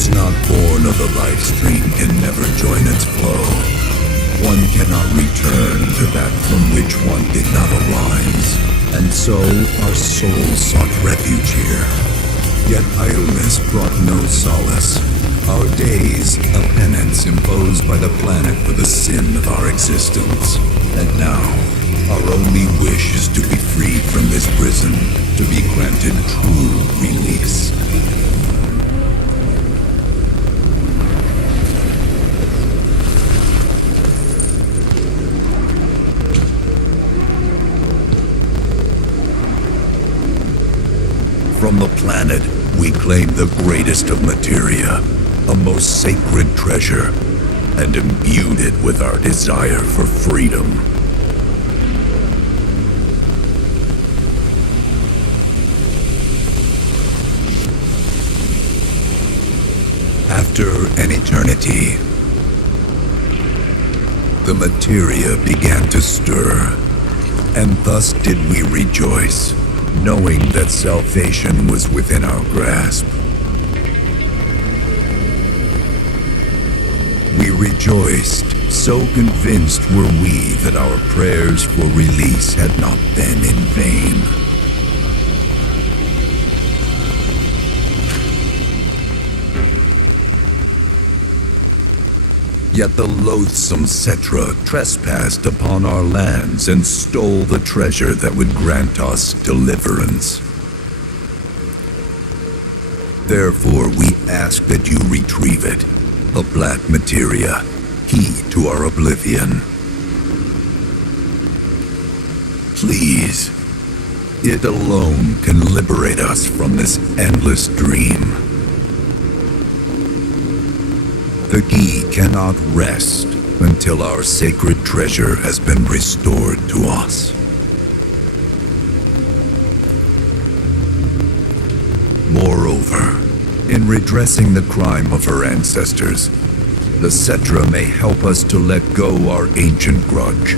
Those not born of the life stream can never join its flow. One cannot return to that from which one did not arise. And so our souls sought refuge here. Yet idleness brought no solace. Our days a penance imposed by the planet for the sin of our existence. And now, our only wish is to be freed from this prison, to be granted true release. From the planet, we claim the greatest of materia, a most sacred treasure, and imbued it with our desire for freedom. After an eternity, the materia began to stir, and thus did we rejoice, knowing that salvation was within our grasp. We rejoiced, so convinced were we that our prayers for release had not been in vain. Yet the loathsome Cetra trespassed upon our lands and stole the treasure that would grant us deliverance. Therefore, we ask that you retrieve it, the black materia, key to our oblivion. Please, it alone can liberate us from this endless dream. The key cannot rest until our sacred treasure has been restored to us. Moreover, in redressing the crime of her ancestors, the Cetra may help us to let go our ancient grudge.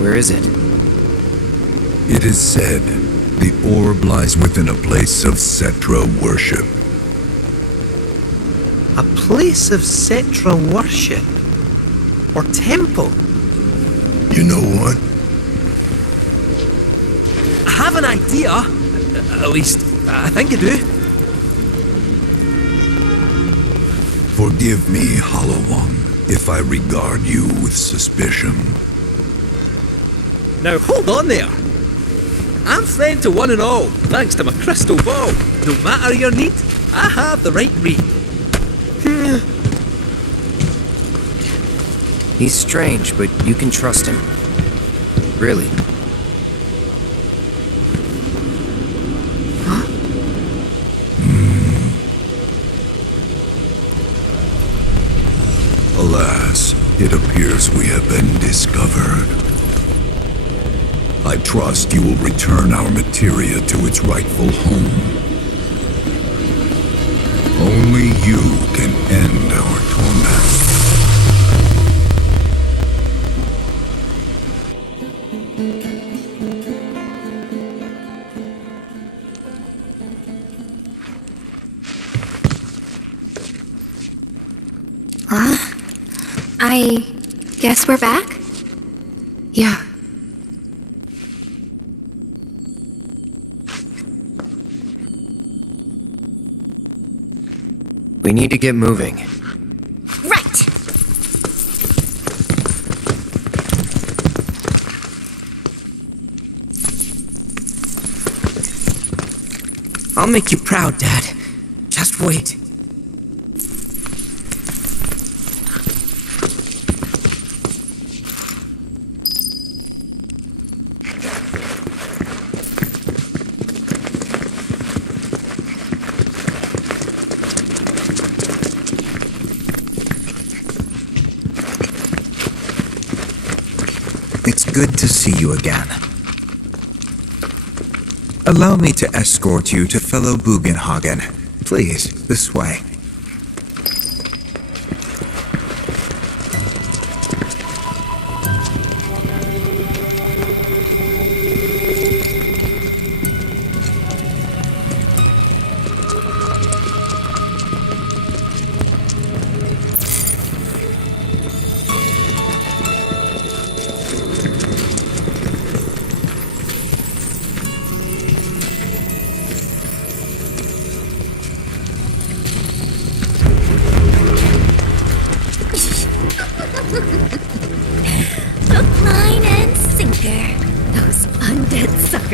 Where is it? It is said the orb lies within a place of Cetra worship. A place of Cetra worship? Or temple? You know what? I have an idea. At least, I think I do. Forgive me, Hollow One, if I regard you with suspicion. Now hold on there. I'm friend to one and all, thanks to my crystal ball. No matter your need, I have the right read. He's strange, but you can trust him. Really. Alas, it appears we have been discovered. I trust you will return our materia to its rightful home. Only you can end our torment. I guess we're back? Yeah. We need to get moving. Right! I'll make you proud, Dad. Just wait. It's good to see you again. Allow me to escort you to fellow Bugenhagen. Please, this way.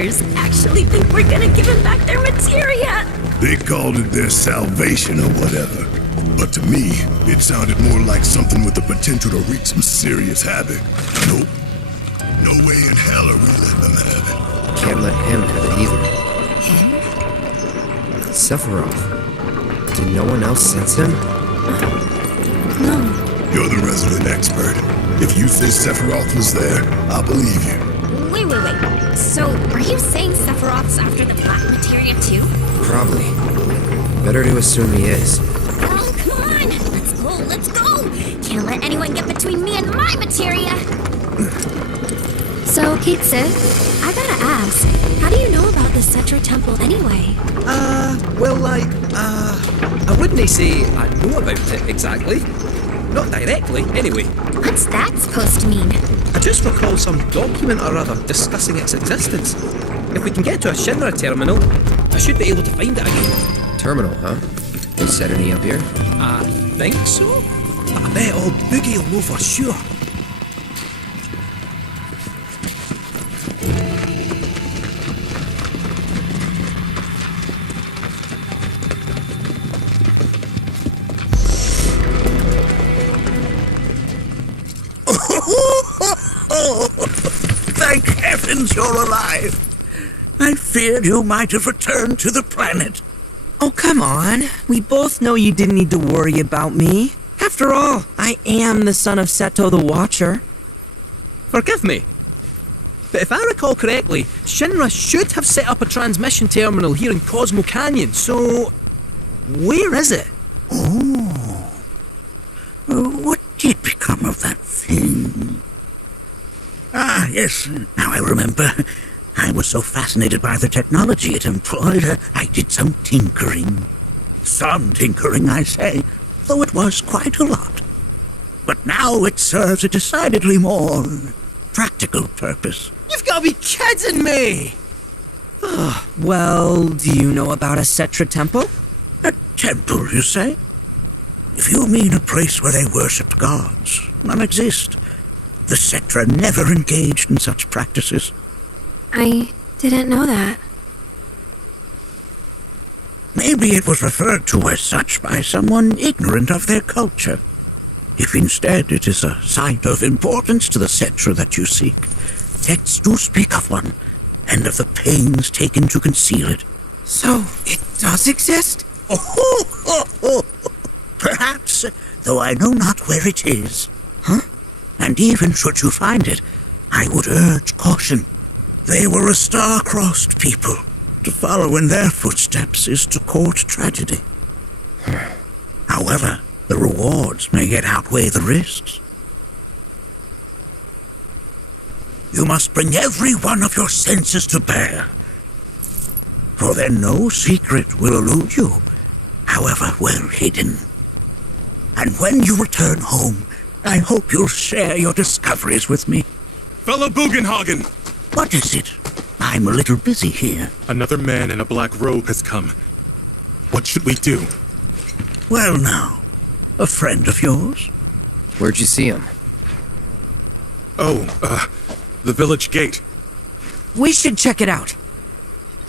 Walkers actually think we're gonna give them back their materia. They called it their salvation or whatever. But to me, it sounded more like something with the potential to wreak some serious havoc. Nope. No way in hell are we letting them have it. Can't let him have it either. Him? Sephiroth. Did no one else sense him? No. You're the resident expert. If you say Sephiroth was there, I'll believe you. Wait. So, are you saying Sephiroth's after the black materia too? Probably. Better to assume he is. Oh, come on! Let's go! Can't let anyone get between me and my materia! So, Kitsu, I gotta ask, how do you know about the Cetra Temple anyway? I wouldn't say I know about it exactly. Not directly, anyway. What's that supposed to mean? I just recall some document or other discussing its existence. If we can get to a Shinra terminal, I should be able to find it again. Terminal, huh? They set any up here? I think so. I bet old Boogie will know for sure. Thank heavens you're alive. I feared you might have returned to the planet. Oh, come on. We both know you didn't need to worry about me. After all, I am the son of Seto the Watcher. Forgive me, but if I recall correctly, Shinra should have set up a transmission terminal here in Cosmo Canyon, so where is it? What did become of that thing? Ah, yes, now I remember. I was so fascinated by the technology it employed, I did some tinkering. Some tinkering, I say, though it was quite a lot. But now it serves a decidedly more practical purpose. You've got to be kidding me! Well, do you know about a Cetra temple? A temple, you say? If you mean a place where they worshipped gods, none exist. The Cetra never engaged in such practices. I didn't know that. Maybe it was referred to as such by someone ignorant of their culture. If instead it is a site of importance to the Cetra that you seek, texts do speak of one, and of the pains taken to conceal it. So, it does exist? Perhaps, though I know not where it is. Huh? And even should you find it, I would urge caution. They were a star-crossed people. To follow in their footsteps is to court tragedy. However, the rewards may yet outweigh the risks. You must bring every one of your senses to bear. For then no secret will elude you, however well hidden. And when you return home, I hope you'll share your discoveries with me. Fellow Bugenhagen! What is it? I'm a little busy here. Another man in a black robe has come. What should we do? Well now, a friend of yours? Where'd you see him? Oh, the village gate. We should check it out.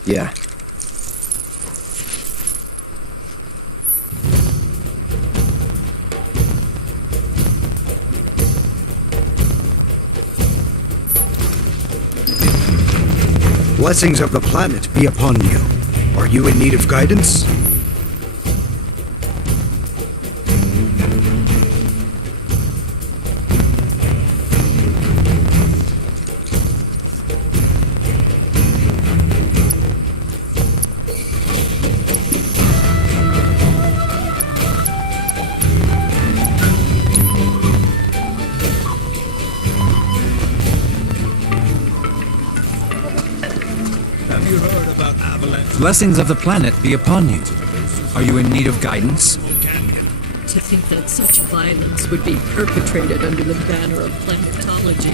Yeah. Blessings of the planet be upon you. Are you in need of guidance? Blessings of the planet be upon you. Are you in need of guidance? To think that such violence would be perpetrated under the banner of planetology.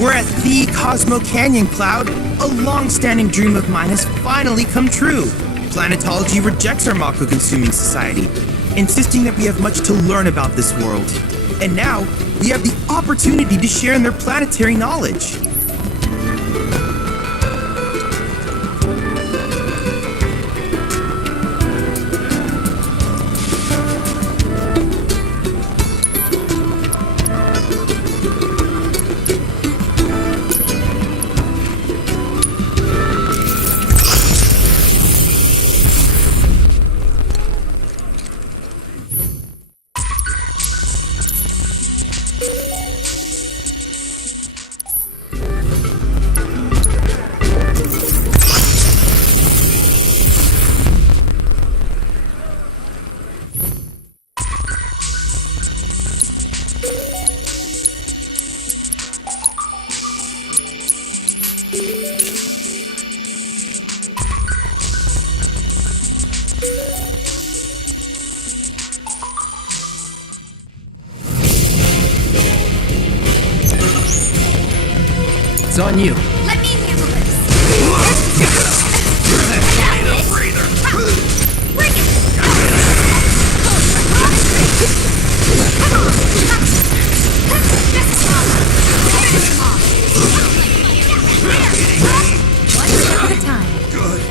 We're at the Cosmo Canyon, Cloud. A long-standing dream of mine has finally come true. Planetology rejects our Mako-consuming society, insisting that we have much to learn about this world. And now, we have the opportunity to share in their planetary knowledge. It's on you. Let me handle this. Bring it. One step at a time. Good.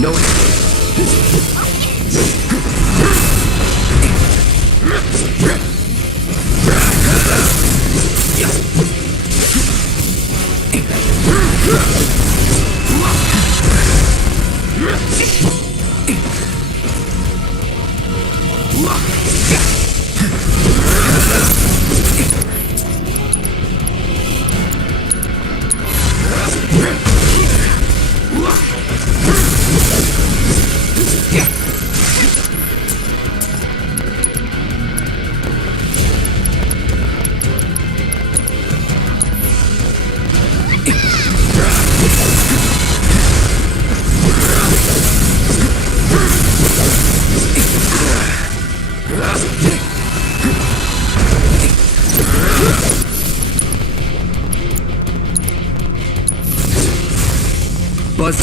No one. Buzz,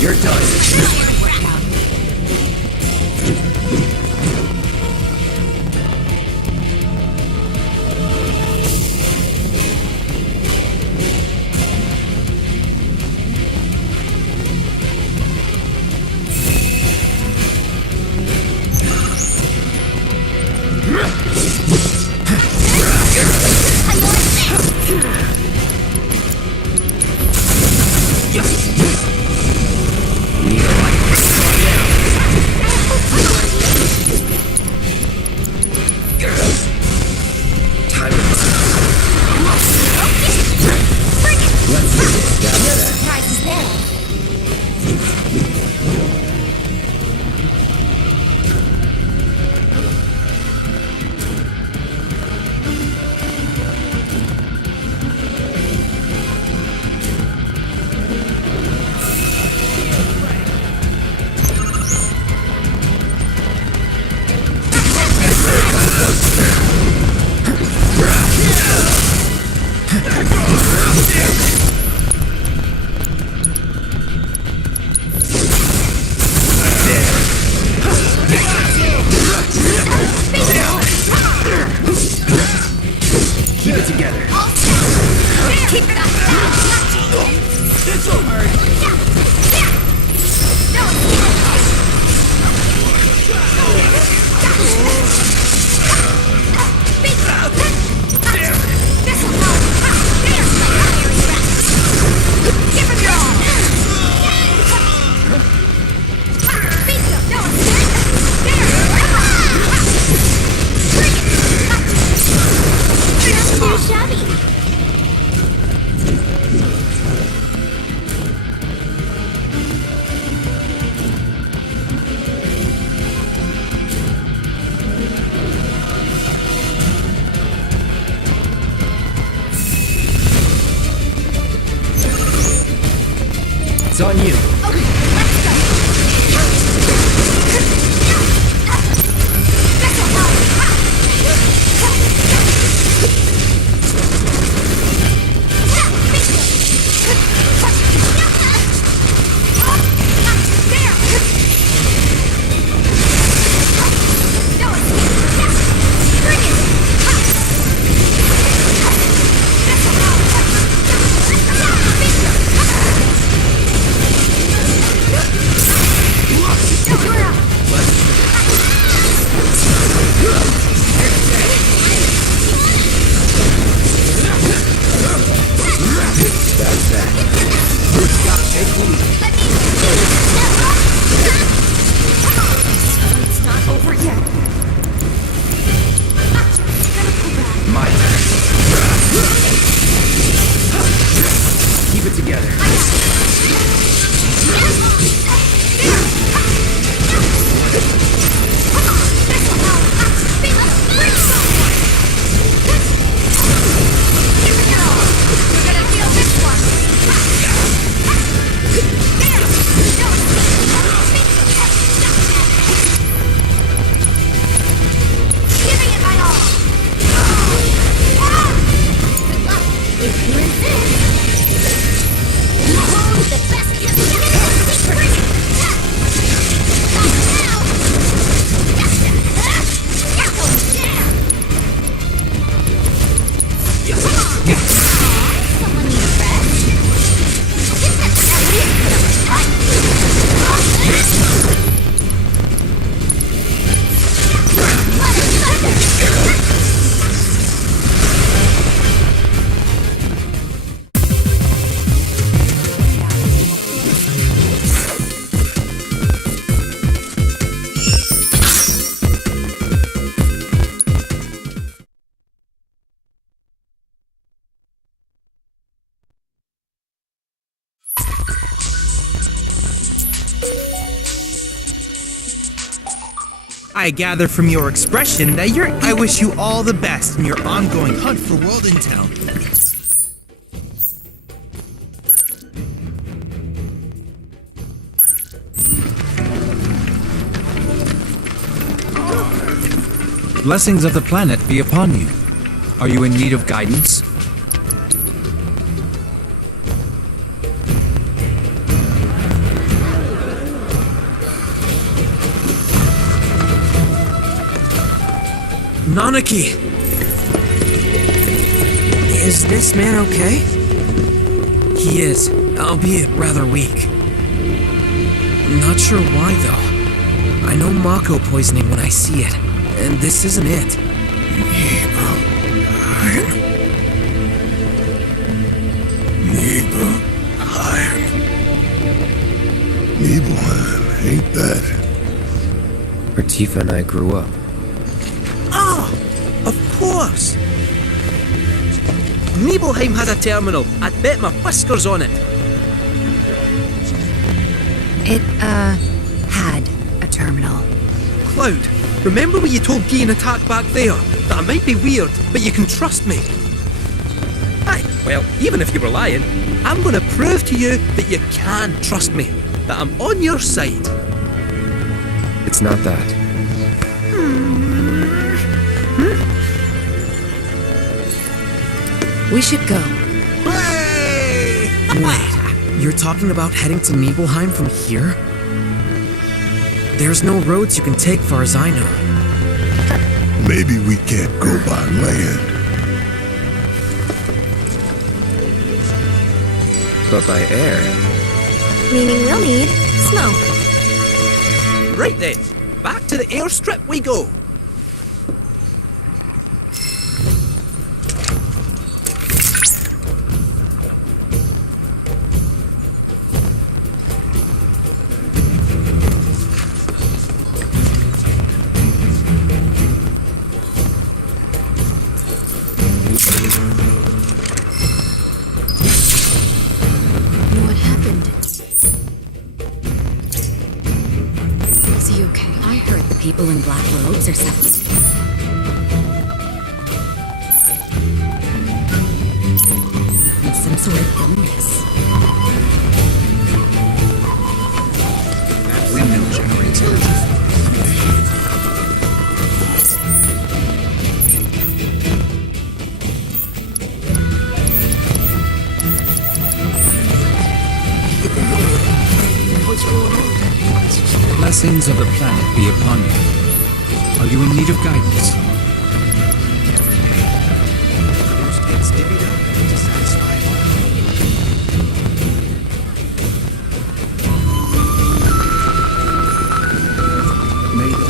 you're done. Keep it together. Keep it up. This will hurt. Give him your all. Too shabby. It's on you. it together. I gather from your expression that I wish you all the best in your ongoing hunt for world intel. Blessings of the planet be upon you. Are you in need of guidance? Nanaki! Is this man okay? He is, albeit rather weak. Not sure why, though. I know Mako poisoning when I see it, and this isn't it. Nibelheim, ain't that? Where Tifa and I grew up. Of course! Nibelheim had a terminal. I'd bet my whiskers on it. It, had a terminal. Cloud, remember what you told Gian Attack back there? That I might be weird, but you can trust me. Aye, well, even if you were lying, I'm gonna prove to you that you can trust me. That I'm on your side. It's not that. We should go. Wait, you're talking about heading to Nibelheim from here? There's no roads you can take far as I know. Maybe we can't go by land. But by air. Meaning we'll need smoke. Right then, back to the airstrip we go. What happened? Is he okay? I heard the people in black robes are suffering. Some sort of illness. That windmill generates energy. Blessings of the planet be upon you. Are you in need of guidance? It's divvied up to satisfy all. May the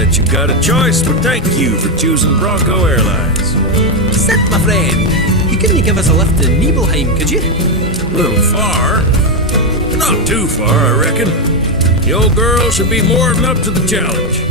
that you've got a choice, but thank you for choosing Bronco Airlines. Sit, my friend. You couldn't give us a lift to Nibelheim, could you? A little far. Not too far, I reckon. The old girl should be more than up to the challenge.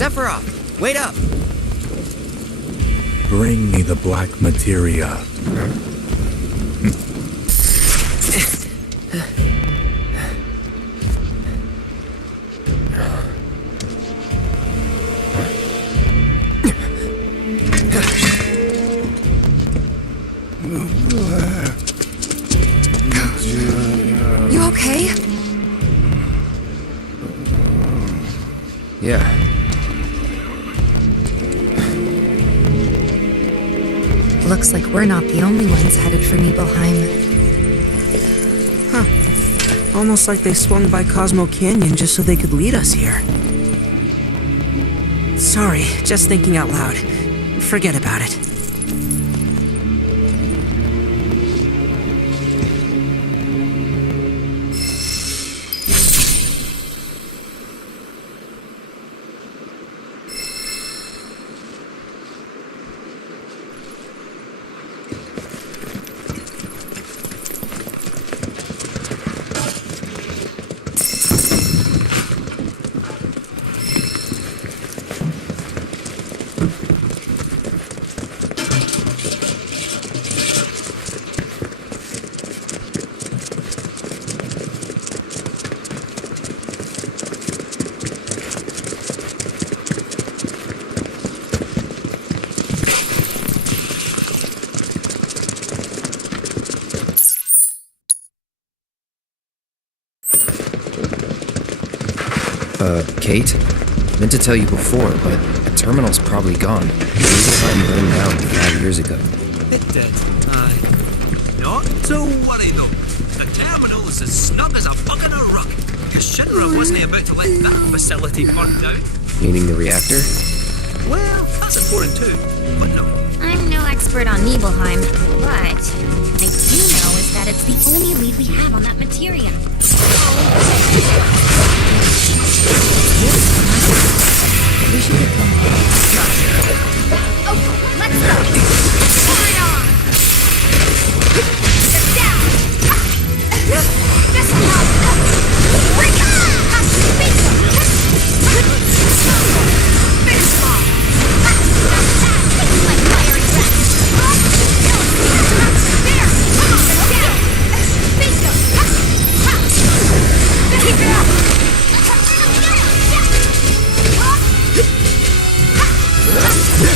Sephiroth, wait up! Bring me the black materia. You okay? Yeah. Looks like we're not the only ones headed for Nibelheim. Huh. Almost like they swung by Cosmo Canyon just so they could lead us here. Sorry, just thinking out loud. Forget about it. Kate? Meant to tell you before, but the terminal's probably gone. Nibelheim burned down 5 years ago. It did, aye. Not to worry though. The terminal is as snug as a bug in a rug. Because Shinra wasn't about to let that facility burn down. Meaning the reactor? Well, that's important too. But no. I'm no expert on Nibelheim, but I do know is that it's the only lead we have on that materia. We should get going. Okay, let's go. Carry on. Get down. This will help. Break on. Finish off. Like fiery breath. There. Come on, down. Bingo. Keep it up. Yeah.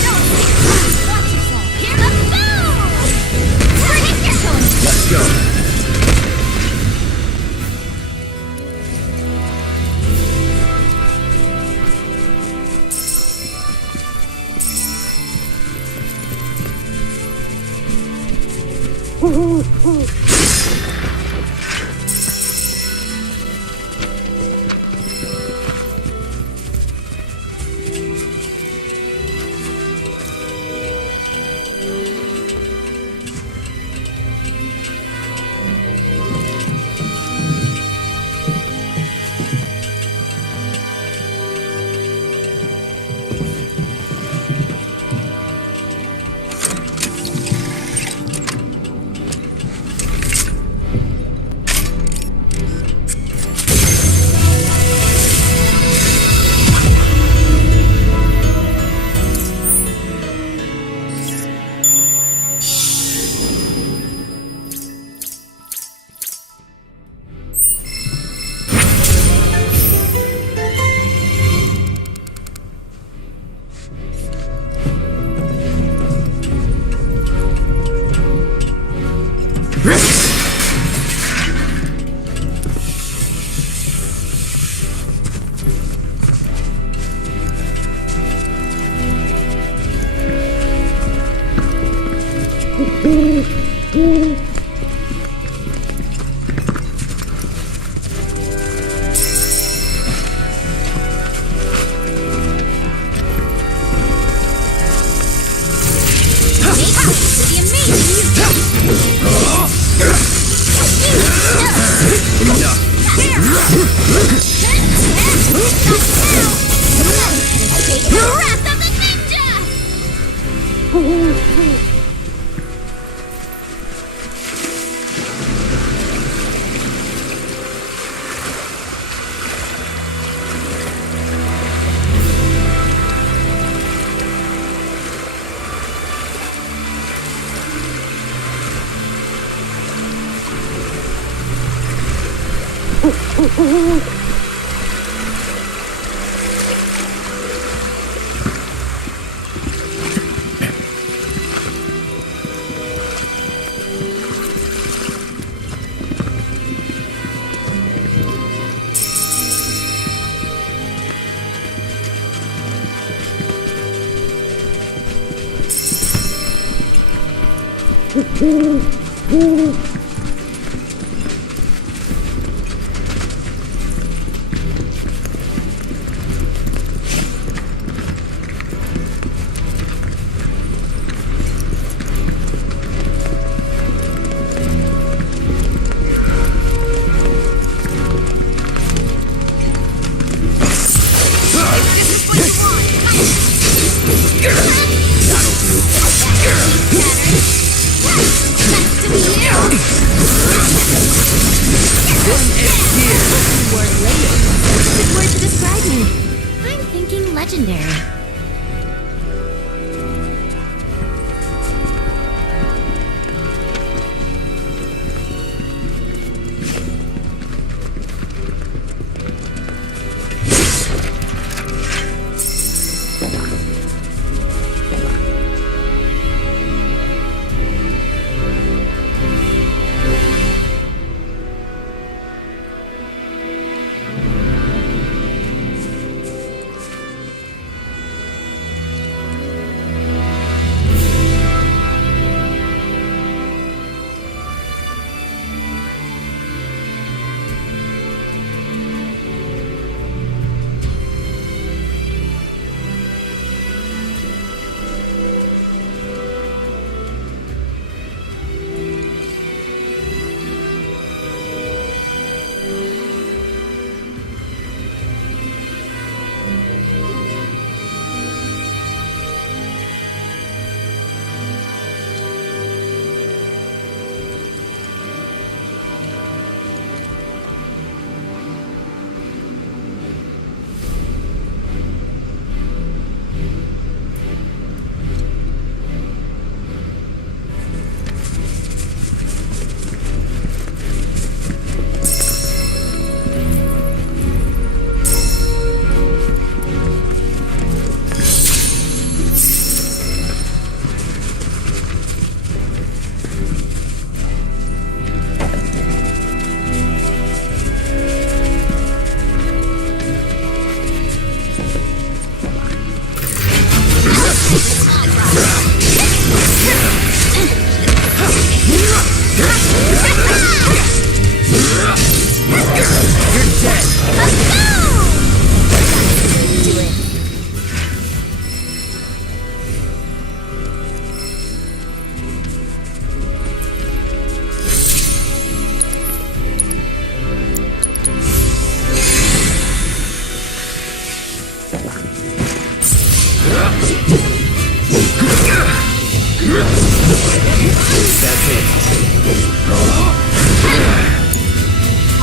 That's it.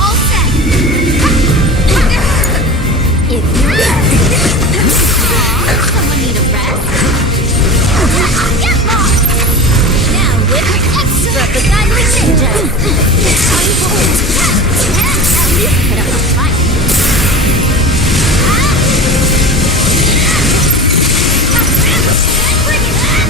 All set. If someone need a rest? Get lost! Now with extra beguiling ninja! At least put up a fight. Bring it on!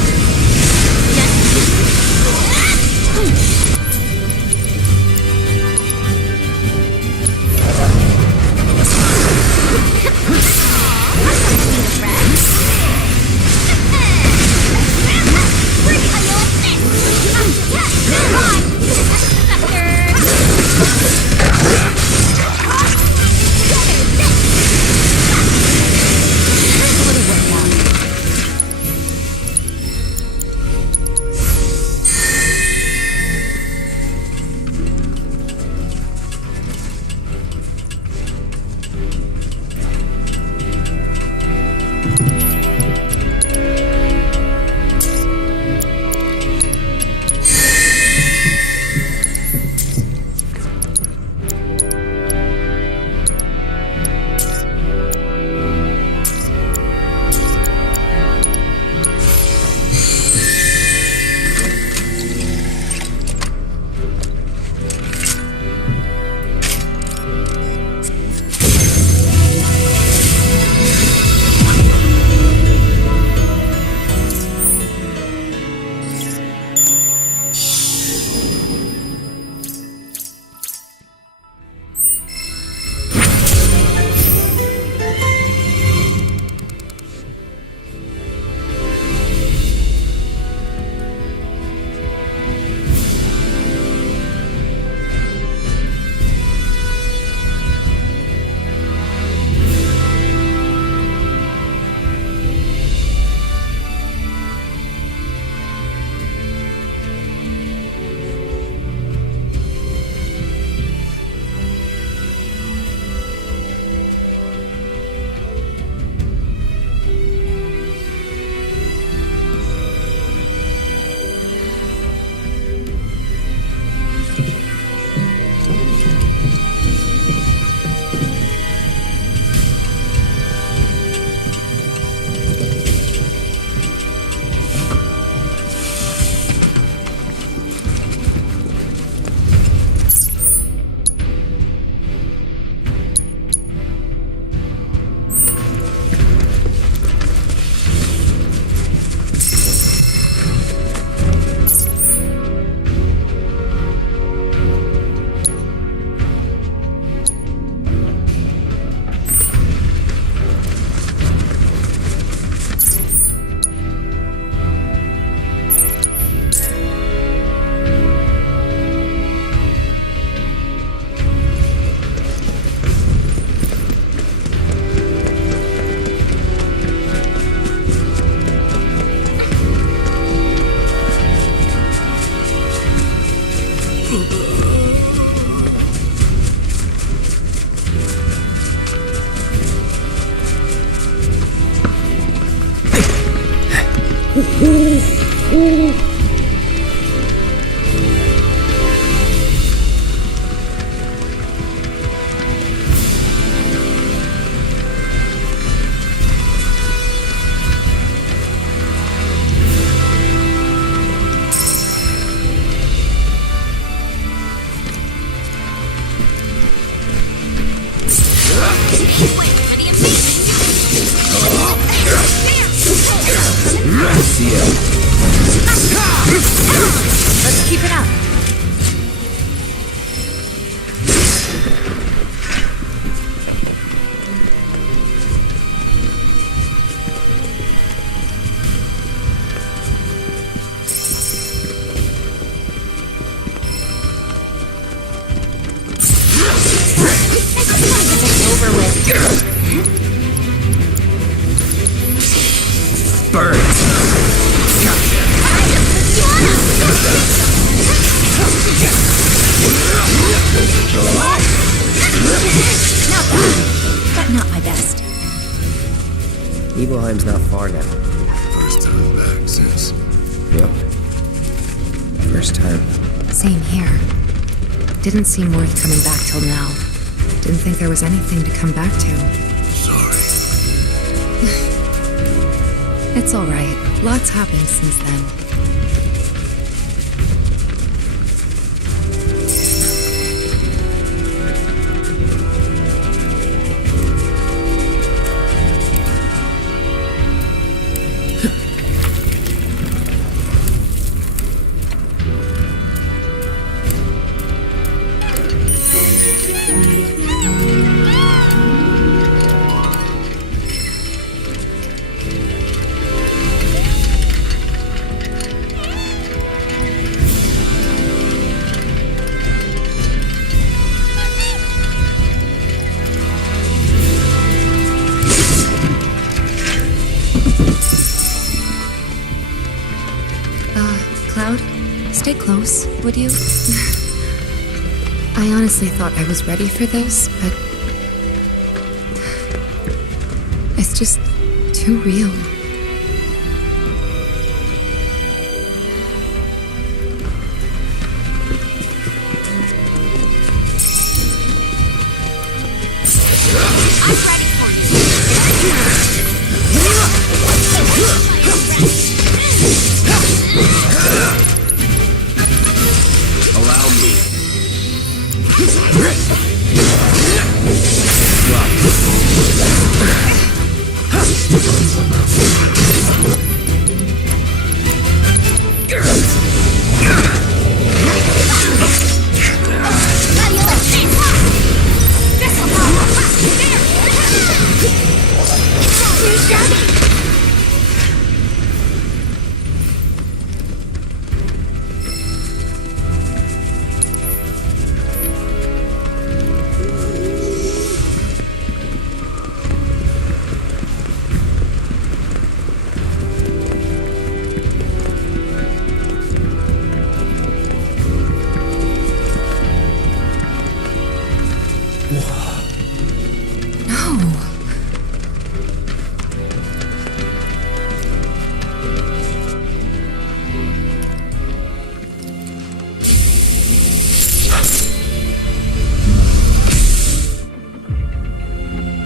Let's keep it up. Over with. But not my best. Nibelheim's not far now. First time back since. Yep. Never first time. Same here. Didn't seem worth coming back till now. Didn't think there was anything to come back to. Sorry. It's alright. Lots happened since then. Cloud, stay close, would you? I honestly thought I was ready for this, but it's just too real. Allow me.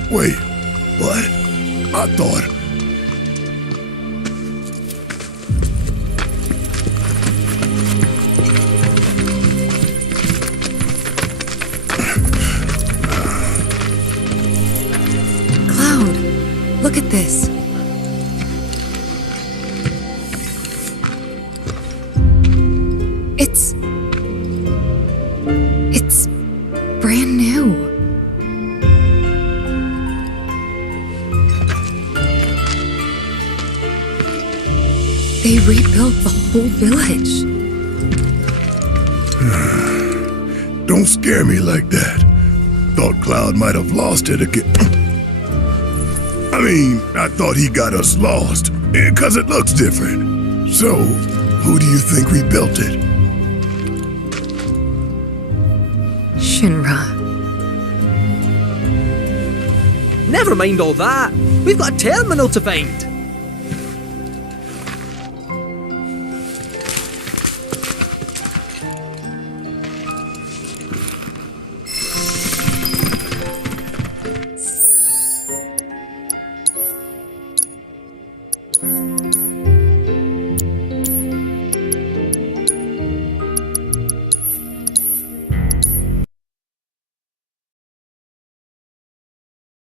Wait, what? I thought... Cloud, look at this. It's brand new. They rebuilt the whole village. Don't scare me like that. Thought Cloud might have lost it again. I mean, I thought he got us lost, because it looks different. So, who do you think rebuilt it? Shinra. Never mind all that. We've got a terminal to find.